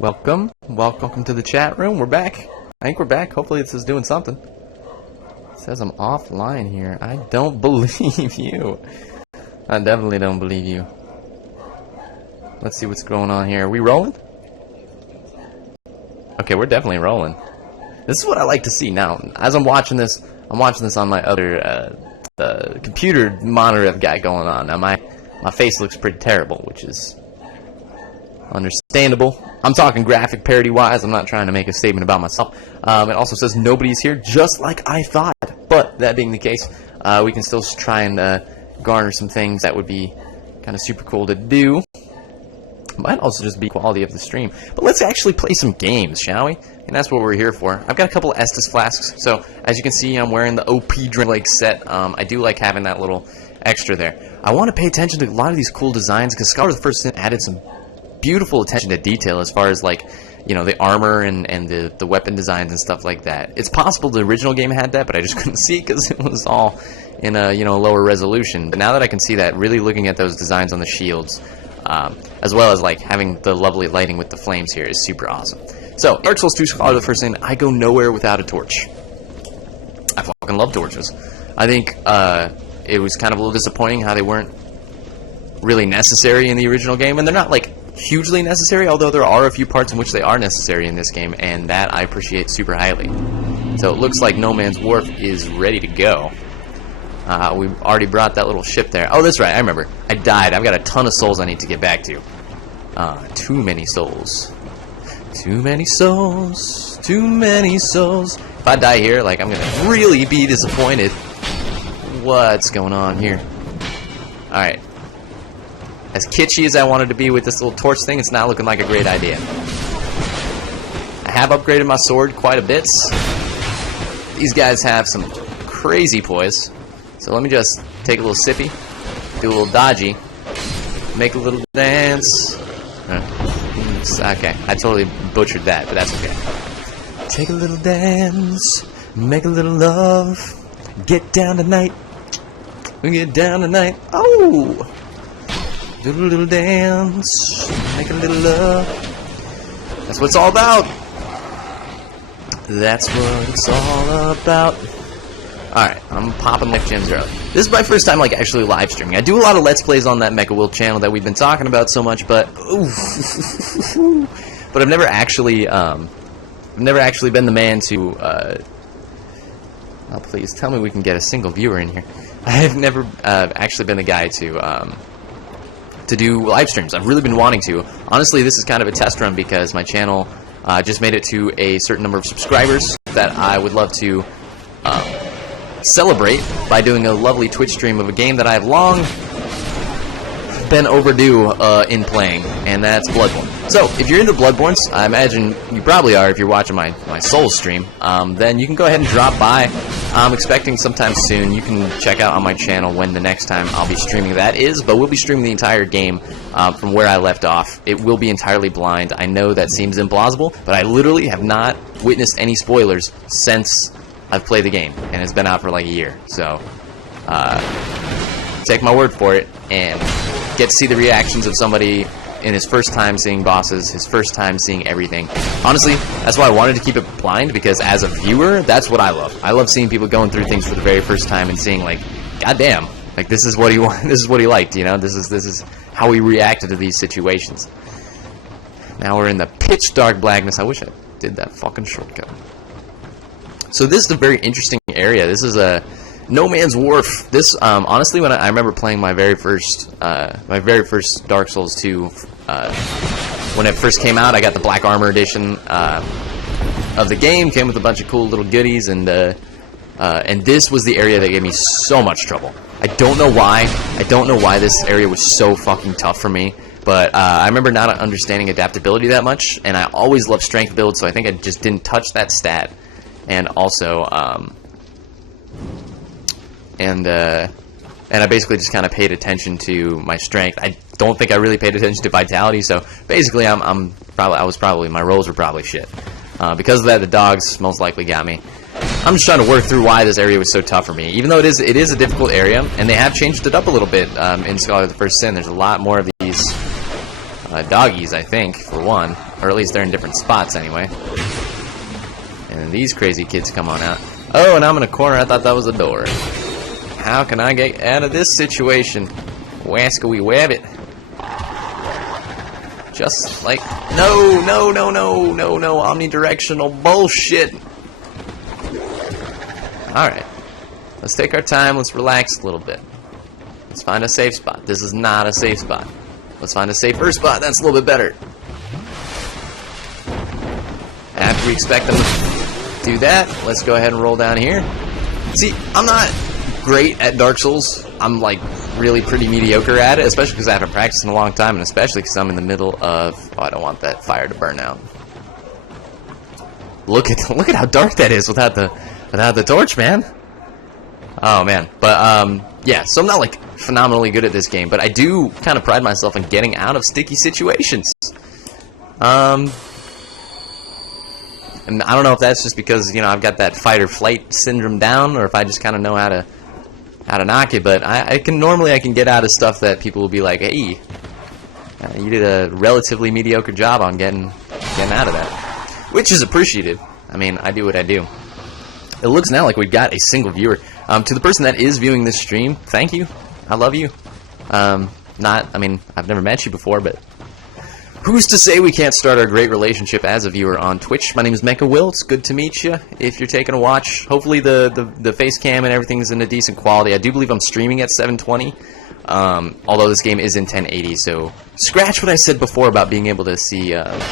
Welcome to the chat room. We're back. I think we're back. Hopefully this is doing something. It says I'm offline here. I don't believe you. I definitely don't believe you. Let's see what's going on here. Are we rolling? Okay, we're definitely rolling. This is what I like to see now. As I'm watching this on my other computer monitor I've got going on. Now my face looks pretty terrible, which is understandable. I'm talking graphic parity wise. I'm not trying to make a statement about myself. It also says nobody's here, just like I thought. But that being the case, we can still try and garner some things that would be kind of super cool to do. Might also just be quality of the stream. But let's actually play some games, shall we? And that's what we're here for. I've got a couple of Estus flasks, so as you can see, I'm wearing the OP Drink Lake set. I do like having that little extra there. I want to pay attention to a lot of these cool designs because Scholar of the First Sin added some beautiful attention to detail as far as, like, you know, the armor and the weapon designs and stuff like that. It's possible the original game had that, but I just couldn't see it because it was all in a, you know, lower resolution. But now that I can see that, really looking at those designs on the shields, as well as like having the lovely lighting with the flames here, is super awesome. So, Dark Souls 2 Scholar of the First Sin, I go nowhere without a torch. I fucking love torches. I think it was kind of a little disappointing how they weren't really necessary in the original game, and they're not like hugely necessary, although there are a few parts in which they are necessary in this game, and that I appreciate super highly. So it looks like No Man's Wharf is ready to go. We've already brought that little ship there. Oh, that's right, I remember. I died. I've got a ton of souls I need to get back to. Too many souls. Too many souls. Too many souls. If I die here, like, I'm gonna really be disappointed. What's going on here? Alright. As kitschy as I wanted to be with this little torch thing, it's not looking like a great idea. I have upgraded my sword quite a bit. These guys have some crazy poise. So let me just take a little sippy, do a little dodgy, make a little dance. Okay, I totally butchered that, but that's okay. Take a little dance, make a little love, get down tonight, get down tonight. Oh! Do a little dance, make a little love. That's what it's all about. That's what it's all about. Alright, I'm popping life gems early. This is my first time, like, actually live streaming. I do a lot of Let's Plays on that MechaWill channel that we've been talking about so much, but but I've never actually been the man to oh, please tell me we can get a single viewer in here. I have never actually been the guy to do live streams. I've really been wanting to. Honestly, this is kind of a test run because my channel just made it to a certain number of subscribers that I would love to celebrate by doing a lovely Twitch stream of a game that I have long been overdue in playing, and that's Bloodborne. So, if you're into Bloodborne, I imagine you probably are if you're watching my Souls stream, then you can go ahead and drop by. I'm expecting sometime soon. You can check out on my channel when the next time I'll be streaming that is, but we'll be streaming the entire game from where I left off. It will be entirely blind. I know that seems implausible, but I literally have not witnessed any spoilers since I've played the game, and it's been out for like a year. So, take my word for it, and get to see the reactions of somebody in his first time seeing bosses, his first time seeing everything. Honestly, that's why I wanted to keep it blind, because as a viewer, that's what I love. I love seeing people going through things for the very first time and seeing, like, goddamn, like, this is what he wanted, this is what he liked, you know? This is how he reacted to these situations. Now we're in the pitch dark blackness. I wish I did that fucking shortcut. So this is a very interesting area. This is a No Man's Wharf. This, honestly, when I remember playing my very first Dark Souls 2, when it first came out, I got the Black Armor edition of the game. Came with a bunch of cool little goodies, and this was the area that gave me so much trouble. I don't know why. I don't know why this area was so fucking tough for me. But I remember not understanding adaptability that much, and I always loved strength builds, so I think I just didn't touch that stat. And also, and I basically just kind of paid attention to my strength. I don't think I really paid attention to vitality, so basically my rolls were probably shit. Because of that, the dogs most likely got me. I'm just trying to work through why this area was so tough for me, even though it is a difficult area, and they have changed it up a little bit in Scholar of the First Sin. There's a lot more of these doggies, I think, for one. Or at least they're in different spots anyway. And these crazy kids come on out. Oh, and I'm in a corner. I thought that was a door. How can I get out of this situation? Wascally wabbit. Just like... No, no, no, no, no, no. Omnidirectional bullshit. Alright. Let's take our time. Let's relax a little bit. Let's find a safe spot. This is not a safe spot. Let's find a safer spot. That's a little bit better. After we expect them to do that, let's go ahead and roll down here. See, I'm not great at Dark Souls. I'm like really pretty mediocre at it, especially because I haven't practiced in a long time, and especially because I'm in the middle of... Oh, I don't want that fire to burn out. Look at how dark that is without the torch, man. Oh man, but yeah. So I'm not like phenomenally good at this game, but I do kind of pride myself in getting out of sticky situations. And I don't know if that's just because, you know, I've got that fight or flight syndrome down, or if I just kind of know how to knock it. But I can get out of stuff that people will be like, hey, you did a relatively mediocre job on getting out of that, which is appreciated. I mean, I do what I do. It looks now like we've got a single viewer. To the person that is viewing this stream, thank you. I love you. I mean, I've never met you before, but who's to say we can't start our great relationship as a viewer on Twitch? My name is MechaWill. It's good to meet you. If you're taking a watch, hopefully the face cam and everything's in a decent quality. I do believe I'm streaming at 720, although this game is in 1080. So scratch what I said before about being able to see the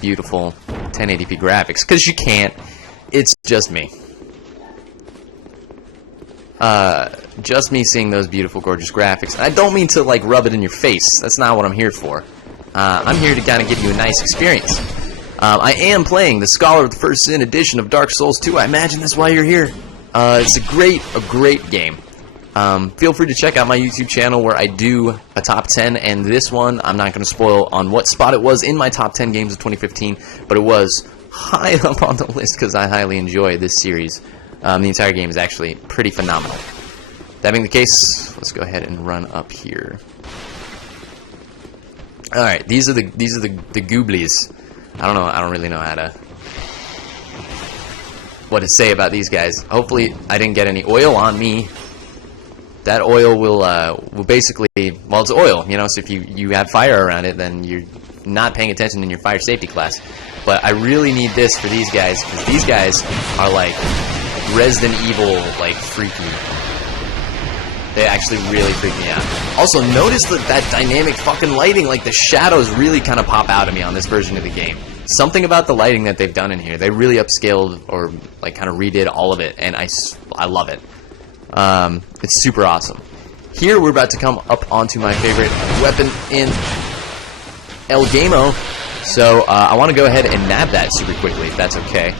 beautiful 1080p graphics, because you can't. It's just me. Just me seeing those beautiful, gorgeous graphics. And I don't mean to, like, rub it in your face. That's not what I'm here for. I'm here to kind of give you a nice experience. I am playing the Scholar of the First Sin edition of Dark Souls 2. I imagine that's why you're here. It's a great game. Feel free to check out my YouTube channel where I do a top 10, and this one, I'm not going to spoil on what spot it was in my top 10 games of 2015, but it was high up on the list because I highly enjoy this series. The entire game is actually pretty phenomenal. That being the case, let's go ahead and run up here. All right, these are the gooblies. I don't really know what to say about these guys. Hopefully, I didn't get any oil on me. That oil will basically, well, it's oil, you know. So if you have fire around it, then you're not paying attention in your fire safety class. But I really need this for these guys, because these guys are like Resident Evil, like, freaky. They actually really freak me out. Also, notice that dynamic fucking lighting, like, the shadows really kind of pop out at me on this version of the game. Something about the lighting that they've done in here. They really upscaled, or, like, kind of redid all of it, and I love it. It's super awesome. Here, we're about to come up onto my favorite weapon in El Gamo. So, I want to go ahead and nab that super quickly, if that's okay.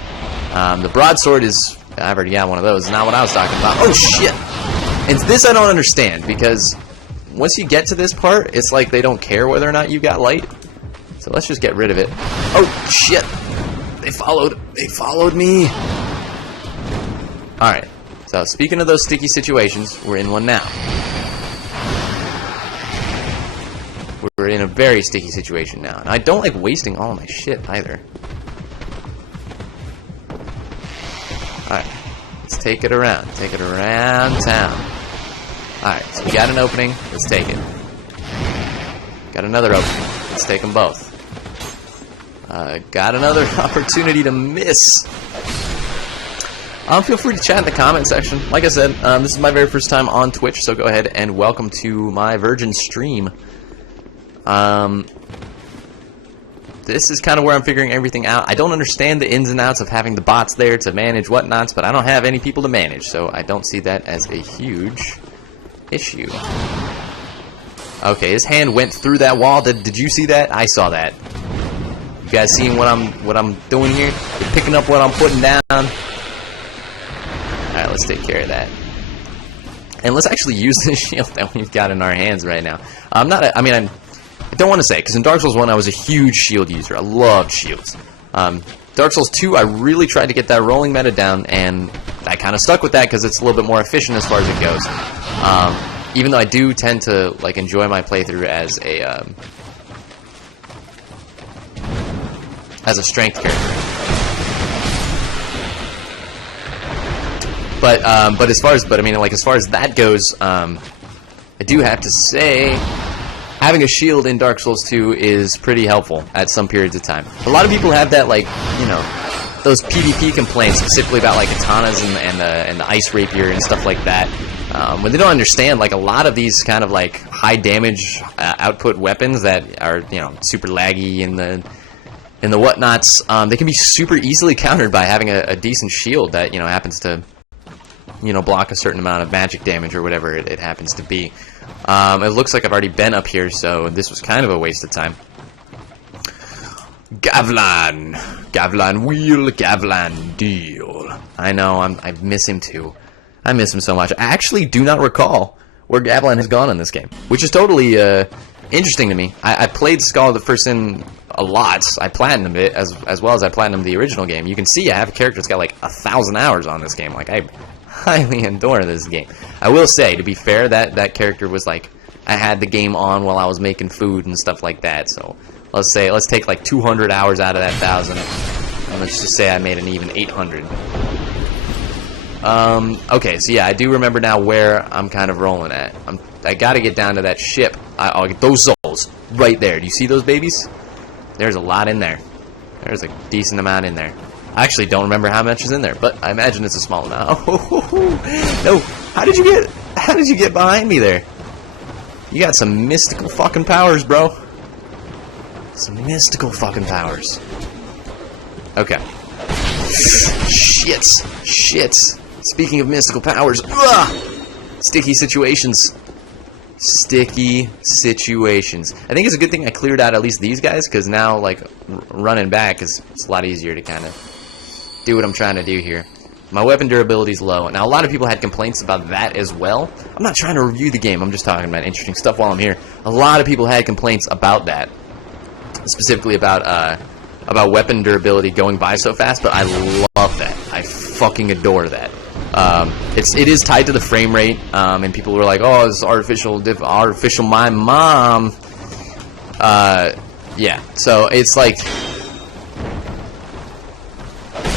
The broadsword is... I've already got one of those. Not what I was talking about. Oh, shit! And this I don't understand, because once you get to this part, it's like they don't care whether or not you got light. So let's just get rid of it. Oh, shit! They followed me! Alright. So, speaking of those sticky situations, we're in one now. We're in a very sticky situation now. And I don't like wasting all my shit, either. Alright, let's take it around. Take it around town. Alright, so we got an opening. Let's take it. Got another opening. Let's take them both. Got another opportunity to miss. Feel free to chat in the comment section. Like I said, this is my very first time on Twitch, so go ahead and welcome to my virgin stream. This is kind of where I'm figuring everything out. I don't understand the ins and outs of having the bots there to manage whatnots, but I don't have any people to manage, so I don't see that as a huge issue. Okay, his hand went through that wall. Did you see that? I saw that. You guys seeing what I'm doing here? You're picking up what I'm putting down. All right, let's take care of that. And let's actually use this shield that we've got in our hands right now. I don't want to say, because in Dark Souls 1 I was a huge shield user. I loved shields. Dark Souls 2 I really tried to get that rolling meta down, and I kind of stuck with that because it's a little bit more efficient as far as it goes. Even though I do tend to like enjoy my playthrough as a as a strength character. But as far as that goes, I do have to say, having a shield in Dark Souls 2 is pretty helpful at some periods of time. A lot of people have that, like, you know, those PvP complaints specifically about like katanas and the ice rapier and stuff like that. When they don't understand, like, a lot of these kind of like high damage output weapons that are, you know, super laggy in the whatnots, they can be super easily countered by having a decent shield that, you know, happens to, you know, block a certain amount of magic damage or whatever it happens to be. It looks like I've already been up here, so this was kind of a waste of time. Gavlan Will, Gavlan Deal. I know, I miss him too. I miss him so much. I actually do not recall where Gavlan has gone in this game, which is totally interesting to me. I played Skull of the First Sin a lot. I platinumed it as well as I platinumed the original game. You can see I have a character that's got like 1,000 hours on this game. Like, I highly adore this game. I will say, to be fair, that character was like, I had the game on while I was making food and stuff like that. So let's take like 200 hours out of that 1,000, and let's just say I made an even 800. Okay, so yeah, I do remember now where I'm kind of rolling at. I gotta get down to that ship. I'll get those souls right there. Do you see those babies? There's a lot in there. There's a decent amount in there. I actually don't remember how much is in there, but I imagine it's a small amount. No, how did you get behind me there? You got some mystical fucking powers, bro. Some mystical fucking powers. Okay. Shits. Speaking of mystical powers, sticky situations. Sticky situations. I think it's a good thing I cleared out at least these guys, because now, like, running back it's a lot easier to kind of do what I'm trying to do here. My weapon durability is low. Now, a lot of people had complaints about that as well. I'm not trying to review the game. I'm just talking about interesting stuff while I'm here. A lot of people had complaints about that, specifically about weapon durability going by so fast, but I love that. I fucking adore that. It is tied to the frame rate, and people were like, "Oh, it's artificial my mom." Yeah. So it's like,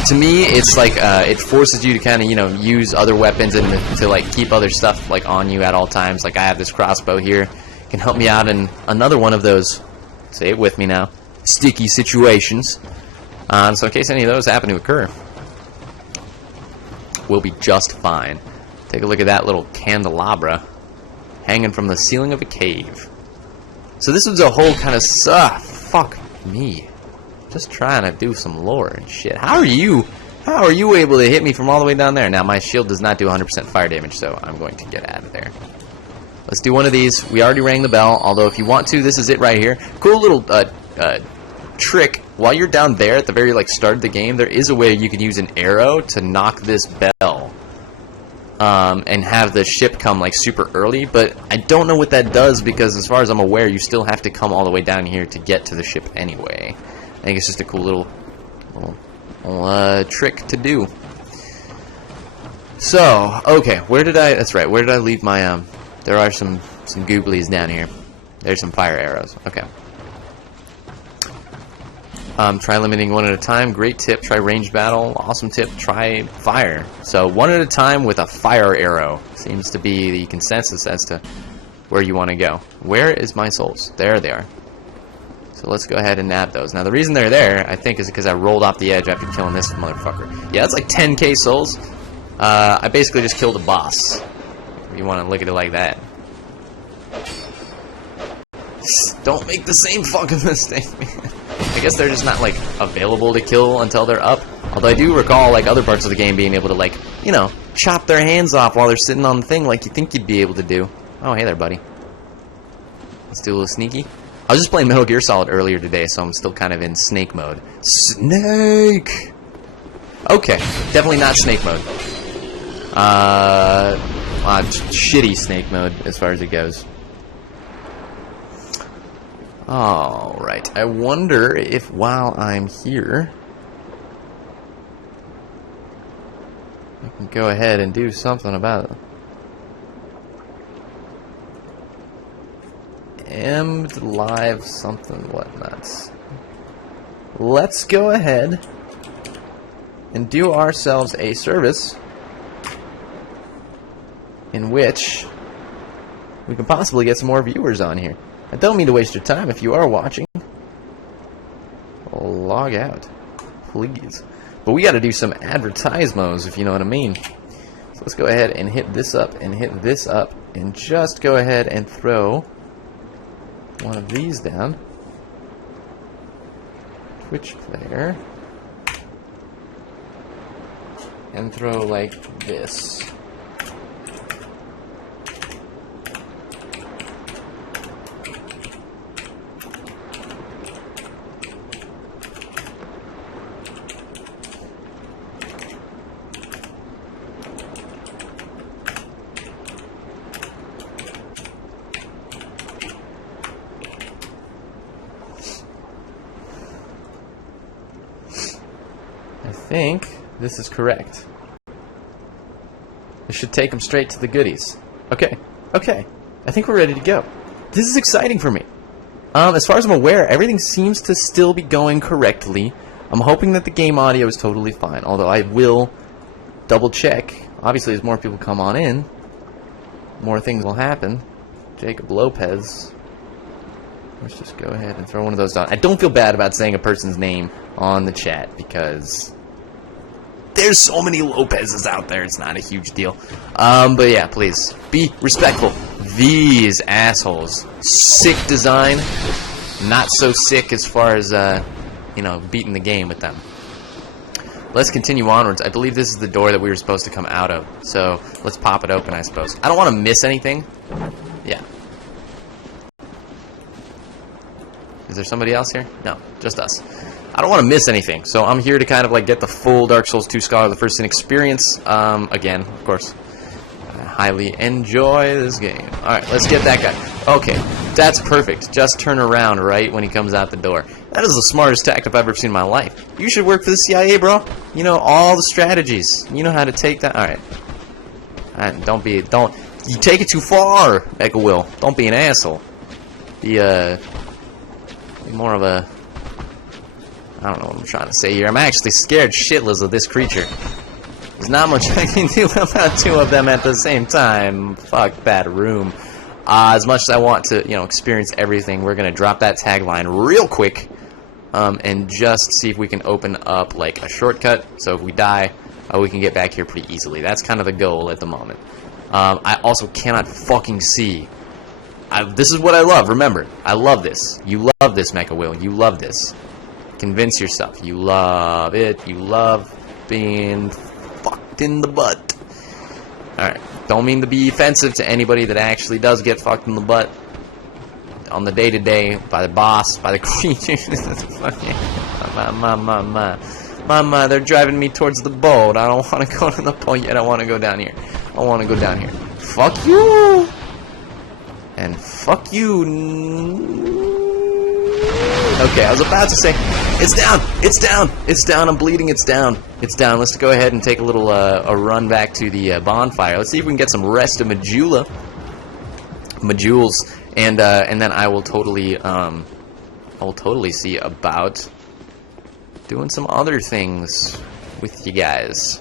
to me, it's like it forces you to kind of, you know, use other weapons and to like keep other stuff like on you at all times. Like, I have this crossbow here, can help me out in another one of those. Say it with me now. Sticky situations. So in case any of those happen to occur, we'll be just fine. Take a look at that little candelabra hanging from the ceiling of a cave. So this was a whole kind of fuck me. Just trying to do some lore and shit. How are you able to hit me from all the way down there? Now, my shield does not do 100% fire damage, so I'm going to get out of there. Let's do one of these. We already rang the bell, although if you want to, this is it right here. Cool little trick. While you're down there at the very like start of the game, there is a way you can use an arrow to knock this bell and have the ship come like super early, but I don't know what that does, because as far as I'm aware, you still have to come all the way down here to get to the ship anyway. I think it's just a cool little trick to do. So, okay, that's right, where did I leave my, there are some googlies down here. There's some fire arrows, okay. Try limiting one at a time, great tip. Try ranged battle, awesome tip. Try fire. So, one at a time with a fire arrow seems to be the consensus as to where you want to go. Where is my souls? There they are. So let's go ahead and nab those. Now, the reason they're there, I think, is because I rolled off the edge after killing this motherfucker. Yeah, that's like 10k souls. I basically just killed a boss, if you want to look at it like that. Don't make the same fucking mistake, man. I guess they're just not, like, available to kill until they're up. Although I do recall, like, other parts of the game being able to, like, you know, chop their hands off while they're sitting on the thing like you think you'd be able to do. Oh, hey there, buddy. Let's do a little sneaky. I was just playing Metal Gear Solid earlier today, so I'm still kind of in snake mode. Snake! Okay, definitely not snake mode. Shitty snake mode as far as it goes. Alright, I wonder if while I'm here, I can go ahead and do something about it. Emmed live something whatnots. let's go ahead and do ourselves a service in which we can possibly get some more viewers on here. I don't mean to waste your time. If you are watching, log out, please. But we got to do some advertisements, if you know what I mean. So let's go ahead and hit this up and hit this up, and just go ahead and throw one of these down. Twitch player. And throw like this. I think this is correct. This should take them straight to the goodies. Okay, okay. I think we're ready to go. This is exciting for me. As far as I'm aware, everything seems to still be going correctly. I'm hoping that the game audio is totally fine, although I will double check. Obviously, as more people come on in, more things will happen. Jacob Lopez. Let's just go ahead and throw one of those down. I don't feel bad about saying a person's name on the chat because there's so many Lopez's out there. It's not a huge deal. But yeah, please be respectful. These assholes. Sick design. Not so sick as far as, you know, beating the game with them. Let's continue onwards. I believe this is the door that we were supposed to come out of. So let's pop it open, I suppose. I don't want to miss anything. Yeah. Is there somebody else here? No, just us. I don't want to miss anything, so I'm here to kind of like get the full Dark Souls 2 Scholar of the First Sin experience. Again, of course, I highly enjoy this game. Alright, let's get that guy. Okay, that's perfect. Just turn around right when he comes out the door. That is the smartest tactic I've ever seen in my life. You should work for the CIA, bro. You know all the strategies. You know how to take that. Alright. Don't. You take it too far, MechaWill. Don't be an asshole. Be more of a... I don't know what I'm trying to say here. I'm actually scared shitless of this creature. There's not much I can do about two of them at the same time. Fuck that room. As much as I want to, you know, experience everything, we're gonna drop that tagline real quick, and just see if we can open up like a shortcut. So if we die, we can get back here pretty easily. That's kind of the goal at the moment. I also cannot fucking see. This is what I love. Remember, I love this. You love this, MechaWill. You love this. Convince yourself. You love it. You love being fucked in the butt. Alright. Don't mean to be offensive to anybody that actually does get fucked in the butt on the day-to-day by the boss, by the creatures. Mama, they're driving me towards the boat. I don't want to go to the boat yet. I want to go down here. I want to go down here. Fuck you! And fuck you. Okay, I was about to say, it's down, it's down, it's down, I'm bleeding, it's down, it's down. Let's go ahead and take a little, a run back to the bonfire. Let's see if we can get some rest of MechaWill, and then I will totally see about doing some other things with you guys.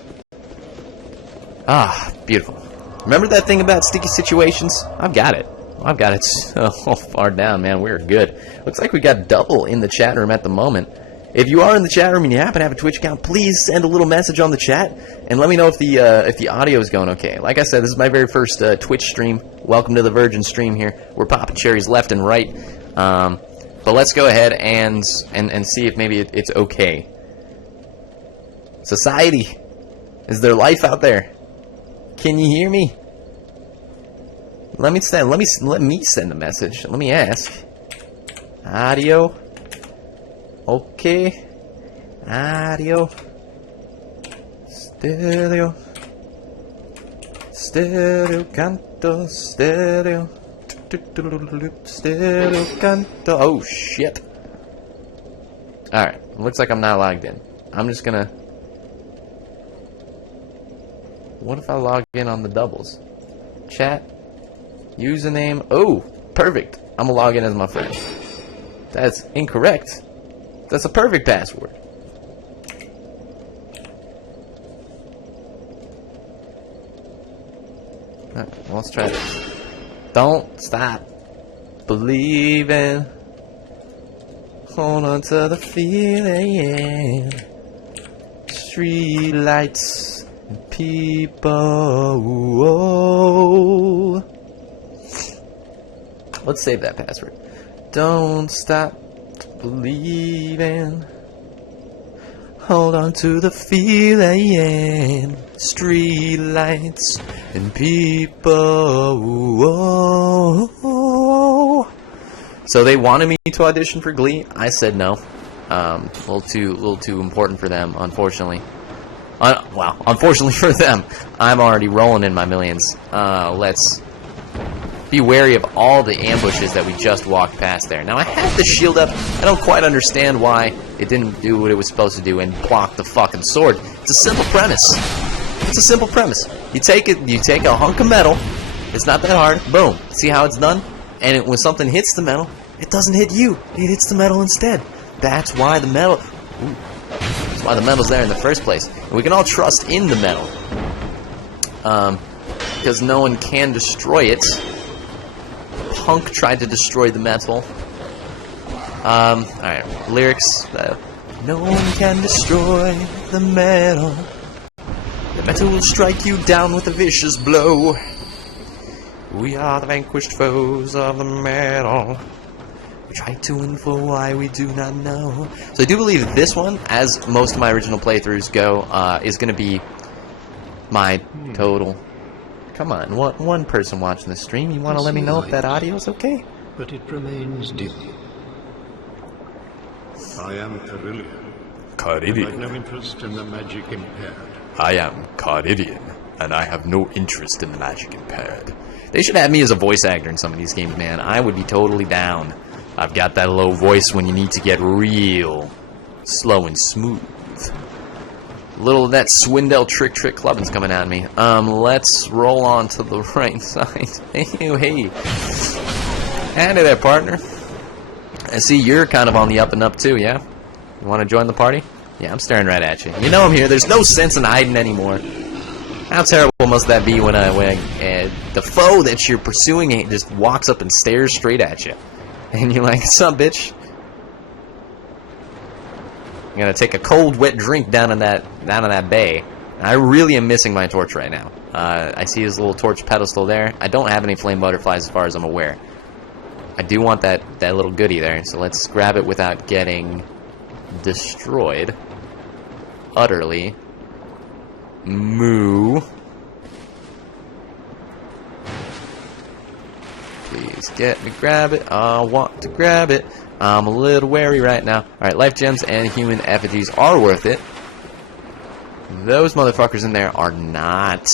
Ah, beautiful. Remember that thing about sticky situations? I've got it. I've got it so far down, man. We're good. Looks like we got double in the chat room at the moment. If you are in the chat room and you happen to have a Twitch account, please send a little message on the chat and let me know if the audio is going okay. Like I said, this is my very first Twitch stream. Welcome to the Virgin stream here. We're popping cherries left and right. But let's go ahead and see if maybe it's okay. Society, is there life out there? Can you hear me? Let me send a message. Let me ask. Audio. Okay. Audio. Stereo. Stereo canto. Stereo. Stereo canto. Oh shit. Alright. Looks like I'm not logged in. I'm just gonna... What if I log in on the doubles? Chat. Username. Oh, perfect. I'm gonna log in as my friend. That's incorrect. That's a perfect password. Alright, well, let's try this. Don't stop believing. Hold on to the feeling. Street lights and people. Whoa. Let's save that password. Don't stop believing. Hold on to the feeling. Street lights and people. Whoa. So they wanted me to audition for Glee. I said no. A little too important for them, unfortunately. Well, unfortunately for them, I'm already rolling in my millions. Let's be wary of all the ambushes that we just walked past there. Now, I have the shield up. I don't quite understand why it didn't do what it was supposed to do and block the fucking sword. It's a simple premise. It's a simple premise. You take a hunk of metal. It's not that hard. Boom. See how it's done? And when something hits the metal, it doesn't hit you. It hits the metal instead. That's why the metal... Ooh, that's why the metal's there in the first place. And we can all trust in the metal. Because no one can destroy it. Punk tried to destroy the metal. Alright, lyrics. No one can destroy the metal. The metal will strike you down with a vicious blow. We are the vanquished foes of the metal. We try to info why we do not know. So I do believe this one, as most of my original playthroughs go, is going to be my total. Come on, one person watching the stream, you want to let me know if that audio is okay? But it remains dim. I am Carillion. Carillion. I have no interest in the magic impaired. I am Carillion, and I have no interest in the magic impaired. They should have me as a voice actor in some of these games, man. I would be totally down. I've got that low voice when you need to get real slow and smooth. Little of that Swindell trick clubbing's coming at me. Let's roll on to the right side. Hey. Howdy there, partner. I see you're kind of on the up and up too, yeah? You want to join the party? Yeah, I'm staring right at you. You know I'm here. There's no sense in hiding anymore. How terrible must that be when the foe that you're pursuing just walks up and stares straight at you? And you're like, what's up, bitch? I'm gonna take a cold, wet drink down in that bay. I really am missing my torch right now. I see his little torch pedestal there. I don't have any flame butterflies as far as I'm aware. I do want that little goodie there, so let's grab it without getting destroyed. Utterly. Moo. Please get me, grab it. I want to grab it. I'm a little wary right now. Alright, life gems and human effigies are worth it. Those motherfuckers in there are not.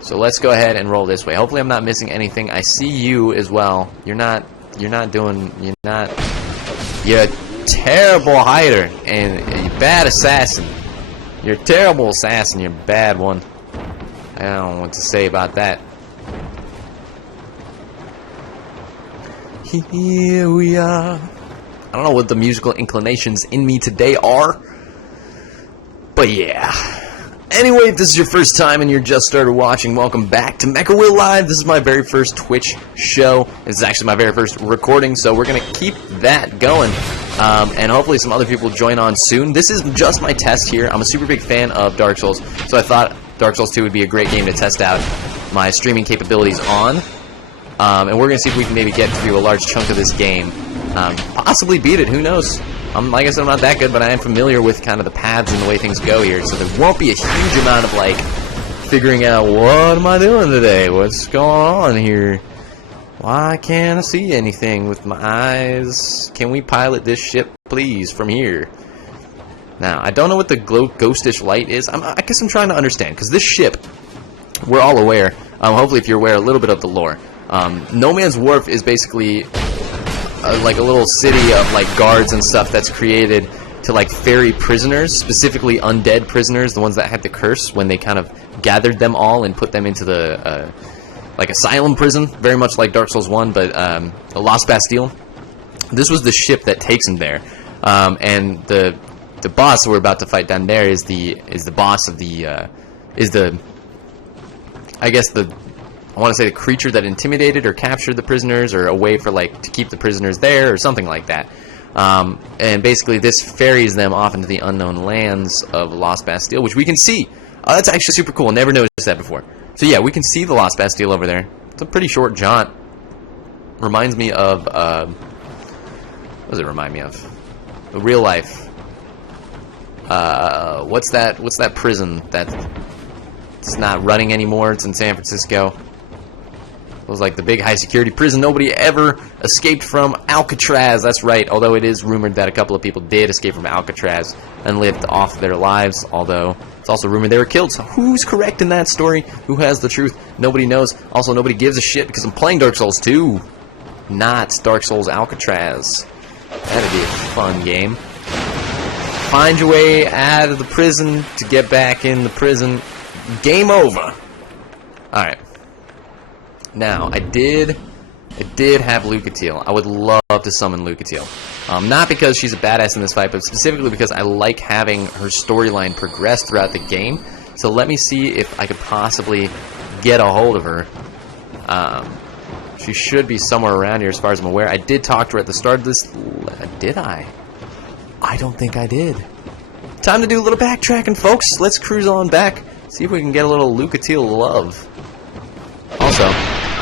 So let's go ahead and roll this way. Hopefully I'm not missing anything. I see you as well. You're a terrible hider and a bad assassin. You're a terrible assassin, you're a bad one. I don't know what to say about that. Here we are. I don't know what the musical inclinations in me today are, but yeah. Anyway, if this is your first time and you're just started watching, welcome back to MechaWill Live. This is my very first Twitch show. This is actually my very first recording, so we're going to keep that going. And hopefully some other people join on soon. This is just my test here. I'm a super big fan of Dark Souls, so I thought Dark Souls 2 would be a great game to test out my streaming capabilities on. And we're going to see if we can maybe get through a large chunk of this game. Possibly beat it, who knows? Like I said, I'm not that good, but I am familiar with kind of the paths and the way things go here, so there won't be a huge amount of, like, figuring out, what am I doing today? What's going on here? Why can't I see anything with my eyes? Can we pilot this ship, please, from here? Now, I don't know what the ghostish light is. I guess I'm trying to understand, because this ship, we're all aware, hopefully if you're aware a little bit of the lore, No Man's Wharf is basically like a little city of like guards and stuff that's created to like ferry prisoners, specifically undead prisoners, the ones that had the curse, when they kind of gathered them all and put them into the like asylum prison, very much like Dark Souls 1, but a Lost Bastille. This was the ship that takes them there. And the boss we're about to fight down there is the boss of I guess I want to say the creature that intimidated or captured the prisoners, or a way for to keep the prisoners there, or something like that. And basically this ferries them off into the unknown lands of Lost Bastille, which we can see. Oh, that's actually super cool. Never noticed that before. So yeah, we can see the Lost Bastille over there. It's a pretty short jaunt. Reminds me of what does it remind me of? Real life. What's that prison that's not running anymore? It's in San Francisco. It was like the big high security prison nobody ever escaped from. Alcatraz, that's right. Although it is rumored that a couple of people did escape from Alcatraz and lived off their lives. Although it's also rumored they were killed. So who's correct in that story? Who has the truth? Nobody knows. Also, nobody gives a shit because I'm playing Dark Souls 2. Not Dark Souls Alcatraz. That'd be a fun game. Find your way out of the prison to get back in the prison. Game over. Alright. Now, I did have Lucatiel. I would love to summon Lucatiel. Not because she's a badass in this fight, but specifically because I like having her storyline progress throughout the game. So let me see if I could possibly get a hold of her. She should be somewhere around here as far as I'm aware. I did talk to her at the start of this. Did I? I don't think I did. Time to do a little backtracking, folks. Let's cruise on back. See if we can get a little Lucatiel love. Also,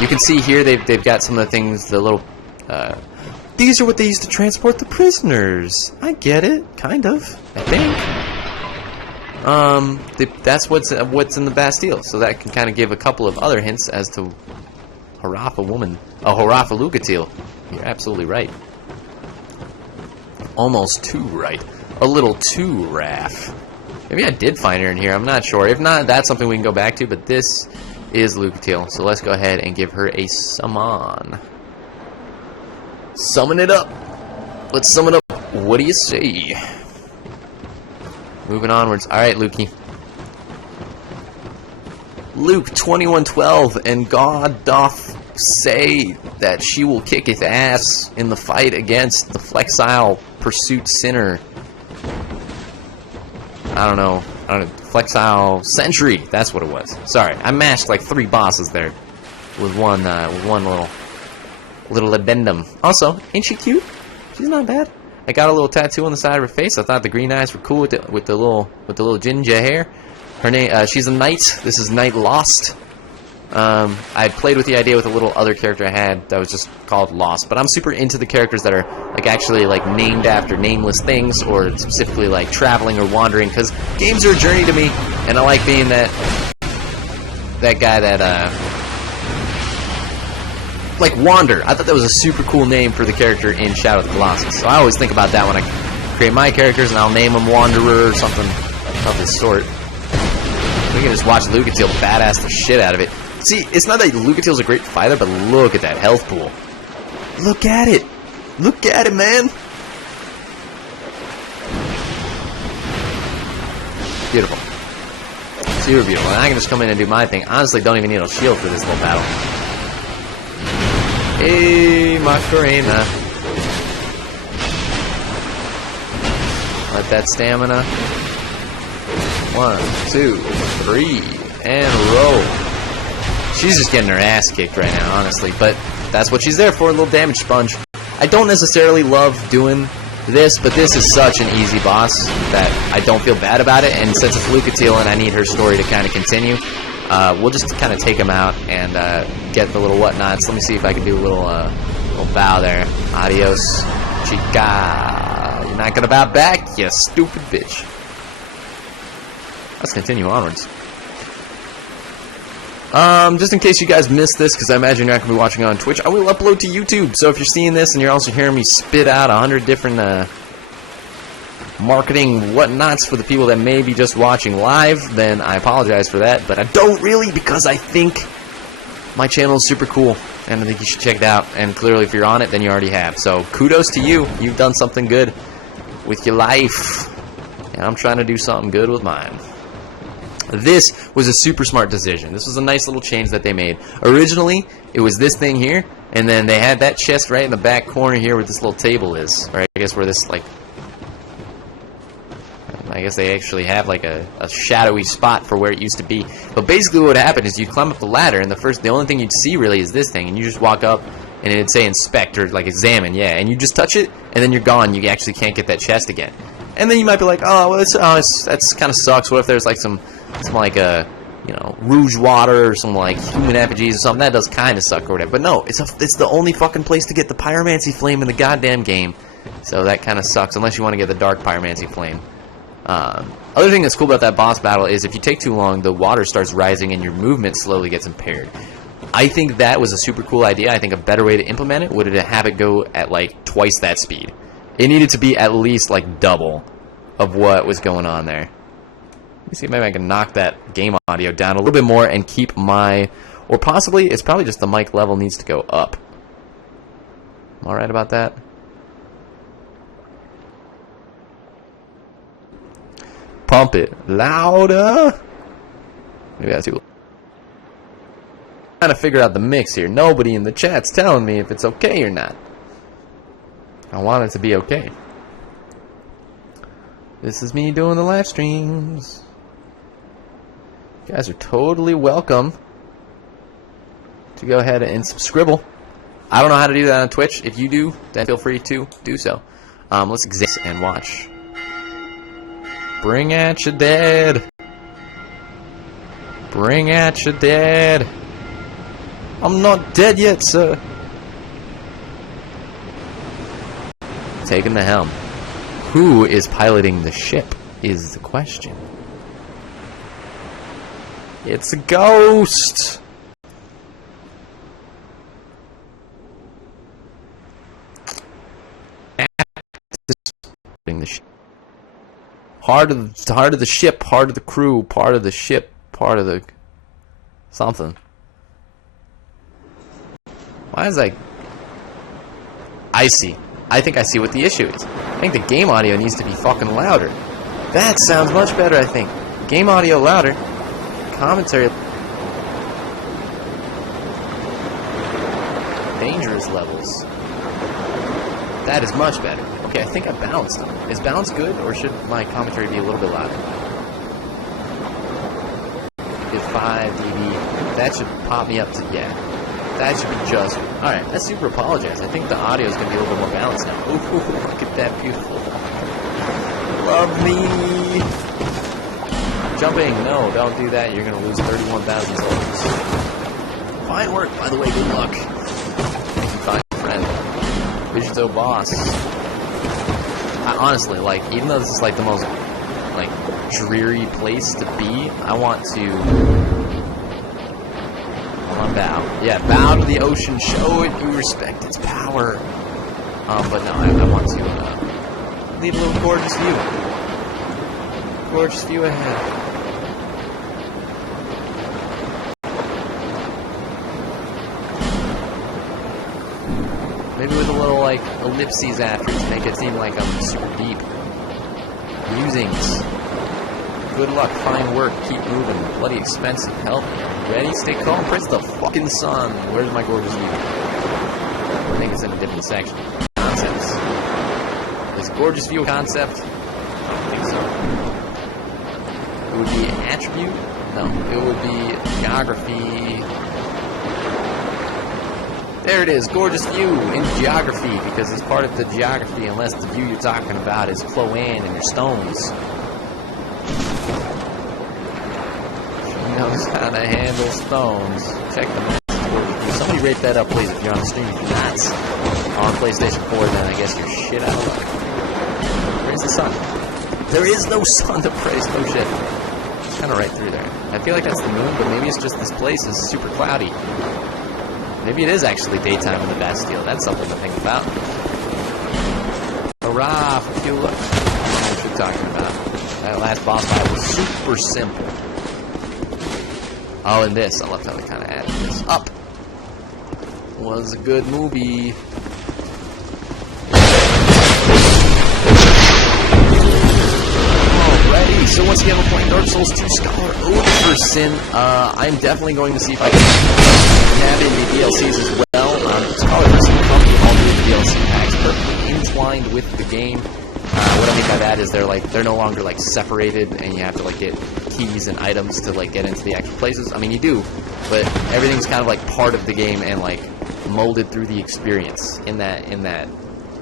you can see here they've got some of the things, the little... these are what they used to transport the prisoners. I get it, kind of, I think. That's what's in the Bastille, so that can kind of give a couple of other hints as to Harafa woman. Oh, Harafa Lucatiel. You're absolutely right. Almost too right. A little too raff. Maybe I did find her in here, I'm not sure. If not, that's something we can go back to, but this is Lucatiel. So let's go ahead and give her a summon. Summon it up. Let's summon up. What do you say? Moving onwards. Alright, Lukey. Luke 21:12, and God doth say that she will kick his ass in the fight against the flexile pursuit sinner. I don't know, flexile sentry, that's what it was. Sorry, I mashed like 3 bosses there with one little addendum. Also, ain't she cute? She's not bad. I got a little tattoo on the side of her face. I thought the green eyes were cool with the little ginger hair. Her name, she's a knight. This is Knight Lost. I played with the idea with a little other character I had that was just called Lost, but I'm super into the characters that are actually named after nameless things, or specifically traveling or wandering, because games are a journey to me, and I like being that guy that Wander. I thought that was a super cool name for the character in Shadow of the Colossus, so I always think about that when I create my characters, and I'll name them Wanderer or something of this sort. We can just watch Lucatiel badass the shit out of it. See, it's not that Lucatiel's a great fighter, but look at that health pool. Look at it. Look at it, man. Beautiful. Super beautiful. And I can just come in and do my thing. Honestly, don't even need a shield for this little battle. Hey, Macarena. Let that stamina. 1, 2, 3, and roll. She's just getting her ass kicked right now, honestly, but that's what she's there for, a little damage sponge. I don't necessarily love doing this, but this is such an easy boss that I don't feel bad about it, and since it's Lucatiel and I need her story to kind of continue, we'll just kind of take him out and get the little whatnots. Let me see if I can do a little bow there. Adios, chica. You're not gonna bow back, you stupid bitch. Let's continue onwards. Just in case you guys missed this, because I imagine you're not going to be watching on Twitch, I will upload to YouTube. So if you're seeing this and you're also hearing me spit out 100 different marketing whatnots for the people that may be just watching live, then I apologize for that. But I don't really, because I think my channel is super cool, and I think you should check it out. And clearly, if you're on it, then you already have. So kudos to you. You've done something good with your life, and I'm trying to do something good with mine. This was a super smart decision. This was a nice little change that they made. Originally, it was this thing here, and then they had that chest right in the back corner here where this little table is. Or I guess where this, I guess they actually have like a shadowy spot for where it used to be. But basically what would happen is you'd climb up the ladder, and the only thing you'd see really is this thing, and you just walk up, and it'd say inspect, or like examine, yeah, and you just touch it, and then you're gone. You actually can't get that chest again. And then you might be like, oh, well, that's kind of sucks. What if there's like some like you know, rouge water or some like human effigies or something? That does kind of suck or whatever. But no, it's the only fucking place to get the pyromancy flame in the goddamn game. So that kind of sucks, unless you want to get the dark pyromancy flame. Other thing that's cool about that boss battle is if you take too long, the water starts rising and your movement slowly gets impaired. I think that was a super cool idea. I think a better way to implement it would have it go at like twice that speed. It needed to be at least like double of what was going on there. Let me see if maybe I can knock that game audio down a little bit more and keep my... Or possibly, it's probably just the mic level needs to go up. Am I right about that? Pump it louder. Maybe that's too loud. Trying to figure out the mix here. Nobody in the chat's telling me if it's okay or not. I want it to be okay. This is me doing the live streams. You guys are totally welcome to go ahead and subscribe. I don't know how to do that on Twitch. If you do, then feel free to do so. Let's exist and watch. Bring at your dead. Bring at your dead. I'm not dead yet, sir. Taking the helm. Who is piloting the ship is the question. It's a ghost. The ship. Heart of the ship, heart of the crew, part of the ship, part of the something. Why is that? I see. I think I see what the issue is. I think the game audio needs to be fucking louder. That sounds much better, I think. Game audio louder. Commentary. Dangerous levels. That is much better. Okay, I think I balanced them. Is balance good, or should my commentary be a little bit louder? Get 5 dB. That should pop me up to, yeah. That should be just... Alright, I super apologize. I think the audio is going to be a little bit more balanced now. Ooh, look at that beautiful. Love me. Jumping. No, don't do that. You're going to lose 31,000 souls. Fine work, by the way. Good luck. Thank you, fine friend. Vision's O boss. I honestly, like, even though this is like the most, like, dreary place to be, I want to... bow. Yeah, bow to the ocean. Show it you respect its power. But no, I want to leave a little gorgeous view. Gorgeous view ahead. Maybe with a little, like, ellipses after to make it seem like I'm super deep. Musings. Good luck, fine work, keep moving. Bloody expensive, help. Ready? Stay calm, praise the fucking sun. Where's my gorgeous view? I think it's in a different section. Concepts. Is gorgeous view a concept? I don't think so. It would be attribute? No, it would be geography. There it is, gorgeous view in geography, because it's part of the geography unless the view you're talking about is Chloe and your stones. Knows how to handle stones. Check the message. Somebody rate that up, please, if you're on the stream. If you're not on PlayStation 4, then I guess you're shit out of luck. Where's the sun? There is no sun to praise. No shit. It's kind of right through there. I feel like that's the moon, but maybe it's just this place is super cloudy. Maybe it is actually daytime in the Bastille. That's something to think about. Hurrah for fuel up. That's what you're talking about. That last boss fight was super simple. Oh, and this. I love how they kind of added this up. Was a good movie. Alrighty, so once again, we're playing Dark Souls 2 Scholar Ode for Sin. I'm definitely going to see if I can add in the DLCs as well. Scholar for Sin comes with all the DLC packs perfectly entwined with the game. What I mean by that is they're no longer like separated, and you have to like get keys and items to like get into the actual places. I mean, you do, but everything's kind of like part of the game and like molded through the experience. In that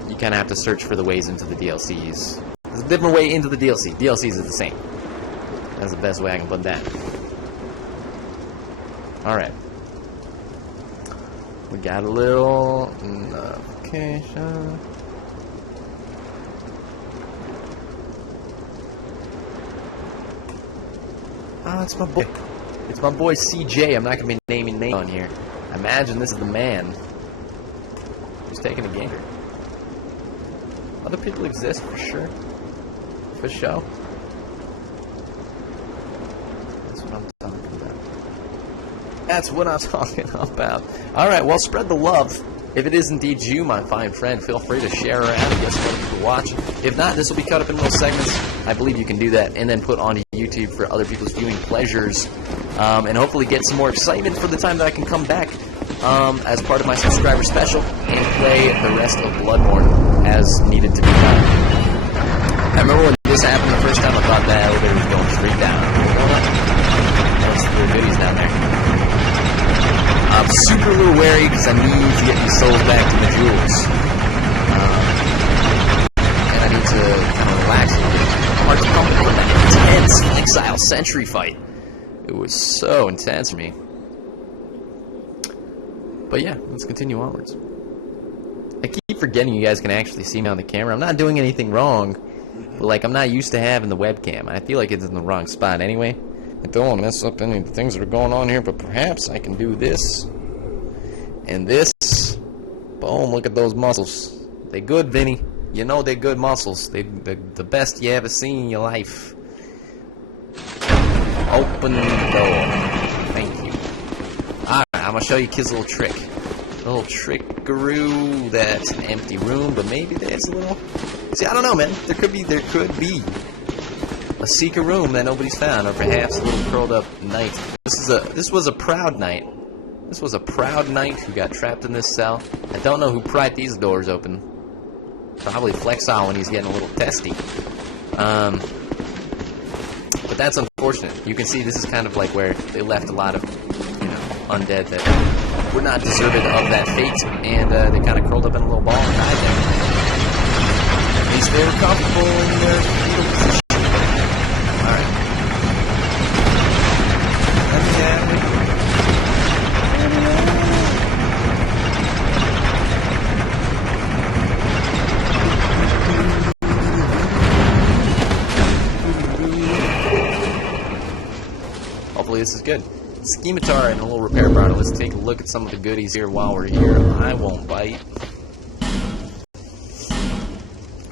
you kind of have to search for the ways into the DLCs. There's a different way into the DLC. DLCs is the same. That's the best way I can put that. All right. We got a little notification. Oh, it's my boy. It's my boy CJ. I'm not gonna be naming names on here. I imagine this is the man who's taking a gander. Other people exist for sure. For show. That's what I'm talking about. That's what I'm talking about. Alright, well, spread the love. If it is indeed you, my fine friend, feel free to share around and get some other people to watch. If not, this will be cut up in little segments. I believe you can do that and then put onto YouTube for other people's viewing pleasures. And hopefully get some more excitement for the time that I can come back as part of my subscriber special and play the rest of Bloodborne as needed to be done. I remember when this happened the first time, I thought that elevator was going straight down. There's the little goodies down there. I'm super a little wary because I need to get these souls back to the jewels. And I need to kind of relax a little bit. Heart's pumping with that intense Exile Sentry fight. It was so intense for me. But yeah, let's continue onwards. I keep forgetting you guys can actually see me on the camera. I'm not doing anything wrong. But like, I'm not used to having the webcam. I feel like it's in the wrong spot anyway. I don't want to mess up any of the things that are going on here, but perhaps I can do this. And this. Boom, look at those muscles. They good, Vinny. You know they're good muscles. They're the best you ever seen in your life. Open the door. Thank you. Alright, I'm going to show you kids a little trick. A little trickaroo. That's an empty room, but maybe there's a little... See, I don't know, man. There could be a secret room that nobody's found, or perhaps a little curled up knight. This was a proud knight. This was a proud knight who got trapped in this cell. I don't know who pried these doors open. Probably Flexile when he's getting a little testy. But that's unfortunate. You can see this is kind of like where they left a lot of, undead that were not deserved of that fate, and they kind of curled up in a little ball and died there. At least they were comfortable in their fetal position. Alright. Let me have it. Hopefully this is good. Schematar and a little repair bottle. Let's take a look at some of the goodies here while we're here. I won't bite.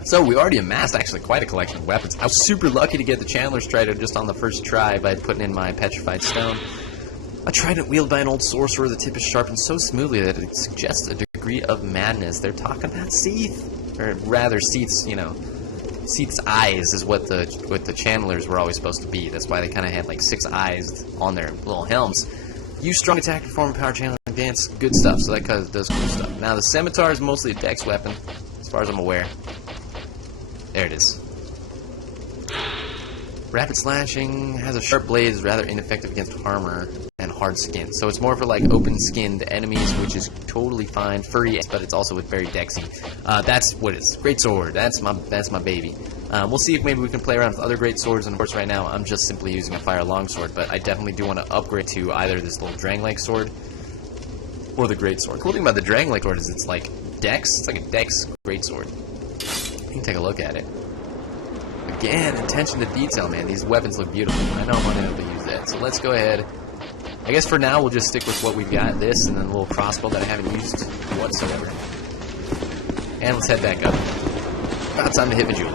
So we already amassed actually quite a collection of weapons. I was super lucky to get the Chandler's Trident just on the first try by putting in my petrified stone. A trident wielded by an old sorcerer, the tip is sharpened so smoothly that it suggests a degree of madness. They're talking about Seath, or rather Seath's, Seath's eyes is what the Chandlers were always supposed to be. That's why they kind of had like 6 eyes on their little helms. Use strong attack, perform power channeling dance, good stuff. So that does cool stuff. Now the scimitar is mostly a dex weapon, as far as I'm aware. There it is. Rapid slashing has a sharp blade, is rather ineffective against armor and hard skin. So it's more for like open-skinned enemies, which is totally fine. Furry, but it's also with very dexy. That's what it is. Great sword. That's my baby. We'll see if maybe we can play around with other great swords. And of course, right now I'm just simply using a fire longsword, but I definitely do want to upgrade to either this little Drang-like sword or the great sword. Cool thing about the Drang-like sword is it's like dex. It's like a dex great sword. You can take a look at it. Again, attention to detail, man. These weapons look beautiful. I know I'm unable to use that. So let's go ahead. I guess for now we'll just stick with what we've got. This and then a little crossbow that I haven't used whatsoever. And let's head back up. About time to hit MechaWill.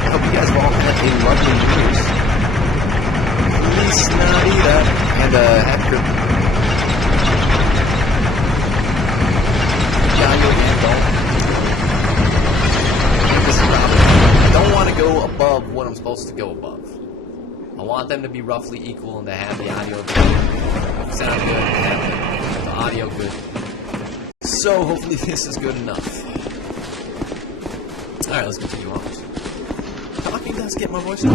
I hope you guys have all had a lovely New Year's. Feliz Navidad. And happy Christmas. I don't want to go above what I'm supposed to go above. I want them to be roughly equal and to have the audio sound good and have the audio good. So hopefully this is good enough. Alright, let's continue on. Talking does get my voice on.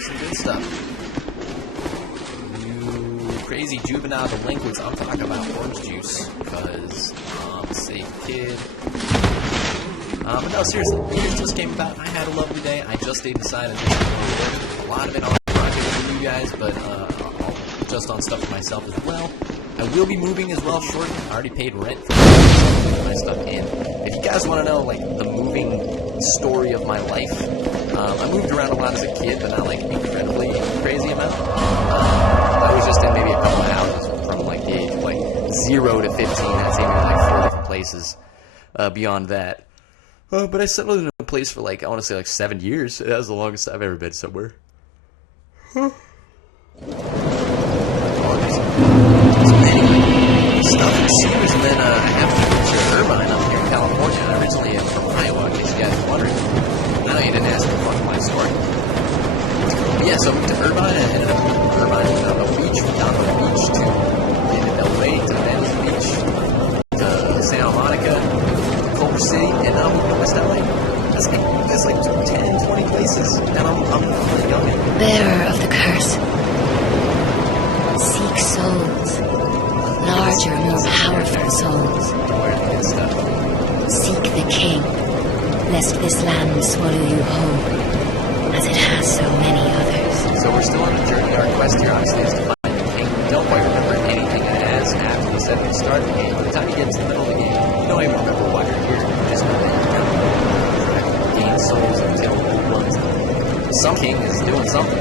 Some good stuff. You crazy juvenile delinquents, I'm talking about orange juice, because I'm a safe kid. But no, seriously, New Year's just came about. I had a lovely day. I just decided to live a lot of it on project for you guys, but just on stuff for myself as well. I will be moving as well shortly. I already paid rent for my stuff in. If you guys want to know, like, the moving story of my life, I moved around a lot as a kid, but not, like, incredibly crazy amount. I was just in maybe a couple of houses from, like, the age of, like, 0 to 15. I'd say maybe, like, 4 different places beyond that. But I settled in a place for, like, I want to say, like, 7 years. That was the longest I've ever been somewhere. Stuff and Sears, and then I have to move to Irvine up here in California. I originally am from Iowa, in case you guys are wondering. I know you didn't ask me much of my story. But yeah, so I moved to Irvine, and ended up moving to Irvine down the beach, from down the beach to LA, to Venice Beach, to Santa Monica, to Culver City, and now I'm moving to West LA. That's like 10, 20 places, and I'm really young. Bearer of the curse. Seek souls. Larger, more powerful souls. Seek the king, lest this land swallow you whole, as it has so many others. So we're still on the journey. Our quest here, obviously, is to find the king. We don't quite remember anything as after we said at the start of the game. By the time you get to the middle of the game, you don't even remember why you're here. You just know that you're trying to gain souls until some king is doing something. I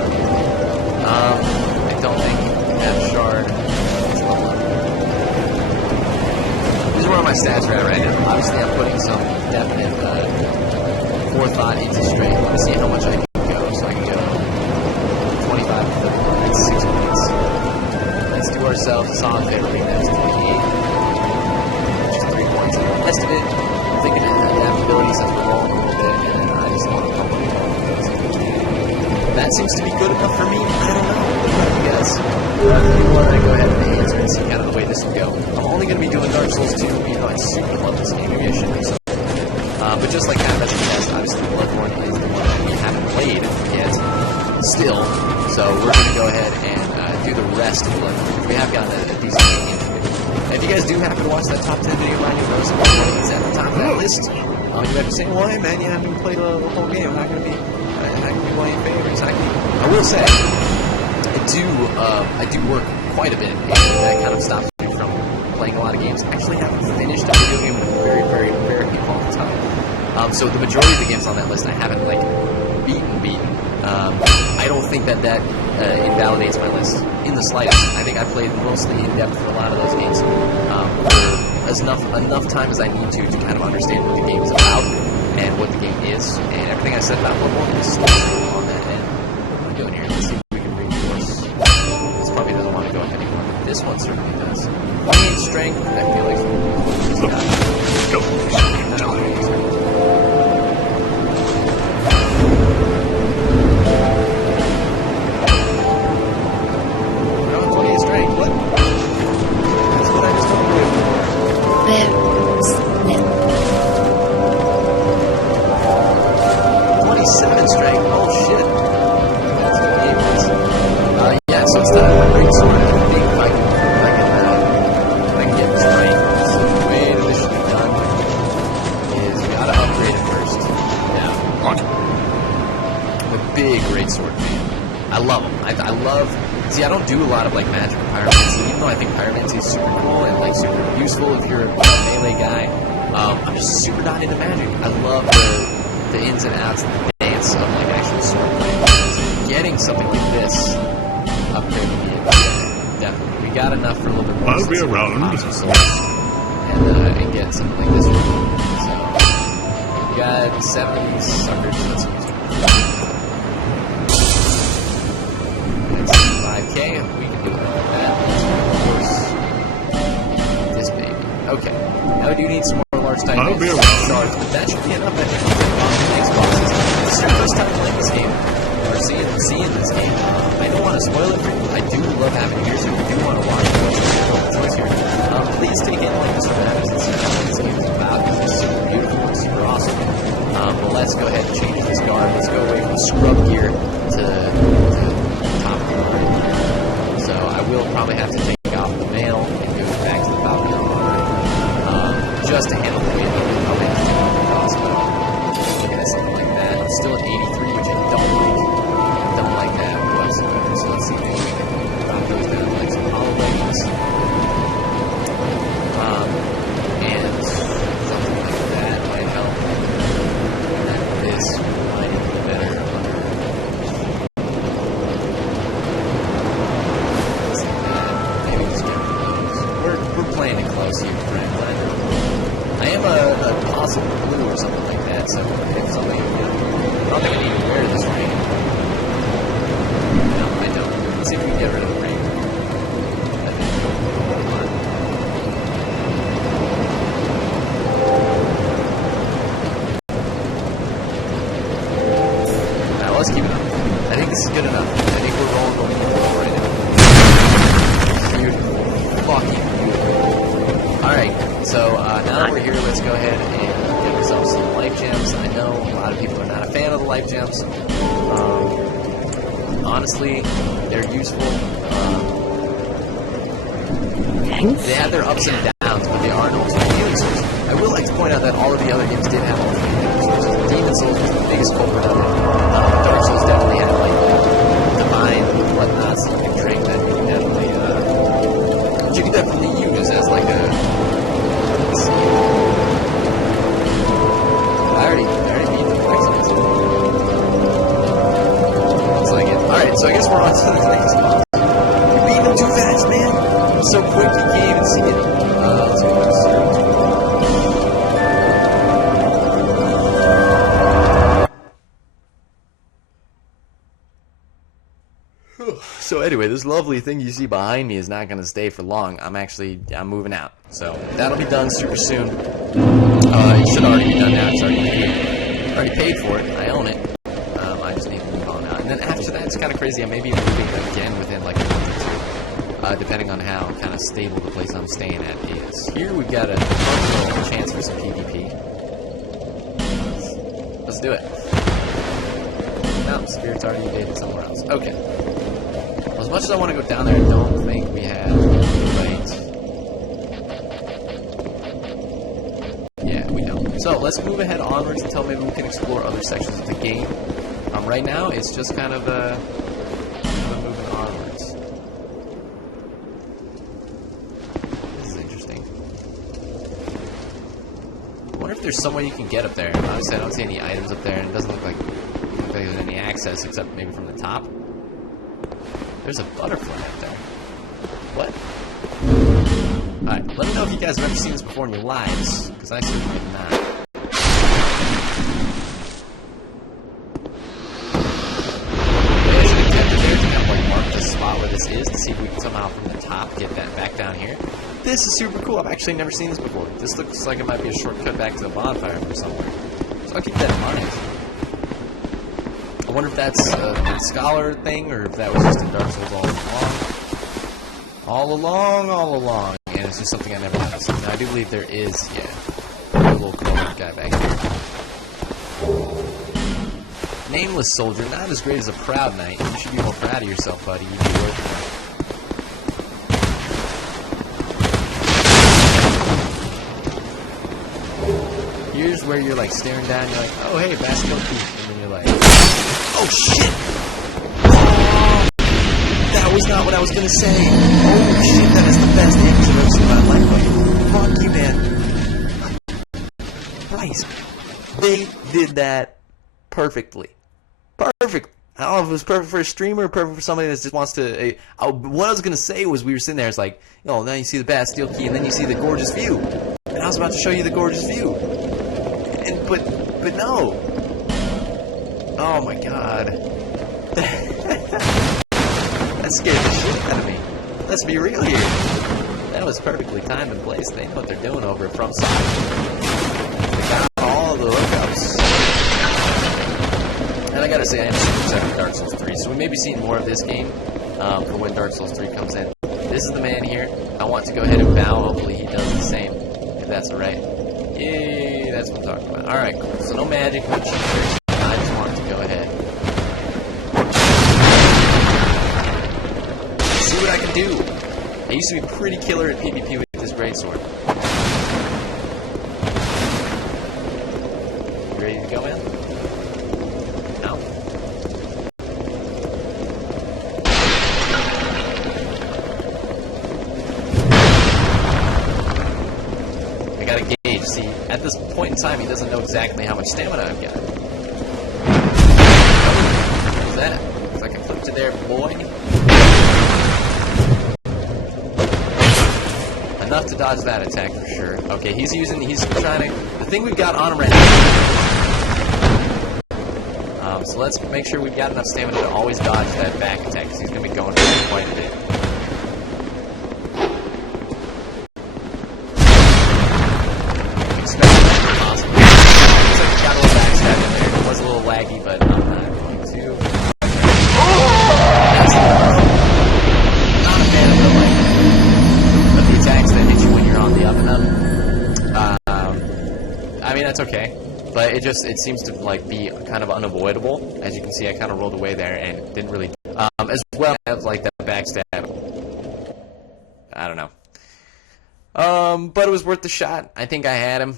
don't think that shard. These are where my stats are at right now. Obviously, I'm putting some definite forethought into strength. Let me see how much I can go. So I can go 25 to 30 points, 6 points. Let's do ourselves a solid favor. Bring that to 28, which is 3 points. And the rest of it, I'm thinking adaptability since we're rolling a little bit, and I just want to pump it. That seems to be good enough for me. I don't know. What about you guys? You want to go ahead and answer and see kind of the way this will go. I'm only going to be doing Dark Souls 2, even though I super love this game. Maybe I should do something. But just like that, that's the best. Obviously, Bloodborne is the one that we haven't played yet, still. So we're going to go ahead and do the rest of Bloodborne. We have gotten a decent game into it. And if you guys do happen to watch that top 10 video, mind you, notice it's at the top of that list. You might be saying, well, hey man, you haven't even played the whole game. I'm not going to be one of your favorites. I will say, I do work quite a bit, and that kind of stops me from playing a lot of games. I actually haven't finished a video game in a very, very, very long time. So the majority of the games on that list I haven't, like, beaten. I don't think that invalidates my list in the slightest. I think I played mostly in depth for a lot of those games for enough time as I need to kind of understand what the game is about and what the game is, and everything I said about Bloodborne is still on that end. I'm going to go in here and see if we can reinforce. This probably doesn't want to go up anymore, but this one certainly does. 28 strength, I feel like it's no, 28 strength, what? That's what I just told you. 27 strength, oh shit. That's what the game is. Yeah, so it's time for a great sword. I think if I can get this right, so the way that this should be done is you gotta upgrade it first. Yeah. I'm a big great sword fan. I love them. I love. See, I don't do a lot of like magic or pyromancy, even though I think pyromancy is super cool and like super useful if you're a melee guy. I'm just super not into magic. I love the ins and outs and the dance of like actual sword playing. Getting something like this upgraded me, definitely. We got enough for a little bit more. I'll be around. And get something like this. So we got 70 suckers. Let's use it. 5K. We can do it like that. Of course, this baby. Okay. Now we do need some more large type shards, but that should be enough. I think. Next boss. This is your first time playing this see in this game. I don't want to spoil it for you. I do love having it here, so if you do want to watch what's here, please take in like this matters and see what this game is about, because it's super beautiful and super awesome. But let's go ahead and change this guard. Let's go away from scrub gear to top of the line. So I will probably have to take off the mail and go back to the Falcon armor, just to handle the weight. I'll probably have to take off the crossbow. Yeah, something like that. I'm still at 83, which I don't like. I don't like that whatsoever. So let's see if we can drop those down to like some hollow leggings. And something like that might help. And then this might be better under. Let's see that. Maybe just get rid of those. We're playing it close here, friend. I am a possible blue or something like that, so if something, you know, I don't think I need to wear this ring. No, I don't. Let's see if we can get rid of the ring. Now let's keep it up. I think this is good enough. I think we're rolling what we need to roll right now. Beautiful. Fucking beautiful. Alright, so now that we're here, let's go ahead and get ourselves some life gems. I know a lot of people are not a fan of the life gems. Honestly, they're useful. They have their ups and downs, but they are an ultimate healing source. I will like to point out that all of the other games did have ultimate healing sources. Demon Souls was the biggest culprit of it. Dark Souls definitely had like divine whatnot, so you can drink that you can definitely use as like a. Let's see. I already beat the Texans. Looks like it. Alright, so I guess we're on to the next one. You're beating them too fast, man. So quick you can't even see it. Let's go to 0. So anyway, this lovely thing you see behind me is not going to stay for long. I'm moving out. So that'll be done super soon. It should already be done now. It's already paid for it. I own it. I just need to move on out. And then after that, it's kind of crazy. I may be moving again within like a month or two, depending on how kind of stable the place I'm staying at is. Here we've got a little chance for some PvP. Let's do it. No, Spirit's already dated somewhere else. Okay. Well, as much as I want to go down there, I don't think we have right. Yeah, we don't. So let's move ahead onwards until maybe we can explore other sections of the game. Right now, it's just kind of moving onwards. This is interesting. I wonder if there's some way you can get up there. Obviously, I don't see any items up there, and it doesn't look like there's any access except maybe from the top. There's a butterfly up there. What? Alright, let me know if you guys have ever seen this before in your lives, because I certainly have not. There's an attempt there to kind of like mark the spot where this is to see if we can somehow from the top get that back down here. This is super cool. I've actually never seen this before. This looks like it might be a shortcut back to the bonfire or somewhere. So I'll keep that in mind. I wonder if that's a scholar thing, or if that was just in Dark Souls all along, and it's just something I never noticed. Now, I do believe there is, a little cloak guy back here. Nameless soldier, not as great as a proud knight. You should be more proud of yourself, buddy. You'd be working on it. Here's where you're like staring down, you're like, oh hey, Bastion Peak, and then you're like, oh shit! That was not what I was gonna say! Oh shit, that is the best damage I've ever seen in my life. Fuck you, man. Christ. They did that perfectly. Perfect. I don't know if it was perfect for a streamer or perfect for somebody that just wants to... what I was gonna say was we were sitting there, it's like, oh, now you see the Bastille Key, and then you see the gorgeous view. And I was about to show you the gorgeous view. But no. Oh my god. That scared the shit out of me. Let's be real here. That was perfectly timed and placed. They know what they're doing over at From Side. They got all the hookups. And I got gotta say, I am super excited for Dark Souls 3, so we may be seeing more of this game for when Dark Souls 3 comes in. This is the man here. I want to go ahead and bow. Hopefully he does the same, if that's alright. Yay, that's what I'm talking about. Alright, cool. So no magic, no cheaters. I just want to go ahead. See what I can do. I used to be pretty killer at PvP with this greatsword. You ready to go, man? No? I got a gauge. See, at this point in time, he doesn't know exactly how much stamina I've got. What's that? It's like a clip to there, boy. Enough to dodge that attack for sure. Okay, he's trying to, the thing we've got on him right now. So let's make sure we've got enough stamina to always dodge that back attack, because he's going to be going for it quite a bit. Expect that to be possible. Looks like he's got a little backstab in there. It was a little laggy, but I'm not going to. Not a fan of the attacks that hit you when you're on the up and up. I mean, that's okay, but it seems to like be kind of unavoidable. As you can see, I kind of rolled away there and didn't really as well as like that backstab. I don't know, but it was worth the shot. I think I had him.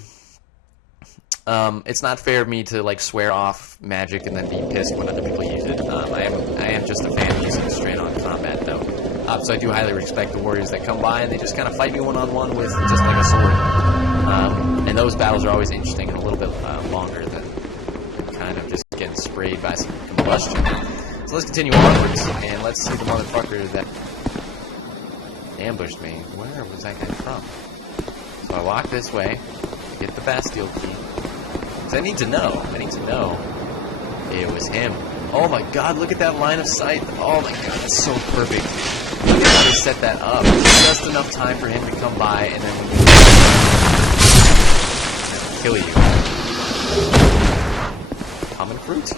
It's not fair of me to like swear off magic and then be pissed when other people use it. I am just a fan of using straight on combat though. So I do highly respect the warriors that come by and they just kind of fight me one-on-one with just like a sword. And those battles are always interesting and a little bit longer than kind of just getting sprayed by some combustion. So let's continue onwards and let's see the motherfucker that ambushed me. Where was that guy from? So I walk this way, get the Bastille key. Because I need to know. It was him. Oh my god, look at that line of sight. Oh my god, that's so perfect. Look at how they set that up. Just enough time for him to come by and then kill you. Common fruit.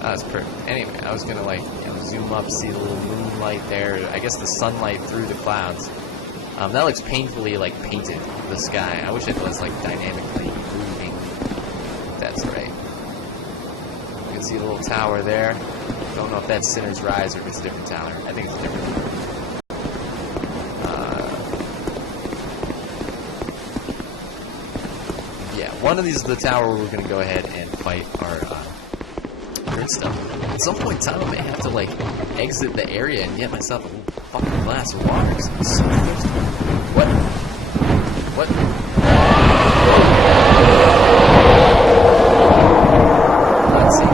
That's perfect. Anyway, I was gonna like zoom up, see the little moonlight there. I guess the sunlight through the clouds. That looks painfully like painted, the sky. I wish it was like dynamically moving. That's right. You can see the little tower there. Don't know if that's Sinner's Rise or if it's a different tower. I think it's a different tower. Yeah, one of these is the tower where we're going to go ahead and fight our grid stuff. At some point in time, I may have to, like, exit the area and get myself a fucking glass of water. I'm so thirsty. What? What? Let's see.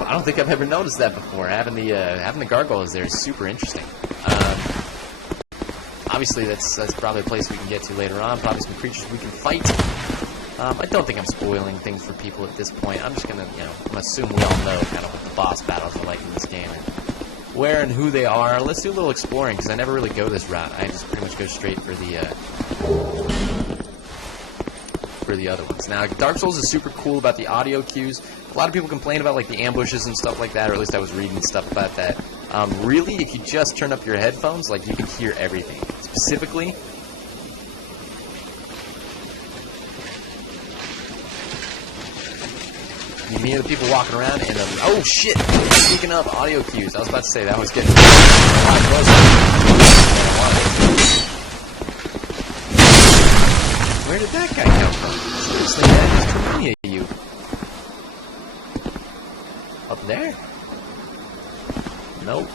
I don't think I've ever noticed that before. Having the gargoyles there is super interesting. Obviously, that's probably a place we can get to later on. Probably some creatures we can fight. I don't think I'm spoiling things for people at this point. I'm just gonna, I'm gonna assume we all know kind of what the boss battles are like in this game, and where and who they are. Let's do a little exploring because I never really go this route. I just pretty much go straight for the other ones. Now, Dark Souls is super cool about the audio cues. A lot of people complain about like the ambushes and stuff like that, or at least I was reading stuff about that. Really, if you just turn up your headphones, like you can hear everything. Specifically, you can hear the people walking around and oh shit! Speaking of audio cues, I was about to say that was getting a lot closer. Where did that guy come from? Seriously, man, there's too many of you. Up there? Nope.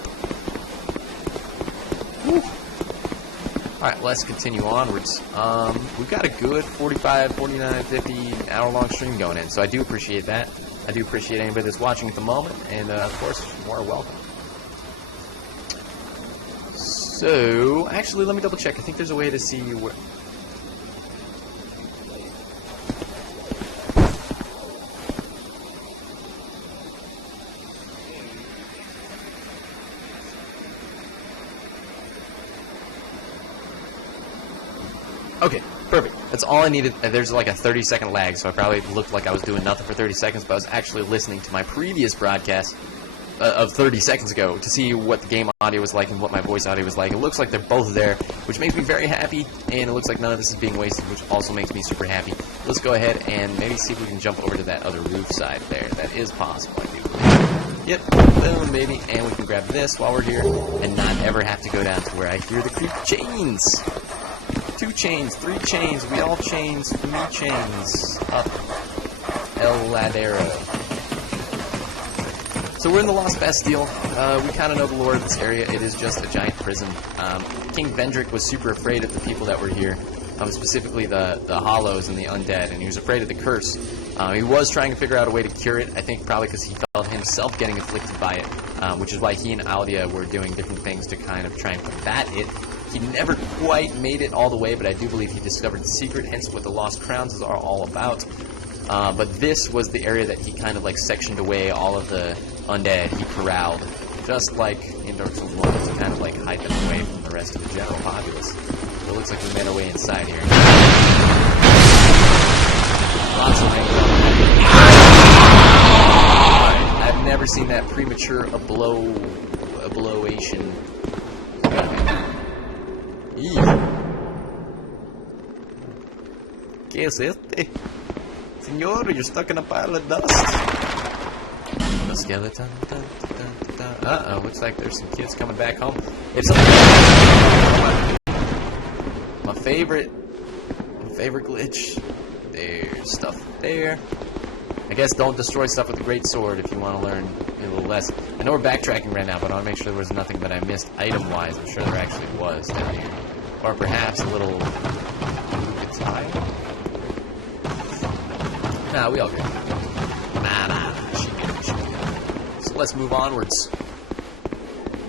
Whew. Alright, let's continue onwards. We've got a good 45, 49, 50 hour-long stream going in, so I do appreciate that. I do appreciate anybody that's watching at the moment, and of course, more welcome. So, actually, let me double check. I think there's a way to see where... Okay, perfect. That's all I needed. There's like a 30-second lag, so I probably looked like I was doing nothing for 30 seconds, but I was actually listening to my previous broadcast of 30 seconds ago to see what the game audio was like and what my voice audio was like. It looks like they're both there, which makes me very happy, and it looks like none of this is being wasted, which also makes me super happy. Let's go ahead and maybe see if we can jump over to that other roof side there. That is possible, I do believe. Yep, boom, baby, and we can grab this while we're here and not ever have to go down to where I hear the creep chains. 2 chains, 3 chains, we all chains, 3 chains, up El Ladero. So we're in the Lost Bastille. We kind of know the lore of this area. It is just a giant prison. King Vendrick was super afraid of the people that were here, specifically the Hollows and the undead, and he was afraid of the curse. He was trying to figure out a way to cure it, I think probably because he felt himself getting afflicted by it, which is why he and Aldia were doing different things to kind of try and combat it. He never quite made it all the way, but I do believe he discovered the secret, hence what the Lost Crowns are all about. But this was the area that he kind of like sectioned away all of the undead. He corralled, just like in Dark Souls 1, to kind of like hide them away from the rest of the general populace. So it looks like we made our way inside here. Lots of rain. Alright, I've never seen that premature ablowation. ¿Qué es este? Señor, you're stuck in a pile of dust. The skeleton. Uh-oh, looks like there's some kids coming back home. If something... My favorite glitch. There's stuff there. I guess don't destroy stuff with the great sword if you want to learn a little less. I know we're backtracking right now, but I want to make sure there was nothing that I missed item-wise. I'm sure there actually was down here. Or perhaps a little... guitar? Nah, we all good. Nah. So let's move onwards.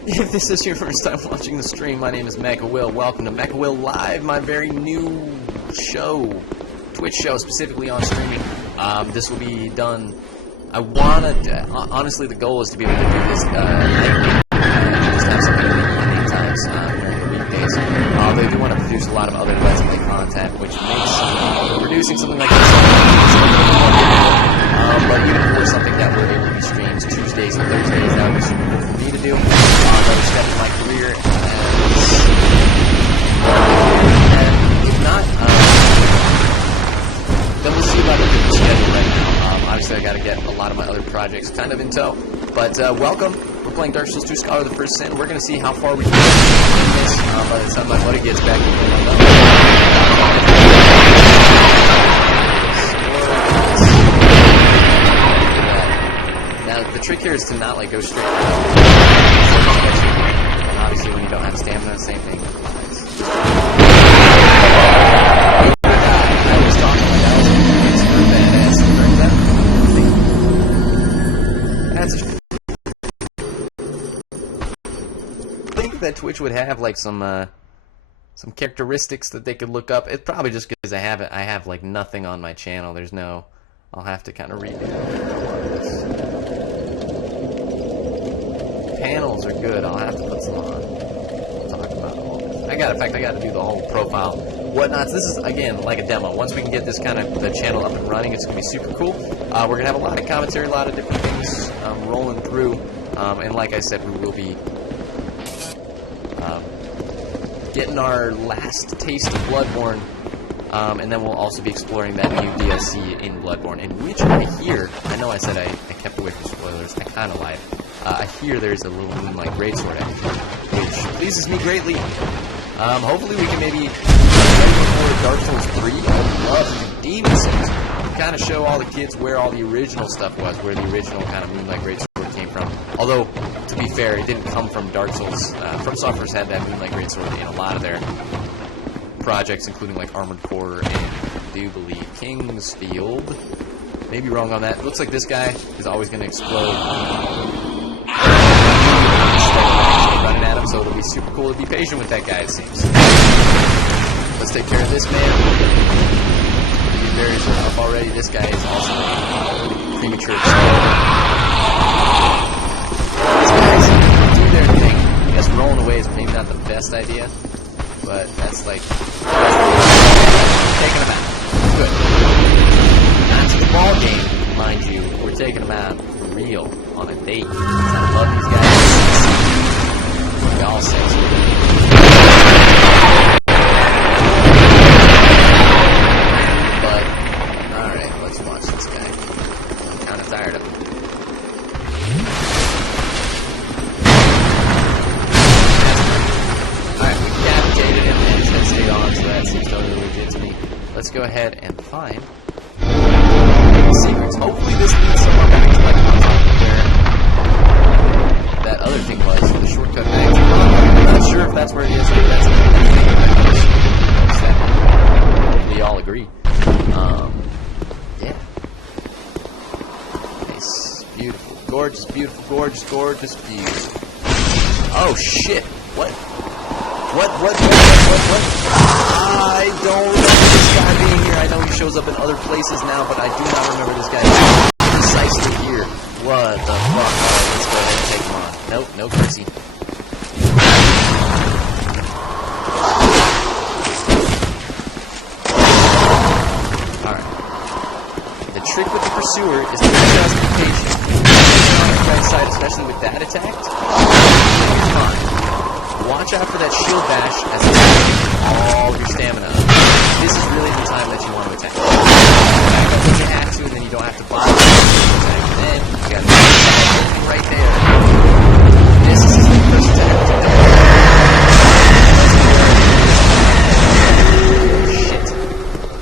If this is your first time watching the stream, my name is MechaWill. Welcome to MechaWill Live, my very new show. Twitch show, specifically on streaming. This will be done... I wanna... honestly, the goal is to be able to do this, just have something in times during the weekdays. They do want to produce a lot of other Let's Play content, which makes producing something like this a little bit more difficult. But even for something that we're able to be streamed Tuesdays and Thursdays, that would be super cool for me to do. Another step in my career, and if not, then we'll see about the schedule right now. Obviously, I got to get a lot of my other projects kind of in tow. But welcome. We're playing Dark Souls 2 Scholar of the First Sin. We're going to see how far we can get in this by the time my buddy gets back. Now, the trick here is to not like go straight. And obviously, when you don't have stamina, same thing. I was talking like I was super badass during that. That's a... I think that Twitch would have like some characteristics that they could look up. It's probably just because I have like nothing on my channel. There's no... I'll have to kind of redo this. Panels are good. I'll have to put some on. We'll talk about all this. In fact, I got to do the whole profile, whatnots. This is, again, like a demo. Once we can get this kind of, the channel up and running, it's going to be super cool. We're going to have a lot of commentary, a lot of different things rolling through. And like I said, we will be getting our last taste of Bloodborne. And then we'll also be exploring that new DLC in Bloodborne, in which I hear, I know I said I kept away from spoilers, I kind of lied. I hear there's a little moonlight greatsword action, which pleases me greatly. Hopefully we can maybe before Dark Souls 3. I would love to do Demon Souls. Kind of show all the kids where all the original stuff was, where the original kind of moonlight greatsword came from. Although, to be fair, it didn't come from Dark Souls. From Software's had that moonlight greatsword in a lot of their projects, including like Armored Core and I do believe Kingsfield. Maybe wrong on that. It looks like this guy is always going to explode. Running at him, so it'll be super cool to be patient with that guy, it seems. Let's take care of this man. The barriers are up already. This guy is also a premature exploder. These guys do their thing. I guess rolling away is maybe not the best idea, but that's like... taking him out. Good. Not to the ball game, mind you. We're taking him out for real on a date. I love these guys. Y'all sexy. But, alright, let's watch this guy. I'm kind of tired of him. Alright, we decapitated him and his head stayed on, so that seems totally legit to me. Let's go ahead and find secrets. Hopefully this leads somewhere back to like on top of where that other thing was, the shortcut back to I'm not sure if that's where it is, or if that's we all agree. Yeah. Nice. Beautiful. Gorgeous, beautiful, gorgeous, gorgeous views. Oh shit. What? What? I don't remember this guy being here. I know he shows up in other places now, but I do not remember this guy precisely here. What the fuck? Alright, let's go ahead and take him on. Nope, no mercy. Alright. The trick with the pursuer is to just be patient. On the right side, especially with that attack, fine. Watch out for that shield bash as it's all of your stamina. This is really the time that you want to attack. Back up when you have to, and then you don't have to bother to attack. Then you got everything right there. This is the first attack. Shit.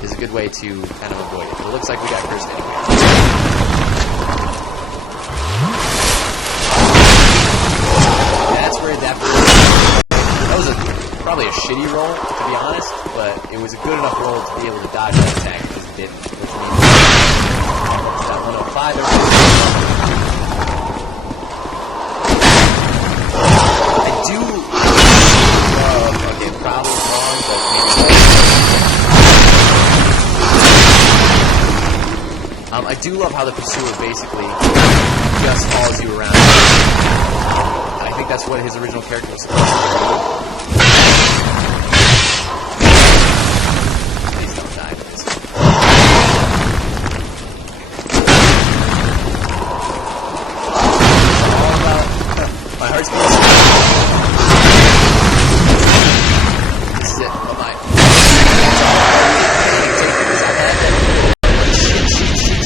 This is a good way to kind of avoid it. It looks like we got cursed anyway. That's where that was probably a shitty roll, to be honest, but it was a good enough roll to be able to dodge that attack because it didn't. Which means that 105 I do love, okay, probably wrong, but maybe I do love how the pursuer basically just follows you around. I think that's what his original character was supposed to do. Please don't die to this. All about my heart's beating. This is it. Bye-bye.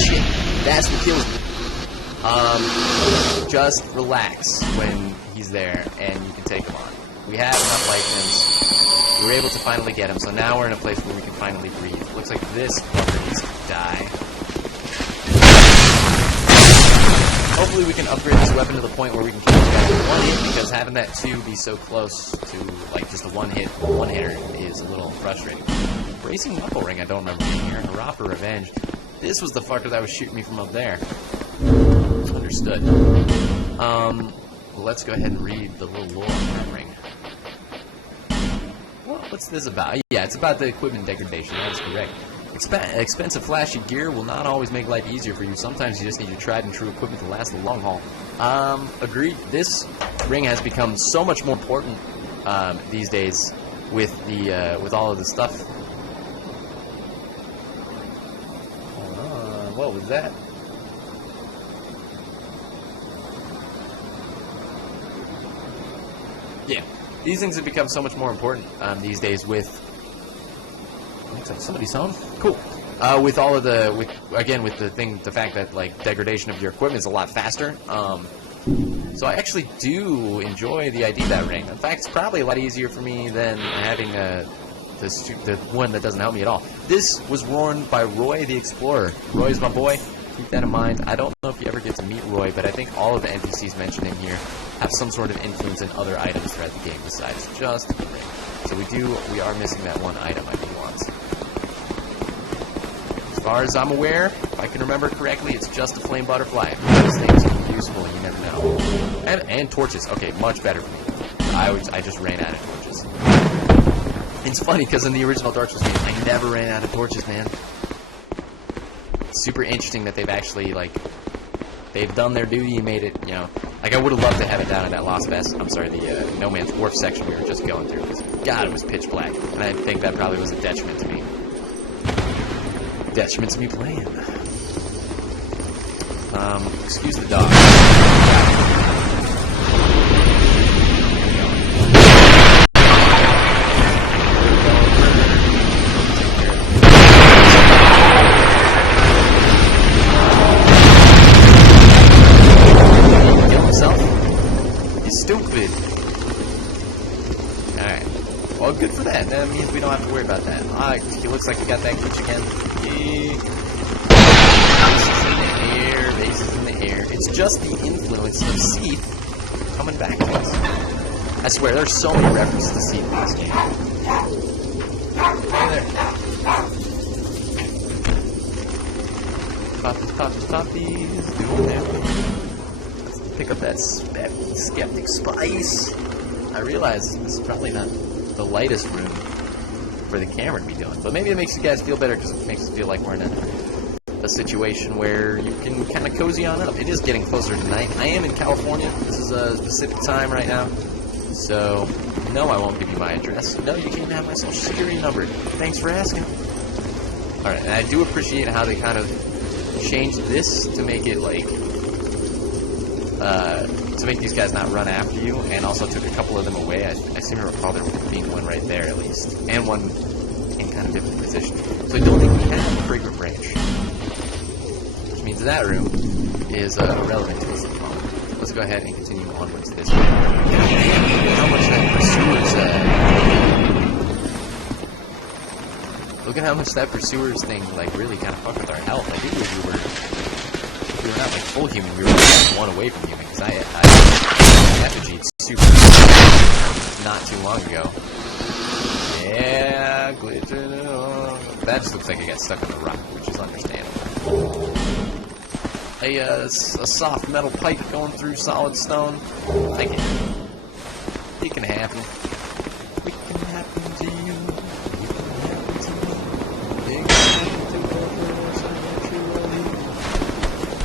Shit. That's what kills me. Just relax when he's there, and you can take him on. We have enough life points. We were able to finally get him, so now we're in a place where we can finally breathe. Looks like this fucker needs to die. Hopefully we can upgrade this weapon to the point where we can kill this guy with one hit, because having that 2 be so close to, like, just a one-hitter is a little frustrating. Bracing Knuckle Ring, I don't remember being here. Hurrah for revenge. This was the fucker that was shooting me from up there. Understood. Let's go ahead and read the little lore of that ring. What's this about? Yeah, it's about the equipment degradation. That is correct. Expensive, flashy gear will not always make life easier for you. Sometimes you just need your tried and true equipment to last the long haul. Agreed. This ring has become so much more important these days with the with all of the stuff. What was that? Yeah, these things have become so much more important these days with. Looks like somebody's home. Cool. With all of the, with the fact that like degradation of your equipment is a lot faster. So I actually do enjoy the ID that ring. In fact, it's probably a lot easier for me than having the one that doesn't help me at all. This was worn by Roy the Explorer. Roy's my boy. Keep that in mind. I don't know if you ever get to meet Roy, but I think all of the NPCs mentioned in here have some sort of influence in other items throughout the game besides just the ring. So we are missing that one item I do want. As far as I'm aware, if I can remember correctly, it's just a flame butterfly. Those things are useful, you never know. And torches. Okay, much better for me. I just ran out of torches. It's funny because in the original Dark Souls game, I never ran out of torches, man. It's super interesting that they've actually, like, they've done their duty and made it, you know. Like, I would have loved to have it down in that Lost Vest, I'm sorry, the No Man's Wharf section we were just going through. Because, God, it was pitch black. And I think that probably was a detriment to me. detriment to me playing. Excuse the dog. Kill himself? He's stupid. Alright. Well, good for that. That means we don't have to worry about that. Alright, he looks like he got that glitch again. Bases in the air. It's just the influence of Seed coming back to us. I swear, there's so many references to Seed in this game. Hey there. Puppies. Doing that. Let's pick up that skeptic spice. I realize this is probably not the lightest room for the camera to be doing, but maybe it makes you guys feel better because it makes us feel like we're in a situation where you can kind of cozy on up. It is getting closer to night. I am in California. This is Pacific time right now. So, no, I won't give you my address. No, you can't have my social security number. Thanks for asking. Alright, and I do appreciate how they kind of changed this to make it like, to make these guys not run after you, and also took a couple of them away. I seem to recall there being one right there at least, and one in kind of different positions. So I don't think we have a fragrant branch. Means that room is irrelevant to us at the moment. Let's go ahead and continue onwards to this room. How much that pursuer's look at how much that pursuer's thing like really kind of fucked with our health. I think we were not like full human, we were like one away from human, because I effigied super not too long ago. Yeah, glitter. That just looks like it got stuck on the rock, which is understandable. A soft metal pipe going through solid stone. I get it. It can happen. It can happen to you. It can happen to me.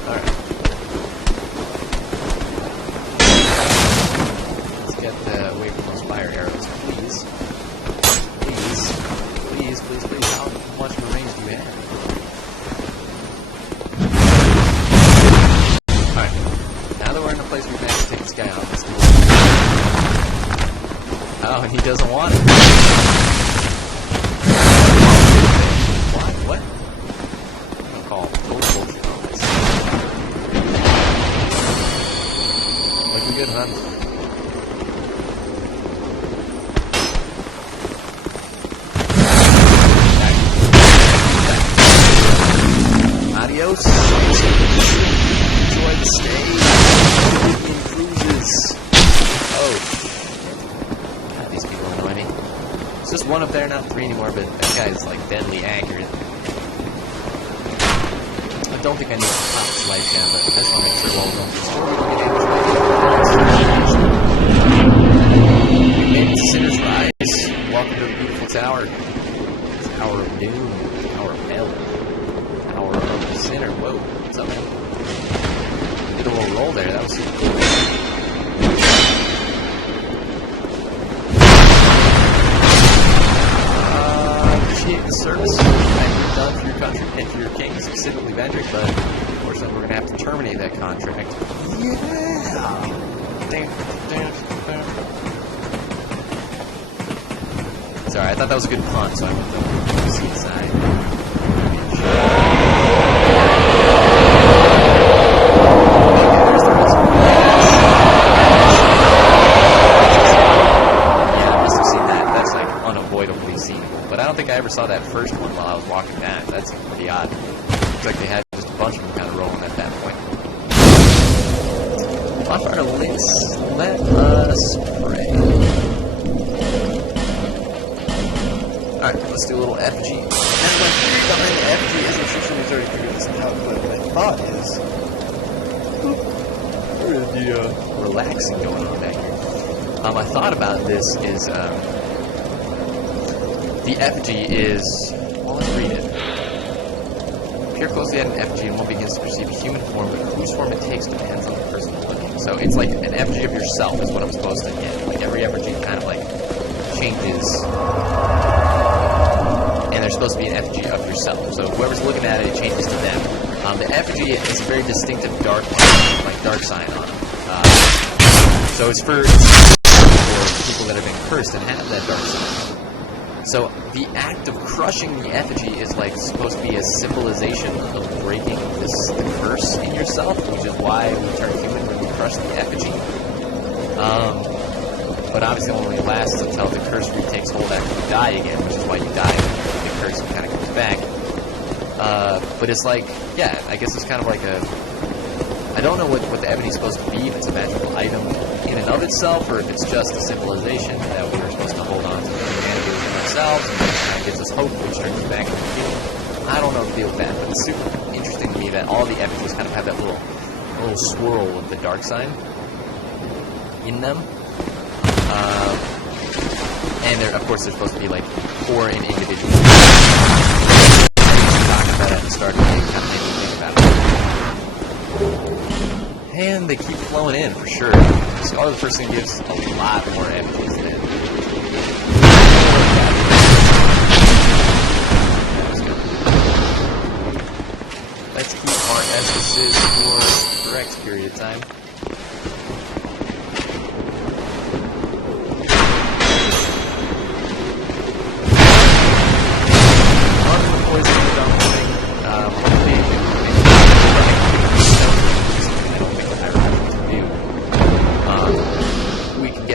Alright. Let's get away from those fire arrows, please. Please. How much of a range do you have? Place we managed to take this guy on. Oh, and he doesn't want it. What? I'll call bullshit on this. Looking good, huh? Adios. Enjoy the stay. Cruises. Oh. God, these people annoy me. It's just one up there, not three anymore, but that guy's like deadly accurate. I don't think I need to pop this light down, but I just want to make sure while we're going through the story, we made it to Sinner's Rise. Welcome to the beautiful tower. Tower of Doom. Tower of Hell. Tower of the Sinner. Whoa. What's up, man? Did a little roll there. That was super cool. Appreciate the service that you've done for your country and for your king, specifically Vendrick, but unfortunately we're going to have to terminate that contract. Yeah! Sorry, I thought that was a good pun, so I went to see inside. But I don't think I ever saw that first one while I was walking back. That's pretty odd. Looks like they had just a bunch of them kind of rolling at that point. Bonfire licks. Let us pray. Alright, let's do a little effigy. And my theory behind the effigy isn't Trisha already figured this out, but my thought is there's the relaxing going on back here. My thought about this is the effigy is, well, let's read it. Peer closely at an effigy and one begins to perceive a human form, but whose form it takes depends on the person looking. So it's like an effigy of yourself is what I'm supposed to get. Like every effigy kind of like changes, and they're supposed to be an effigy of yourself. So whoever's looking at it, it changes to them. The effigy is a very distinctive dark sign on it. So it's for people that have been cursed and have that dark sign. So the act of crushing the effigy is like supposed to be a symbolization of breaking the curse in yourself, which is why we turn human when we crush the effigy. But obviously only lasts until the curse retakes hold after you die again, which is why you die. The curse kind of comes back. But it's like, yeah, I guess it's kind of like a... I don't know what the effigy is supposed to be, if it's a magical item in and of itself, or if it's just a symbolization that we're supposed to hold on to humanity within ourselves, and it kind of gives us hope, which turns us back into the field. I don't know the deal with that, but it's super interesting to me that all the effigies kind of have that little swirl of the dark sign in them. And of course, they're supposed to be like for an individual. Talking about it at the start of the game, kind of made me think about it. And they keep flowing in for sure. Scar the First Thing gives a lot more effigies than. Let's keep our essences for X period of time.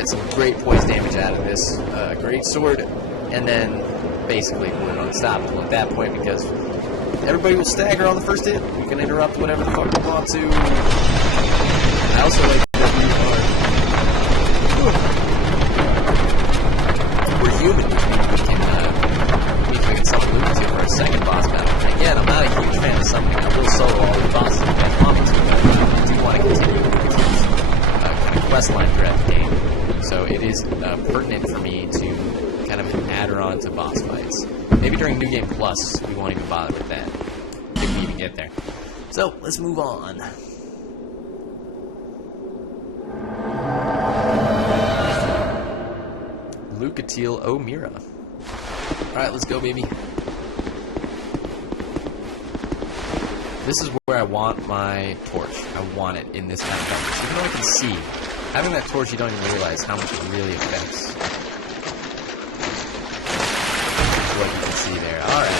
Some great poise damage out of this great sword, and then basically we're unstoppable at that point because everybody will stagger on the first hit. We can interrupt whatever the fuck we want to. I also like that we're human, which means we can summon Lunatic for a second boss battle. And again, I'm not a huge fan of summoning. I will solo all the bosses if you guys want me to, but I do want to continue Lunatic's kind of quest line throughout the game. So it is pertinent for me to kind of add her on to boss fights. Maybe during New Game Plus, we won't even bother with that, if we even get there. So, let's move on. Lucatil O'Mira. Alright, let's go, baby. This is where I want my torch. I want it in this kind of coverage. Even though I can see, having that torch, you don't even realize how much it really affects what you can see there. Alright.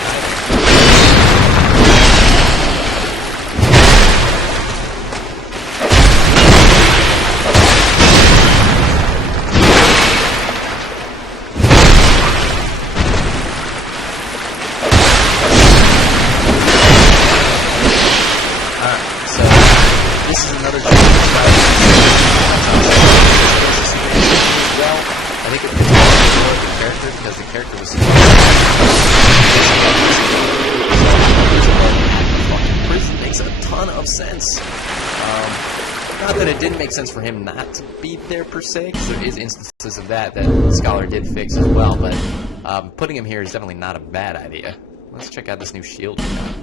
Not that it didn't make sense for him not to be there per se, because there is instances of that Scholar did fix as well, but putting him here is definitely not a bad idea. Let's check out this new shield we got.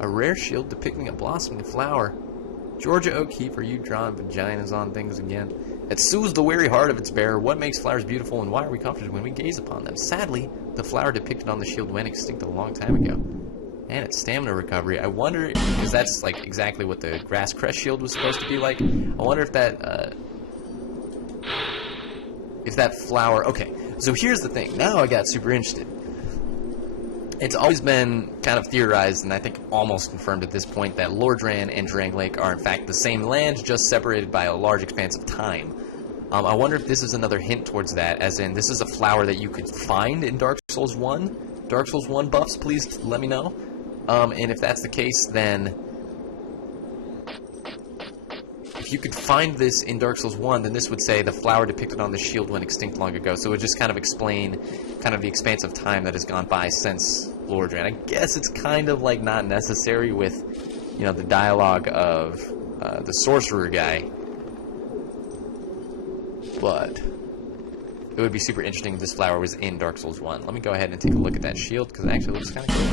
A rare shield depicting a blossoming flower. Georgia O'Keeffe, are you drawing vaginas on things again? It soothes the weary heart of its bearer. What makes flowers beautiful, and why are we comforted when we gaze upon them? Sadly, the flower depicted on the shield went extinct a long time ago. And it's stamina recovery. I wonder, because that's like exactly what the grass crest shield was supposed to be like. I wonder if that flower. Okay, so here's the thing. Now I got super interested. It's always been kind of theorized, and I think almost confirmed at this point, that Lordran and Drangleic are in fact the same land, just separated by a large expanse of time. I wonder if this is another hint towards that, as in this is a flower that you could find in Dark Souls 1. Dark Souls 1 buffs, please let me know. And if that's the case, then if you could find this in Dark Souls 1, then this would say the flower depicted on the shield went extinct long ago. So it would just kind of explain kind of the expanse of time that has gone by since Lordran. I guess it's kind of like not necessary with, you know, the dialogue of the sorcerer guy. But it would be super interesting if this flower was in Dark Souls 1. Let me go ahead and take a look at that shield, because it actually looks kind of cool.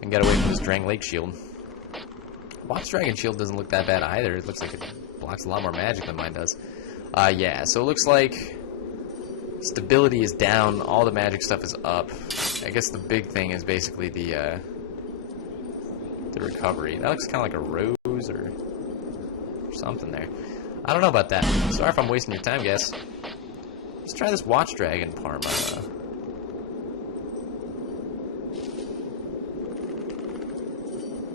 And get away from this Drangleic shield. Watch Dragon shield doesn't look that bad either. It looks like it blocks a lot more magic than mine does. Yeah, so it looks like Stability is down. All the magic stuff is up. I guess the big thing is basically the recovery. That looks kind of like a rose or something there. I don't know about that. Sorry if I'm wasting your time, guys. Let's try this Watch Dragon Parma.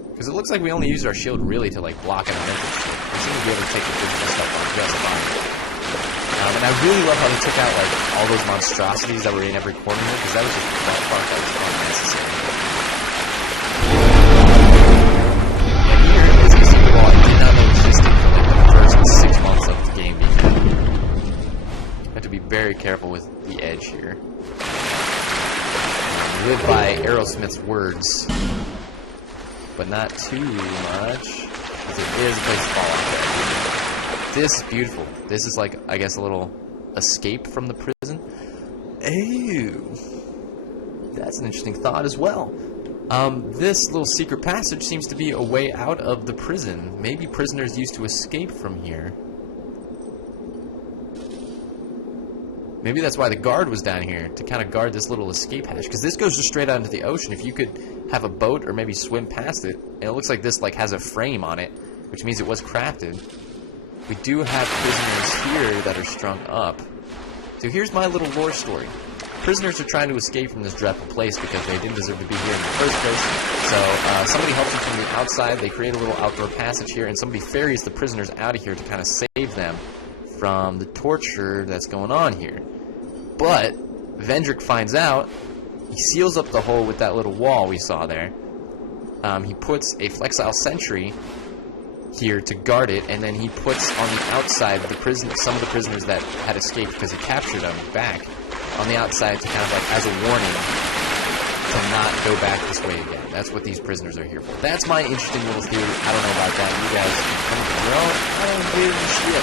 Because it looks like we only used our shield really to like block an elemental shield. We seem to be able to take the physical stuff on just fine. And I really love how they took out like all those monstrosities that were in every corner here, because that was just that part that was unnecessary. And here is the secret wall I did not know existed for like the first 6 months of the game began. You have to be very careful with the edge here. Live by Aerosmith's words. But not too much, because it is a place to fall off there. This is beautiful. This is like, I guess, a little escape from the prison. Ew. That's an interesting thought as well. This little secret passage seems to be a way out of the prison. Maybe prisoners used to escape from here. Maybe that's why the guard was down here, to kind of guard this little escape hatch. Because this goes just straight out into the ocean. If you could have a boat or maybe swim past it, and it looks like this like has a frame on it, which means it was crafted. We do have prisoners here that are strung up. So here's my little lore story. Prisoners are trying to escape from this dreadful place because they didn't deserve to be here in the first place. So somebody helps them from the outside. They create a little outdoor passage here, and somebody ferries the prisoners out of here to kind of save them from the torture that's going on here. But Vendrick finds out. He seals up the hole with that little wall we saw there. He puts a flexile sentry here to guard it, and then he puts on the outside the some of the prisoners that had escaped because he captured them back on the outside to kind of like as a warning to not go back this way again. That's what these prisoners are here for. That's my interesting little theory. I don't know about that. You guys can come up with your own. I don't give a shit.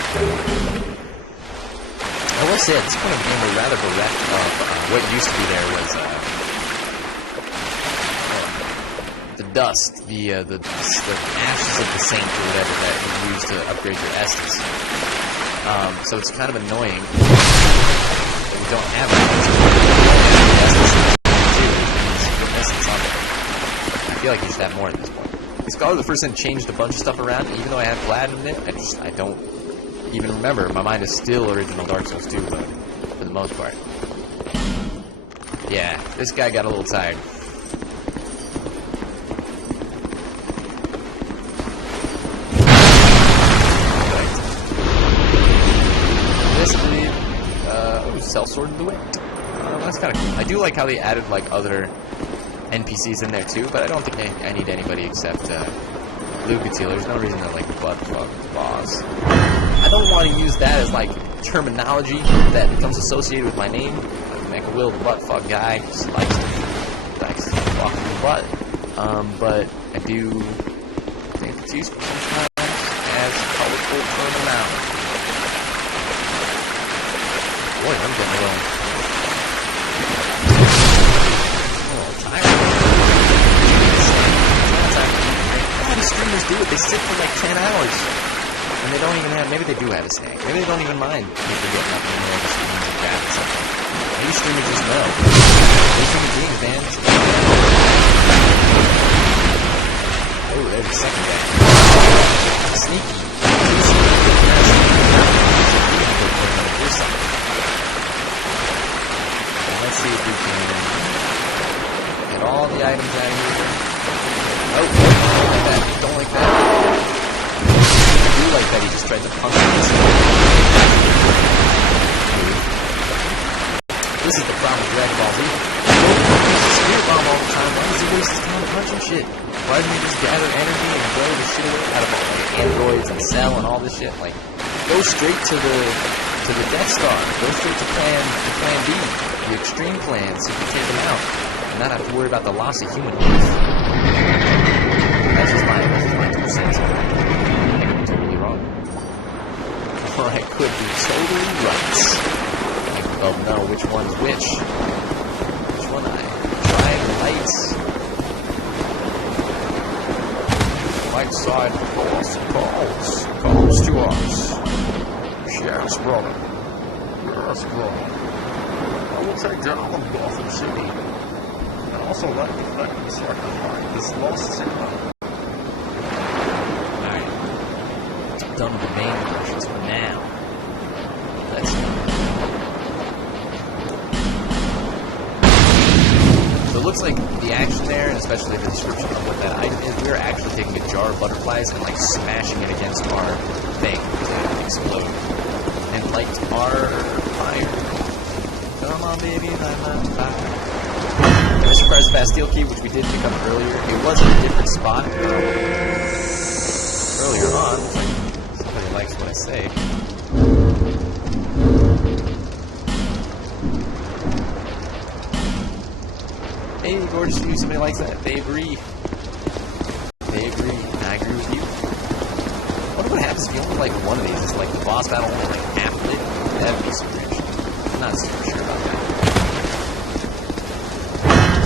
I will say at this point of the game we're rather bereft of what used to be there was the dust, the ashes of the saint or whatever that you use to upgrade your Estus. So it's kind of annoying that we don't have that. I feel like you should have more at this point. Scholar the First Sin changed a bunch of stuff around, even though I have Platinum in it, I don't even remember. My mind is still original Dark Souls 2 mode, for the most part. Yeah, this guy got a little tired. Sellsword in the Wind. That's kind of cool. I do like how they added like other NPCs in there too, but I don't think I need anybody except Lucatil. There's no reason to like butt fuck the boss. I don't want to use that as like terminology that becomes associated with my name. MechaWill, the butt fuck guy, just likes to fuck the butt. But I do think it's useful sometimes as colorful terminology. Boy, I'm getting a little tired. How do streamers do it? They sit for like 10 hours. And they don't even have, maybe they do have a snack. Maybe they don't even mind people getting up and just streaming and chat or something. Maybe streamers just know. They're human beings, man. Oh, there's a second guy. Sneaky. Let's see if we can get all the items out of here. Oh, don't like that. Don't like that. I do like that he just tried to punch me. This is the problem with Dragon Ball Z. Spirit Bomb all the time. Why does he waste his time punching shit? Why doesn't he just gather energy and blow the shit away out of all like androids and Cell and all this shit? Like, go straight to the Death Star. Go straight to Plan B. The extreme plan, so you can take them out and not have to worry about the loss of human life. That's just my 2 cents on that. I could be totally wrong. Or I could be totally right. I don't know which one's which. Which one I try the lights. Light side calls to us. Yes, brother. Yes, brother. will take down Gotham City. And also let me find this lost cinema. Alright. Done with the main questions for now. Let's So it looks like the action there, and especially the description of what that item is, we're actually taking a jar of butterflies and like smashing it against our thing to explode. And light our fire. Come on, baby, light my fire. This requires a Bastille key, which we did pick up earlier. It was in a different spot earlier on. Looks like somebody likes what I say. Hey, gorgeous you, somebody likes that. They agree. They agree. And I agree with you. I wonder what happens if you only like one of these. It's like the boss battle only like half lit. That'd be super interesting. I'm not super sure about that.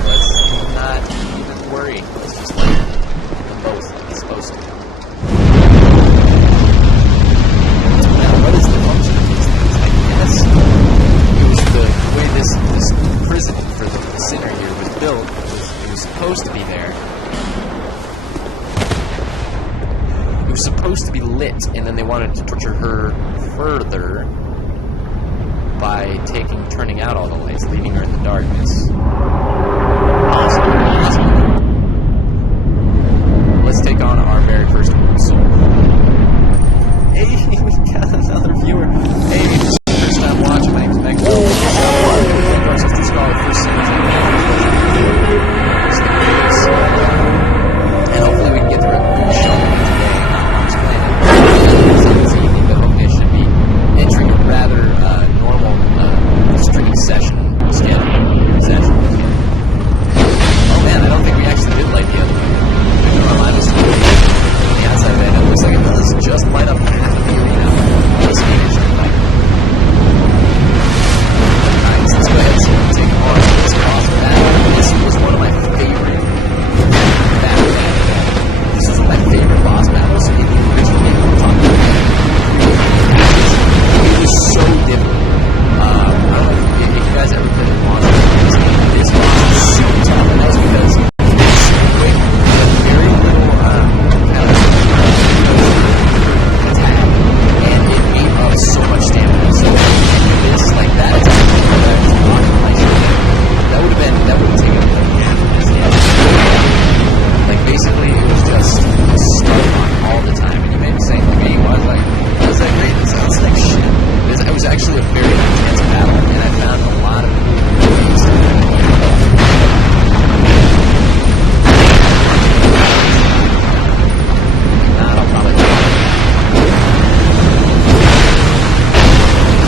Let's not even worry. Let's just like them both like it's supposed to. Now, what is the function of these things? I guess it was the way this prison for the sinner here was built. It was supposed to be there. It was supposed to be lit, and then they wanted to torture her further by turning out all the lights, leaving her in the darkness. Awesome. Let's take on our very first soul. Hey, we got another viewer. Hey, this is the first time watching. My name's MechaWill. Process to scholar first season. And hopefully we can get through a good show today. Just playing this evening, but hopefully I should be entering a rather normal streaming session schedule. Oh man, I don't think we actually did light the other one. I was on the outside of it, and it looks like it does just light up half of the arena. This game is like. Alright, so let's go ahead and take on this boss battle. This was one of my favorite battles. This was one of my favorite boss battles in the original game we were talking about. It was so difficult. I don't know if you guys ever played a boss battle. This boss was super tough, and that was because it was super quick. Very little attack, and it ate up so much stamina. So this, like that attack, that would have taken like half of this damage. Like basically, it was just stuck on all the time, and you may be saying the game was like, was that great? It sounds like shit. It was actually a very intense battle, and I found a lot of ways to I'll probably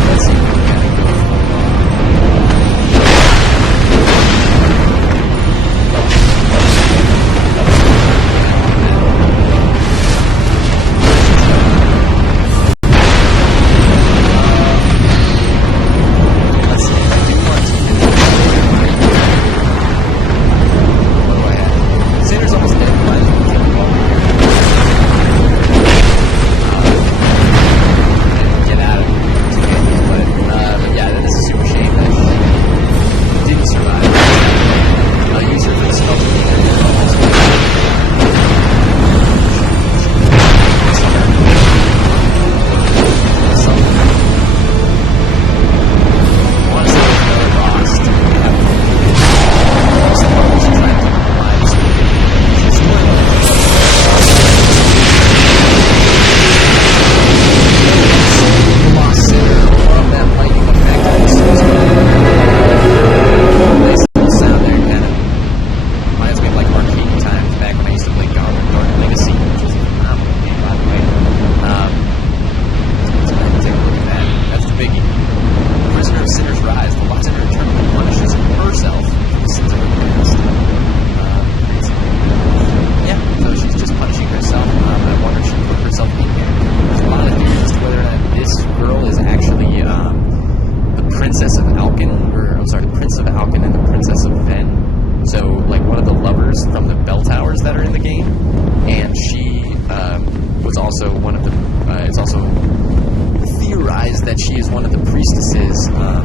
let's see what we can do. Let's see, I do want to what do I have? Sinner's almost dead. Might as well kill him all. Get out of here. But yeah, that is a super shame that he didn't survive. I'll use her for the spell to being I want to say there's another boss to have someone who's trying to live stream. It's really lost sinner of that lightning effect. Nice little sound there, kind of reminds me of like arcade times back when I used to play Dark Legacy, which was a phenomenal game, by the way. So I can take a look at that. That's the biggie. Prisoner of Sinner's Rise. The lost sinner eternally punishes herself for the sins of her past. Yeah, so she's just punishing herself. I wonder if she put herself in here. There's a lot of theories as to whether or not this girl is actually the Princess of Alkin, or I'm sorry, the Prince of Alkin and the Princess of Ven. So, like one of the lovers from the bell towers that are in the game, and she was also one of the. It's also theorized that she is one of the priestesses of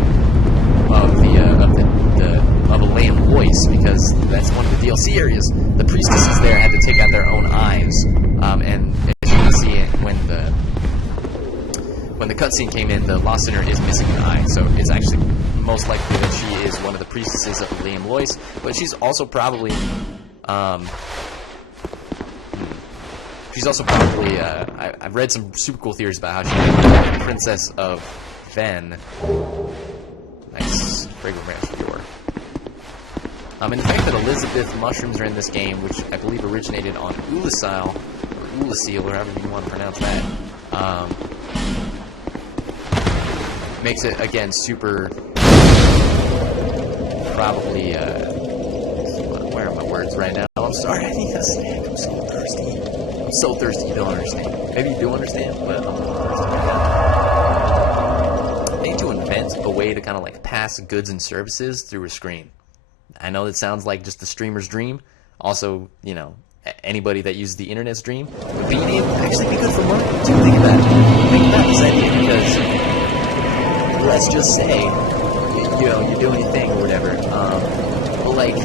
see areas. The priestesses there had to take out their own eyes, and as you can see, when the cutscene came in, the Lost Sinner is missing an eye, so it's actually most likely that she is one of the priestesses of Liam Loyce, but she's also probably, I've read some super cool theories about how she might be the Princess of Ven. Nice. Fragrant branch door. And the fact that Elizabeth mushrooms are in this game, which I believe originated on Ulasil, or Ulasil, or however you want to pronounce that, makes it, again, super, probably, where are my words right now? I'm sorry, I need a snack. I'm so thirsty. I'm so thirsty you don't understand. Maybe you do understand, but I'm thirsty. They need to invent a way to kind of like pass goods and services through a screen. I know that sounds like just the streamer's dream. Also, you know, anybody that uses the internet's dream. But being able to actually be good for marketing too. Think about this idea, because let's just say, you know, you're doing your thing or whatever. But like,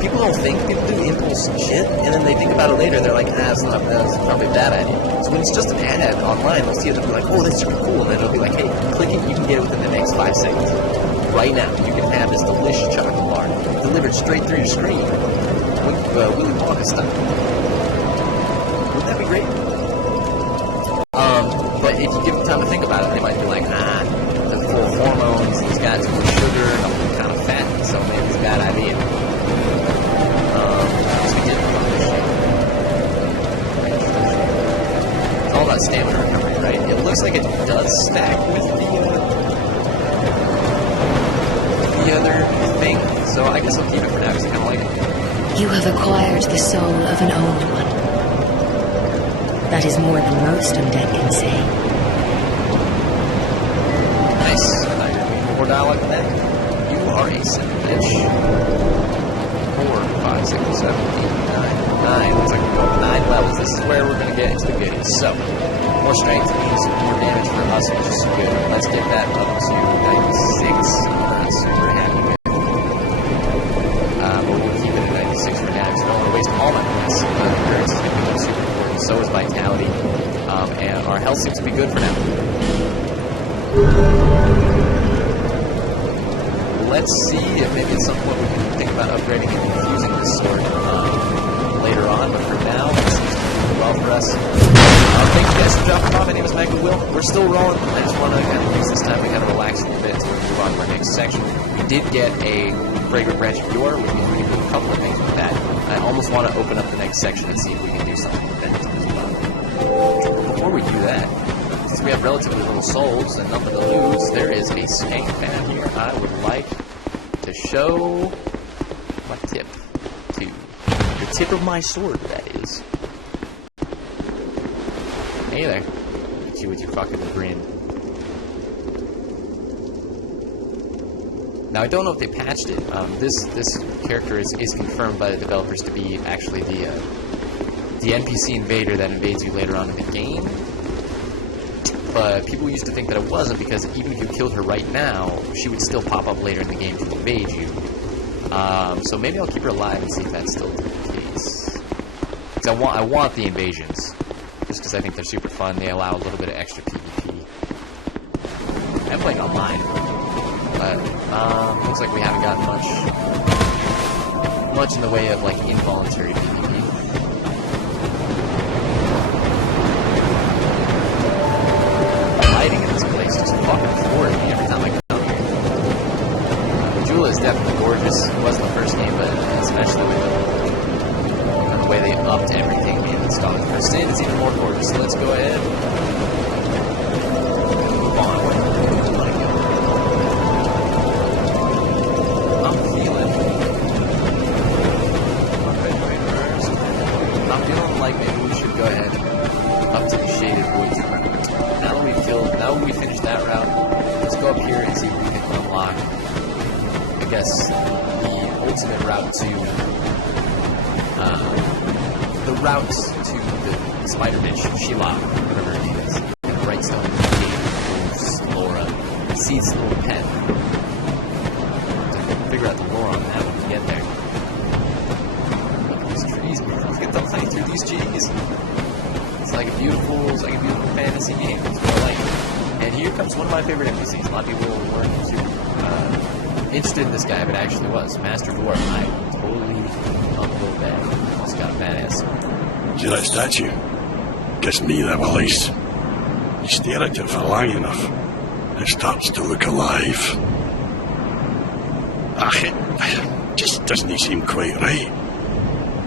people don't think, people do impulse shit, and then they think about it later, they're like, that's probably a bad idea. So when it's just an ad online, they'll see it, they'll be like, oh, that's super cool, and then it'll be like, hey, click it, you can get it within the next 5 seconds. Right now, you can have this delicious chocolate bar delivered straight through your screen with Willy Wonka style. Wouldn't that be great? But if you give them time to think about it, they might be like, they're full of hormones, he's got too much sugar, and I'm kind of fat, so maybe it's a bad idea. It's all about stamina recovery, right? It looks like it does stack with the other thing, so I guess I'll keep it for now because I kind of like it. You have acquired the soul of an old one. That is more than most undead can say. Nice. I thought you were more dialogue than that. You are a 7-inch. 4, 5, 6, 7, 8, 9. Looks like we're going 9 levels. This is where we're going to get into the goodies. So, more strength means more damage for us, which is good. Let's get that up to 96. Not super happy with. But we'll keep it at 96 for now. So I don't want to waste all my points. Endurance is going to become super important. So is vitality. And our health seems to be good for now. Let's see if maybe at some point we can think about upgrading and infusing this sword later on, but for now, it seems to be doing well for us. Thank you guys for dropping by. My name is MechaWill. We're still rolling. I just want to kind of use this time to kind of relax a little bit so we can move on to our next section. We did get a Fragrant Branch of Yore, which means we can do a couple of things with that. I almost want to open up the next section and see if we can do something with it as well. Before we do that, since we have relatively little souls and nothing to lose, there is a skank pad here. I would like to show my tip to the tip of my sword, that is. Hey there. Hit you with your fucking grin. Now, I don't know if they patched it. This character is confirmed by the developers to be actually the NPC invader that invades you later on in the game. But people used to think that it wasn't, because even if you killed her right now, she would still pop up later in the game to invade you. So maybe I'll keep her alive and see if that's still the case. Because I want the invasions, just because I think they're super fun. They allow a little bit of extra PvP. I'm playing online, but looks like we haven't gotten much in the way of like involuntary PvP. Just fucking floored me every time I come here. Jula is definitely gorgeous. It wasn't the first game, but especially with the way they upped everything in installing the first sin, it's even more gorgeous. So let's go ahead and move on. Where do you want to go? I'm feeling like maybe we should go ahead up to the shaded woods. Now we finish that route, let's go up here and see if we can unlock, I guess, the ultimate route to, the spider bitch, Sheila, whatever her name is, and the Brightstone, Laura, Seed's little pet. To figure out the lore on that when we get there. G's, man. Look at the play through these G's. It's like a beautiful fantasy game. That's what I like. And here comes one of my favorite NPCs. A lot of people weren't interested in this guy, but actually was. Master Dwarf. I totally love a little bad. Also got a badass. See that statue? Gives me the willies. You stare at it for long enough, it starts to look alive. It just doesn't seem quite right.